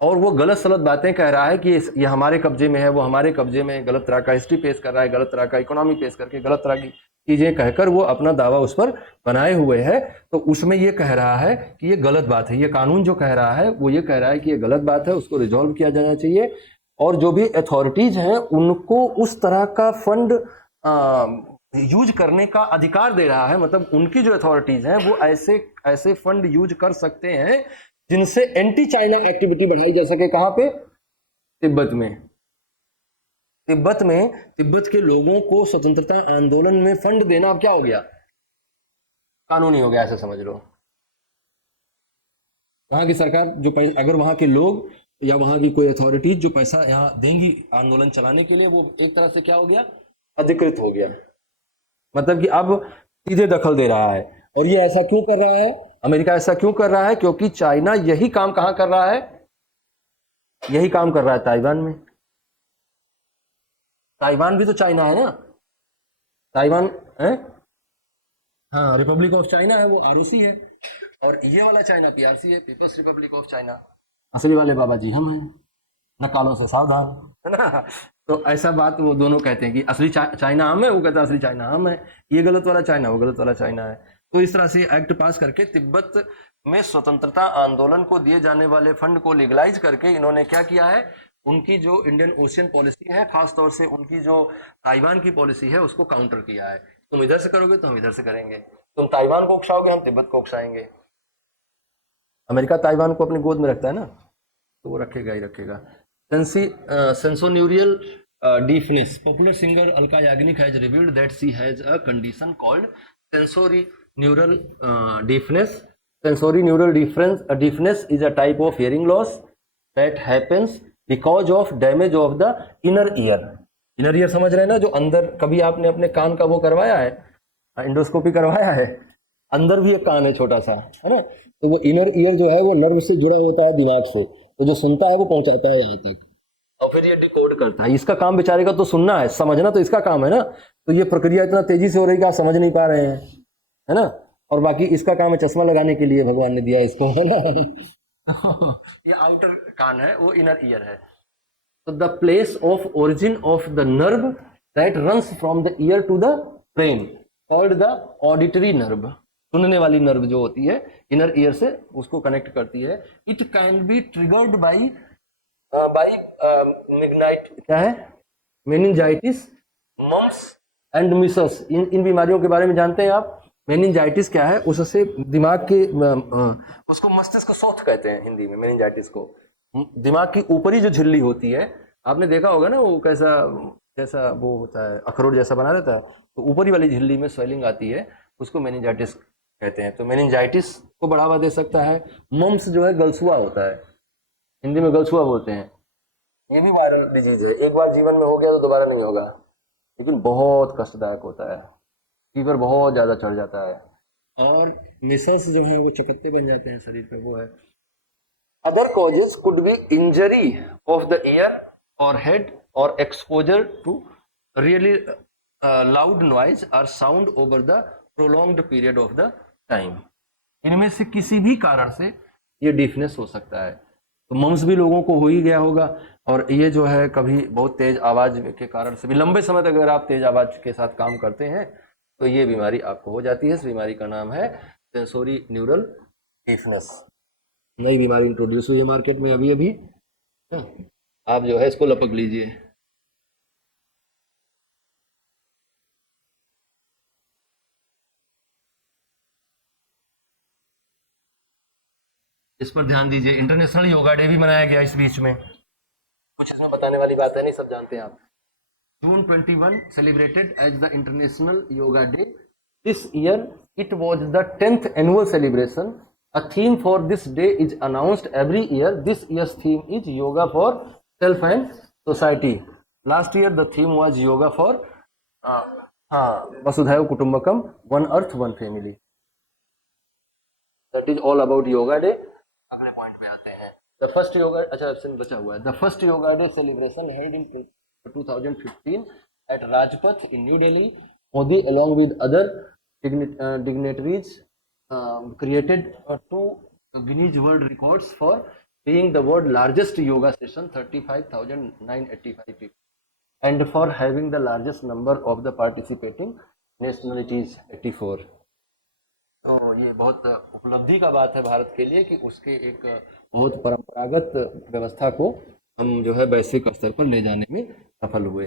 और वो गलत सलत बातें कह रहा है कि ये हमारे कब्जे में है, वो हमारे कब्जे में है, गलत तरह का हिस्ट्री पेश कर रहा है, गलत तरह का इकोनॉमी पेश करके गलत तरह की चीजें कहकर वो अपना दावा उस पर बनाए हुए है। तो उसमें ये कह रहा है कि ये गलत बात है, ये कानून जो कह रहा है वो ये कह रहा है कि ये गलत बात है, उसको रिजॉल्व किया जाना चाहिए। और जो भी अथॉरिटीज हैं उनको उस तरह का फंड यूज करने का अधिकार दे रहा है। मतलब उनकी जो अथॉरिटीज हैं वो ऐसे फंड यूज कर सकते हैं जिनसे एंटी चाइना एक्टिविटी बढ़ाई जा सके। कहां पे? तिब्बत में। तिब्बत के लोगों को स्वतंत्रता आंदोलन में फंड देना अब क्या हो गया? कानूनी हो गया, ऐसे समझ लो। वहां की सरकार जो अगर वहां के लोग या वहां की कोई अथॉरिटीज जो पैसा यहां देंगी आंदोलन चलाने के लिए, वो एक तरह से क्या हो गया? अधिकृत हो गया। मतलब कि अब सीधे दखल दे रहा है। और ये ऐसा क्यों कर रहा है? अमेरिका ऐसा क्यों कर रहा है? क्योंकि चाइना यही काम कहां कर रहा है? यही काम कर रहा है ताइवान में। ताइवान भी तो चाइना है ना, ताइवान है, हाँ रिपब्लिक ऑफ चाइना है, वो आरओसी है। और ये वाला चाइना पीआरसी है, पीपल्स रिपब्लिक ऑफ चाइना। असली वाले बाबा जी हम हैं, नकालों से सावधान, है ना। तो ऐसा बात वो दोनों कहते हैं कि असली चाइना हम है, वो कहता है असली चाइना हम है, ये गलत वाला चाइना, वो गलत वाला चाइना है। तो इस तरह से एक्ट पास करके तिब्बत में स्वतंत्रता आंदोलन को दिए जाने वाले फंड को लीगलाइज करके इन्होंने क्या किया है? उनकी जो इंडियन ओशियन पॉलिसी है, खासतौर से उनकी जो ताइवान की पॉलिसी है, उसको काउंटर किया है। तुम इधर से करोगे तो हम इधर से करेंगे, तुम ताइवान को उकसाओगे हम तिब्बत को उकसाएंगे। अमेरिका ताइवान को अपनी गोद में रखता है ना, तो वो रखेगा ही रखेगा। सेंसोन्यूरियल deafness. Popular singer Alka Yagnik has revealed that she has a condition called sensorineural deafness. Sensorineural deafness is a type of hearing loss that happens because of damage of the inner ear. Inner ear समझ रहे हैं ना, जो अंदर, कभी आपने अपने कान का वो करवाया है, इंडोस्कोपी करवाया है, अंदर भी एक कान है छोटा सा, है ना, तो वो इनर ईयर जो है वो नर्व से जुड़ा होता है दिमाग से, तो जो सुनता है वो पहुंचाता है यहाँ तक, और फिर ये डिकोड करता है। इसका काम बेचारे का तो सुनना है, समझना तो इसका काम है ना, तो ये प्रक्रिया इतना तेजी से हो रही है कि आप समझ नहीं पा रहे हैं, है ना, और बाकी इसका काम है चश्मा लगाने के लिए भगवान ने दिया इसको, है ना। ये आउटर कान है, वो इनर ईयर है। So the place of origin of the nerve that runs from the ear to the brain called the auditory nerve। सुनने वाली नर्व जो होती है इनर ईयर से उसको कनेक्ट करती है। It can be triggered by क्या है, मेनिंजाइटिस, मम्स एंड मिसल्स। इन बीमारियों के बारे में जानते हैं आप? मेनिंजाइटिस क्या है, उससे दिमाग के उसको मस्तिष्क शोथ कहते हैं हिंदी में, मेनिंजाइटिस को। दिमाग की ऊपरी जो झिल्ली होती है, आपने देखा होगा ना, वो कैसा जैसा वो होता है, अखरोट जैसा बना रहता है, तो ऊपरी वाली झिल्ली में स्वेलिंग आती है, उसको मेनिंजाइटिस कहते हैं। तो मेनिंजाइटिस को बढ़ावा दे सकता है। मम्स जो है गलसुआ होता है, हिंदी में गलसुआ बोलते हैं, ये भी वायरल डिजीज है। एक बार जीवन में हो गया तो दोबारा नहीं होगा, लेकिन बहुत कष्टदायक होता है, फीवर बहुत ज्यादा चढ़ जाता है, और मिसल्स जो है वो चकत्ते बन जाते हैं शरीर पे, वो है। Other causes could be injury of the ear or head or exposure to really loud noise or sound over the prolonged period of the time। इनमें से किसी भी कारण से ये डिफनेस हो सकता है। तो मम्स भी लोगों को हो ही गया होगा, और ये जो है कभी बहुत तेज आवाज के कारण से भी, लंबे समय तक अगर आप तेज आवाज के साथ काम करते हैं तो ये बीमारी आपको हो जाती है। इस बीमारी का नाम है सेंसोरी न्यूरल डिफनेस। नई बीमारी इंट्रोड्यूस हुई है मार्केट में अभी अभी, आप जो है इसको लपक लीजिए। इस पर ध्यान दीजिए। इंटरनेशनल योगा डे भी मनाया गया इस बीच में, कुछ इसमें बताने वाली बात है नहीं, सब जानते हैं आप। June 21 celebrated as the International Yoga Day. This year it was the 10th annual celebration. A theme for this day is announced every year. This year's theme is Yoga for Self and Society. Last year the theme was Yoga for Vasudhaiva Kutumbakam, One Earth, One Family. That is all about Yoga Day. अगले पॉइंट पे आते हैं। The first yoga, अच्छा ऑप्शन बचा हुआ है। The first Yoga Day celebration held in 2015 at Rajpath in New Delhi. Modi, along with other dignitaries, created two Guinness World Records for being the world's largest yoga session, 35,985 people, and for having the largest number of the participating nationalities, 84. तो ये बहुत उपलब्धि का बात है भारत के लिए कि उसके एक बहुत परंपरागत व्यवस्था को हम जो है वैश्विक स्तर पर ले जाने में सफल हुए।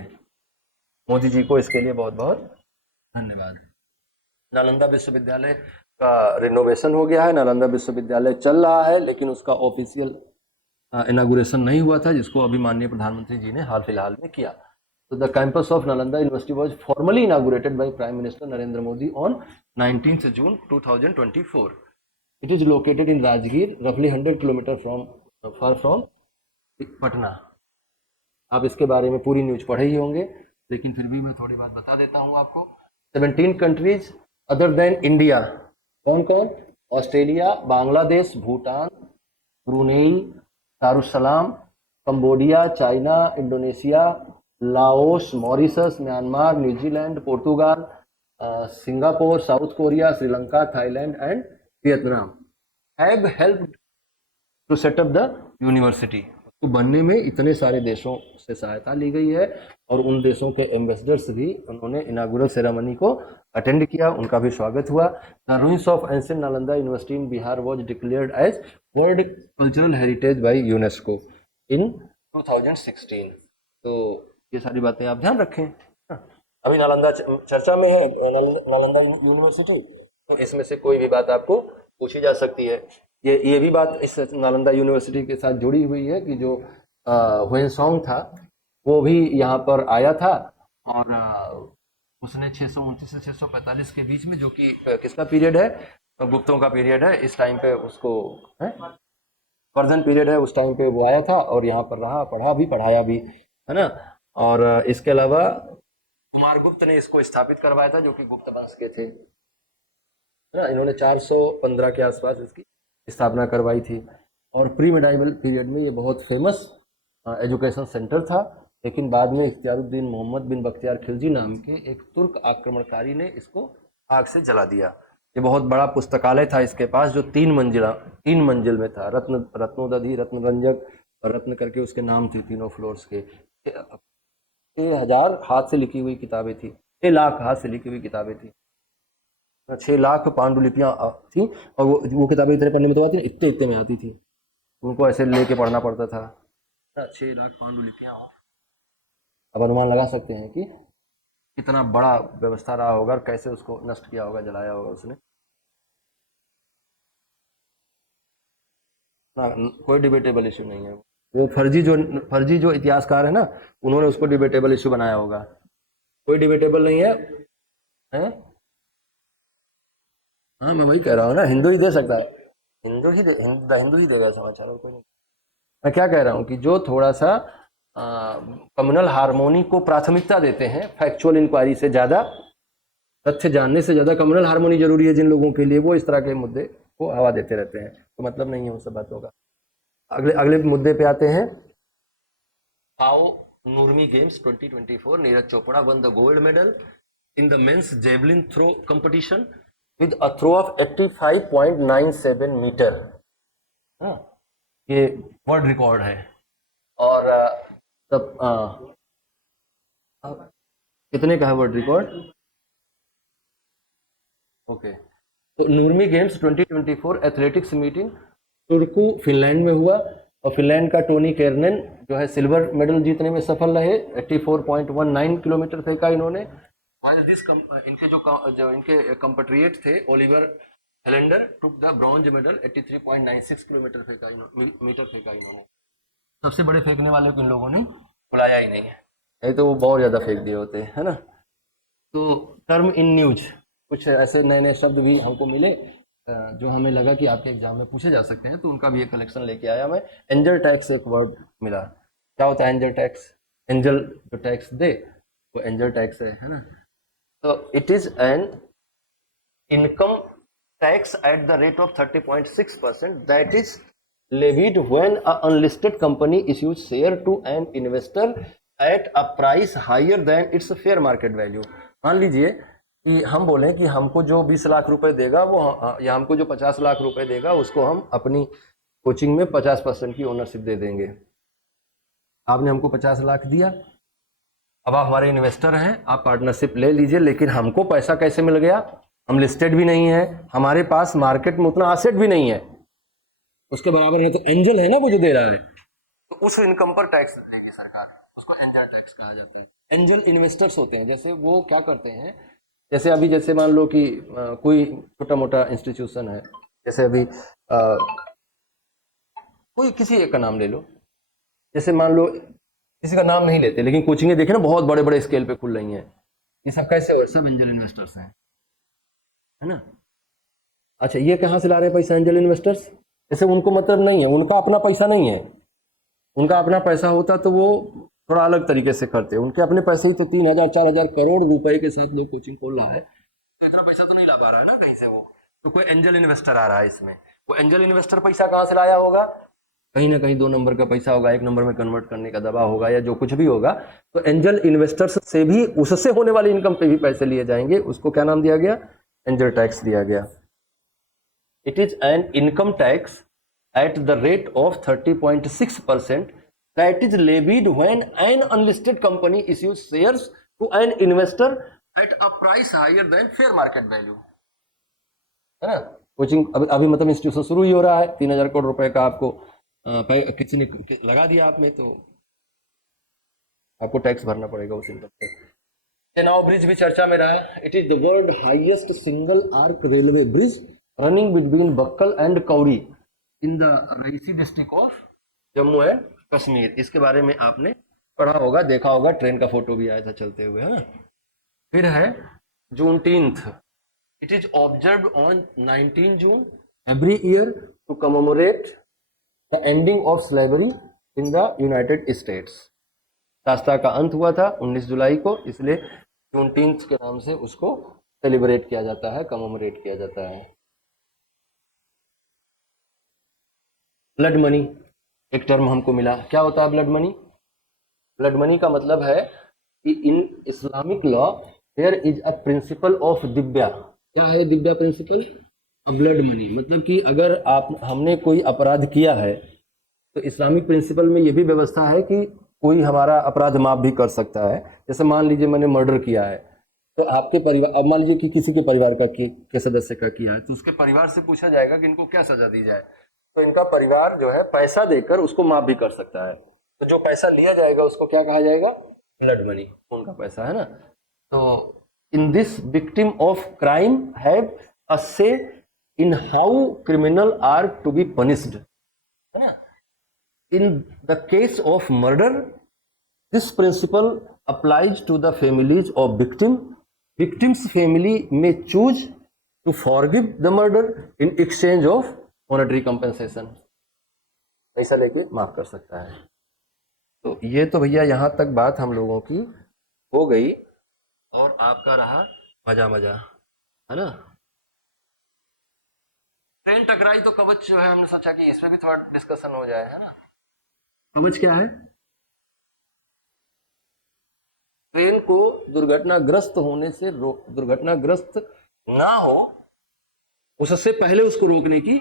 मोदी जी को इसके लिए बहुत बहुत धन्यवाद। नालंदा विश्वविद्यालय का रिनोवेशन हो गया है। नालंदा विश्वविद्यालय चल रहा है, लेकिन उसका ऑफिशियल इनागुरेशन नहीं हुआ था, जिसको अभी माननीय प्रधानमंत्री जी ने हाल फिलहाल में किया। So the campus of Nalanda University was formally inaugurated by Prime Minister Narendra Modi on 19th June 2024. It is located in Rajgir, roughly 100 km far from Patna. आप इसके बारे में पूरी न्यूज पढ़े ही होंगे, लेकिन फिर भी मैं थोड़ी बात बता देता हूँ आपको। 17 कंट्रीज अदर देन इंडिया, कौन कौन? Australia, Bangladesh, Bhutan, Brunei, Darussalam, Cambodia, China, Indonesia, Laos, Mauritius, Myanmar, New Zealand, Portugal, Singapore, South Korea, Sri Lanka, Thailand and Vietnam have helped to set up the university. उसको बनने में इतने सारे देशों से सहायता ली गई है, और उन देशों के एम्बेसडर्स भी उन्होंने इनागुरल सेरेमनी को अटेंड किया, उनका भी स्वागत हुआ। The ruins of ancient Nalanda university in Bihar was declared as world cultural heritage by UNESCO in 2016। तो ये सारी बातें आप ध्यान रखें। अभी नालंदा चर्चा में है, नालंदा यूनिवर्सिटी, तो इसमें से कोई भी बात आपको पूछी जा सकती है। ये भी बात इस नालंदा यूनिवर्सिटी के साथ जुड़ी हुई है कि जो हुएनसोंग था वो भी यहाँ पर आया था, और उसने 629 से 645 के बीच में, जो कि किसका पीरियड है, गुप्तों का पीरियड है, इस टाइम पे उसको वर्धन पीरियड है, उस टाइम पे वो आया था और यहाँ पर रहा, पढ़ा भी, पढ़ाया भी, है ना। और इसके अलावा कुमार गुप्त ने इसको स्थापित करवाया था, जो कि गुप्त वंश के थे, है ना। इन्होंने 415 के आसपास इसकी स्थापना करवाई थी। और प्री मेडाइवल पीरियड में ये बहुत फेमस एजुकेशन सेंटर था, लेकिन बाद में इख्तियारुद्दीन मोहम्मद बिन बख्तियार खिलजी नाम के एक तुर्क आक्रमणकारी ने इसको आग से जला दिया। ये बहुत बड़ा पुस्तकालय था इसके पास, जो 3 मंजिल में था। रत्नोदधि, रत्न रंजक और रत्न करके उसके नाम थी, तीनों फ्लोर्स के। 6,000 हाथ से लिखी हुई किताबें थी, 6 लाख हाथ से लिखी हुई किताबें थी, 6 लाख पांडुलिपियां थी। और वो किताबें इतने पढ़ने में तो आती ना, इतने इतने में आती थी, उनको ऐसे लेके पढ़ना पड़ता था। 6 लाख पांडुलिपियां। अब अनुमान लगा सकते हैं कि कितना बड़ा व्यवस्था रहा होगा और कैसे उसको नष्ट किया होगा, जलाया होगा उसने ना। कोई डिबेटेबल इशू नहीं है। वो फर्जी जो इतिहासकार है ना, उन्होंने उसको डिबेटेबल इशू बनाया होगा। कोई डिबेटेबल नहीं है, हैं? हाँ, मैं वही कह रहा हूँ ना, हिंदू ही दे सकता है। हिंदू ही देगा समाचार, और कोई नहीं। मैं क्या कह रहा हूँ कि जो थोड़ा सा कम्युनल हार्मोनी को प्राथमिकता देते हैं, फैक्चुअल इंक्वायरी से ज़्यादा, तथ्य जानने से ज़्यादा कम्युनल हार्मोनी जरूरी है जिन लोगों के लिए, वो इस तरह के मुद्दे को हवा देते रहते हैं। तो मतलब नहीं है उन सब बातों का। अगले अगले मुद्दे पे आते हैं। आओ Nurmi games 2024, Neeraj Chopra won the gold medal in the men's javelin throw competition with a throw of 85.97 metre. हाँ, ये वर्ल्ड रिकॉर्ड है। और तब कितने का है वर्ल्ड रिकॉर्ड? ओके। तो नूरमी games 2024 athletics meeting Turku Finland में हुआ, और फिनलैंड का टोनी केर्नेन जो है सिल्वर मेडल जीतने में सफल रहे। 84.19 किलोमीटर फेंका इन्होंने। इनके जो इनके कंपट्रिएट थे, Oliver Helander took the bronze medal, 83.96 kilometre फेंका मीटर फेंका इन्होंने। सबसे बड़े फेंकने वाले को इन लोगों ने बुलाया ही नहीं है, नहीं तो वो बहुत ज़्यादा फेंक दिए होते, है ना। तो टर्म इन न्यूज, कुछ ऐसे नए नए शब्द भी हमको मिले जो हमें लगा कि आपके एग्जाम में पूछे जा सकते हैं, तो उनका भी एक कलेक्शन लेके आया मैं। एंजल टैक्स एक वर्ड मिला। क्या होता है एंजल टैक्स? एंजल जो टैक्स दे वो एंजल टैक्स है ना। तो it is an income tax at the rate of 30.6% that is levied when a unlisted company issues share to an investor at a price higher than its fair market value। मान लीजिए कि हम बोले कि हमको जो 20 लाख रुपए देगा वो, या हमको जो 50 लाख रुपए देगा उसको हम अपनी कोचिंग में 50% की ओनरशिप दे देंगे। आपने हमको 50 लाख दिया, अब आप हमारे इन्वेस्टर हैं, आप पार्टनरशिप ले लीजिए, लेकिन हमको पैसा कैसे मिल गया? हम लिस्टेड भी नहीं है, हमारे पास मार्केट में उतना एसेट भी नहीं है उसके बराबर है, तो एंजल है ना वो जो दे रहा है, तो उस इनकम पर टैक्स देगी सरकार, उसको एंजल टैक्स कहा जाता है। एंजल इन्वेस्टर्स होते हैं, जैसे वो क्या करते हैं, जैसे मान लो कि कोई छोटा मोटा इंस्टीट्यूशन है, जैसे अभी कोई किसी एक का नाम ले लो, जैसे मान लो किसी का नाम नहीं लेते, लेकिन कोचिंगें देखे ना बहुत बड़े बड़े स्केल पे खुल रही हैं, ये सब कैसे हो? सब एंजल इन्वेस्टर्स हैं, है ना। अच्छा, ये कहाँ से ला रहे हैं पैसा एंजल इन्वेस्टर्स? जैसे उनको मतलब नहीं है, उनका अपना पैसा नहीं है, उनका अपना पैसा होता तो वो थोड़ा अलग तरीके से करते। उनके अपने पैसे ही तो 3,000 4,000 करोड़ रुपए के साथ लोग कोचिंग खोल रहा है, तो इतना पैसा तो नहीं ला पा रहा है ना कहीं से वो, तो कोई एंजल इन्वेस्टर आ रहा है इसमें। वो एंजल इन्वेस्टर पैसा कहाँ से लाया होगा? कहीं ना कहीं 2 नंबर का पैसा होगा, 1 नंबर में कन्वर्ट करने का दबाव होगा, या जो कुछ भी होगा। तो एंजल इन्वेस्टर्स से भी, उससे होने वाली इनकम पे भी पैसे लिए जाएंगे, उसको क्या नाम दिया गया? एंजल टैक्स दिया गया। It is an income tax at the rate of 30.6% that is levied when an unlisted company issues shares to an investor at a price higher than fair market value। है ना। कोचिंग अभी मतलब इंस्टीट्यूशन शुरू ही हो रहा है, 3,000 करोड़ रुपए का आपको किसी ने लगा दिया आप में, तो आपको टैक्स भरना पड़ेगा उस इनकम पे। चेनाब ब्रिज भी चर्चा में रहा। It is the world highest single arch railway bridge running between Bakkal and Kauri in the Reasi district of Jammu and Kashmir. इसके बारे में आपने पढ़ा होगा, देखा होगा, ट्रेन का फोटो भी आया था चलते हुए, है ना। फिर है Juneteenth. It is observe on 19 June every year to commemorate the ending of slavery in the United States. दास्ता का अंत हुआ था 19 जुलाई को, इसलिए 19 के नाम से उसको सेलिब्रेट किया जाता है, कमोमरेट किया जाता है। ब्लड मनी एक टर्म हमको मिला, क्या होता है ब्लड मनी? ब्लड मनी का मतलब है कि in Islamic law there is a principle of दिव्या। क्या है दिव्या प्रिंसिपल? ब्लड मनी, मतलब कि अगर आप हमने कोई अपराध किया है तो इस्लामिक प्रिंसिपल में ये भी व्यवस्था है कि कोई हमारा अपराध माफ भी कर सकता है। जैसे मान लीजिए मैंने मर्डर किया है, तो आपके परिवार, अब मान लीजिए कि किसी के परिवार का के सदस्य का किया है, तो उसके परिवार से पूछा जाएगा कि इनको क्या सजा दी जाए, तो इनका परिवार जो है पैसा देकर उसको माफ भी कर सकता है। तो जो पैसा लिया जाएगा उसको क्या कहा जाएगा? ब्लड मनी, खून का पैसा, है ना। तो in this victim of crime have a say in how criminal are to be punished, है ना। In the case of murder, this principle applies to the families of victim. Victim's family may choose to forgive the murder in exchange of monetary compensation. पैसा लेके माफ कर सकता है। तो ये तो भैया यहाँ तक बात हम लोगों की हो गई, और आपका रहा मजा मजा, है ना। ट्रेन टकराई तो कवच जो है, हमने सोचा कि इस पे भी थोड़ा डिस्कशन हो जाए, है ना। कवच क्या है? ट्रेन को दुर्घटनाग्रस्त होने से दुर्घटनाग्रस्त ना हो, उससे पहले उसको रोकने की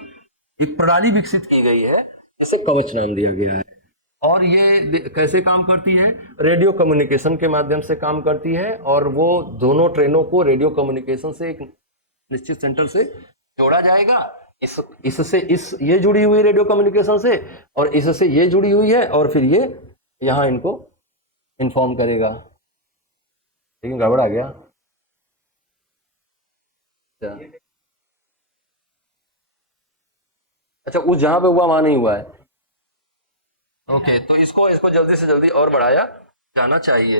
एक प्रणाली विकसित की गई है, जिसे कवच नाम दिया गया है। और ये कैसे काम करती है? रेडियो कम्युनिकेशन के माध्यम से काम करती है, और वो दोनों ट्रेनों को रेडियो कम्युनिकेशन से एक निश्चित सेंटर से जोड़ा जाएगा। इससे ये जुड़ी हुई रेडियो कम्युनिकेशन से, और इससे ये जुड़ी हुई है, और फिर ये यहाँ इनको इन्फॉर्म करेगा। लेकिन गड़बड़ आ गया। अच्छा, उस जहां पे हुआ वहां नहीं हुआ है। ओके, तो इसको इसको जल्दी से जल्दी और बढ़ाया जाना चाहिए।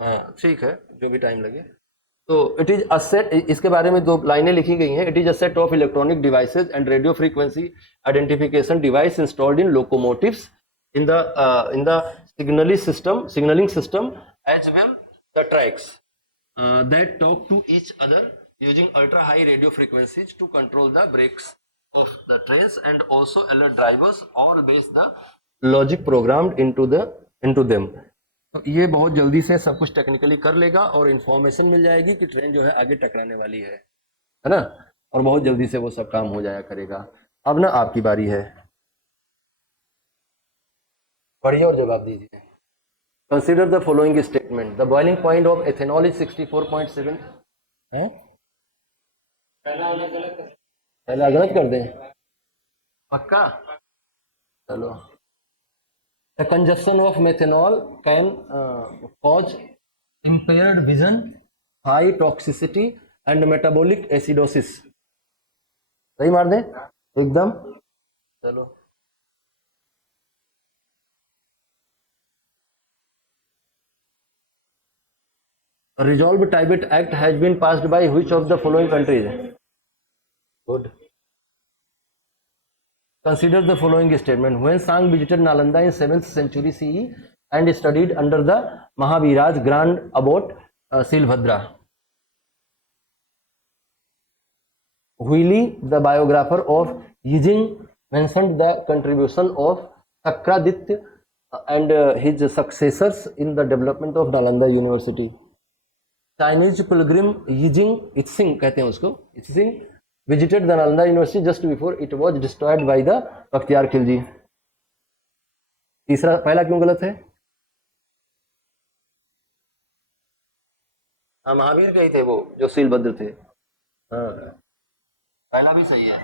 हाँ ठीक है, जो भी टाइम लगे। तो इट इज अ सेट, इसके बारे में दो लाइनें लिखी गई हैं। It is a set of electronic devices and radio frequency identification device installed in locomotives in the signalling system as well the tracks that talk to each other using ultra high radio frequencies to control the brakes of the trains and also alert drivers or base the logic programmed into them। तो ये बहुत जल्दी से सब कुछ टेक्निकली कर लेगा, और इंफॉर्मेशन मिल जाएगी कि ट्रेन जो है आगे टकराने वाली है ना। और बहुत जल्दी से वो सब काम हो जाया करेगा। अब ना आपकी बारी है, पढ़िए और जवाब दीजिए। Consider the following statement, the boiling point of ethanol is 64.7। है पहले गलत कर दें? पक्का? चलो। The consumption of methanol can cause impaired vision, high toxicity and metabolic acidosis। सही मार दे तो एकदम। चलो। Resolved Tibet Act has been passed by which of the following countries? Good. Consider the following statement. When Sang visited Nalanda in 7th century CE and studied under the Mahaviraj Grand Abbot Silbhadra, Huili, the biographer of Yijing, mentioned the contribution of Sakraditya and his successors in the development of Nalanda University. Chinese pilgrim Yijing, Itzing कहते हैं उसको, Itzing visited the Nalanda University just before it was destroyed by the Bakhtiyar Khilji। तीसरा, पहला क्यों गलत है? हाँ, महावीर के ही थे वो जो सीलभद्र थे। हाँ, पहला भी सही है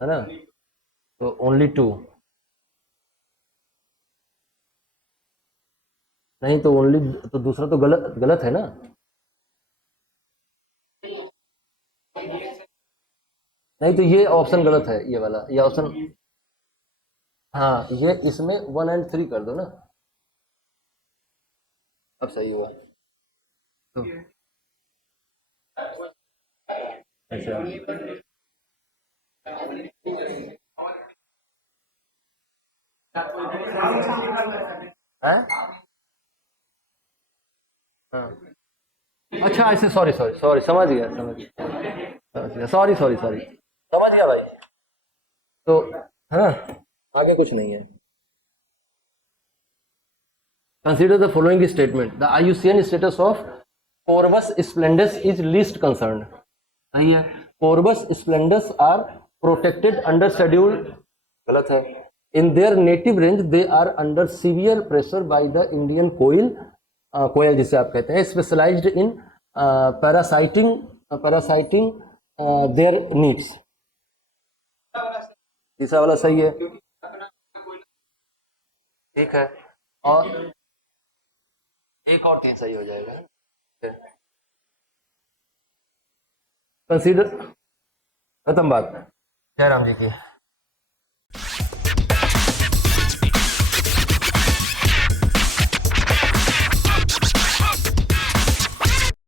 ना। तो ओनली टू, नहीं तो ओनली, तो दूसरा तो गलत गलत है ना। नहीं तो ये ऑप्शन गलत है, ये वाला, ये ऑप्शन। हाँ, ये इसमें 1 और 3 कर दो ना, अब सही हुआ। तो अच्छा, हैं? हाँ। अच्छा ऐसे, सॉरी सॉरी सॉरी, समझ गया, सॉरी सॉरी सॉरी, समझ गया भाई। तो है ना, आगे कुछ नहीं है। Consider the following statement, the IUCN status of Corvus splendens is least concern. सही है। Corvus splendens are protected under schedule, गलत है। In their native range they are under severe pressure by the Indian koel जिसे आप कहते हैं, specialised in parasitising their needs. तीसरा वाला सही है, ठीक है। और एक और तीन सही हो जाएगा। कंसीडर, खत्म बात। जयराम जी की।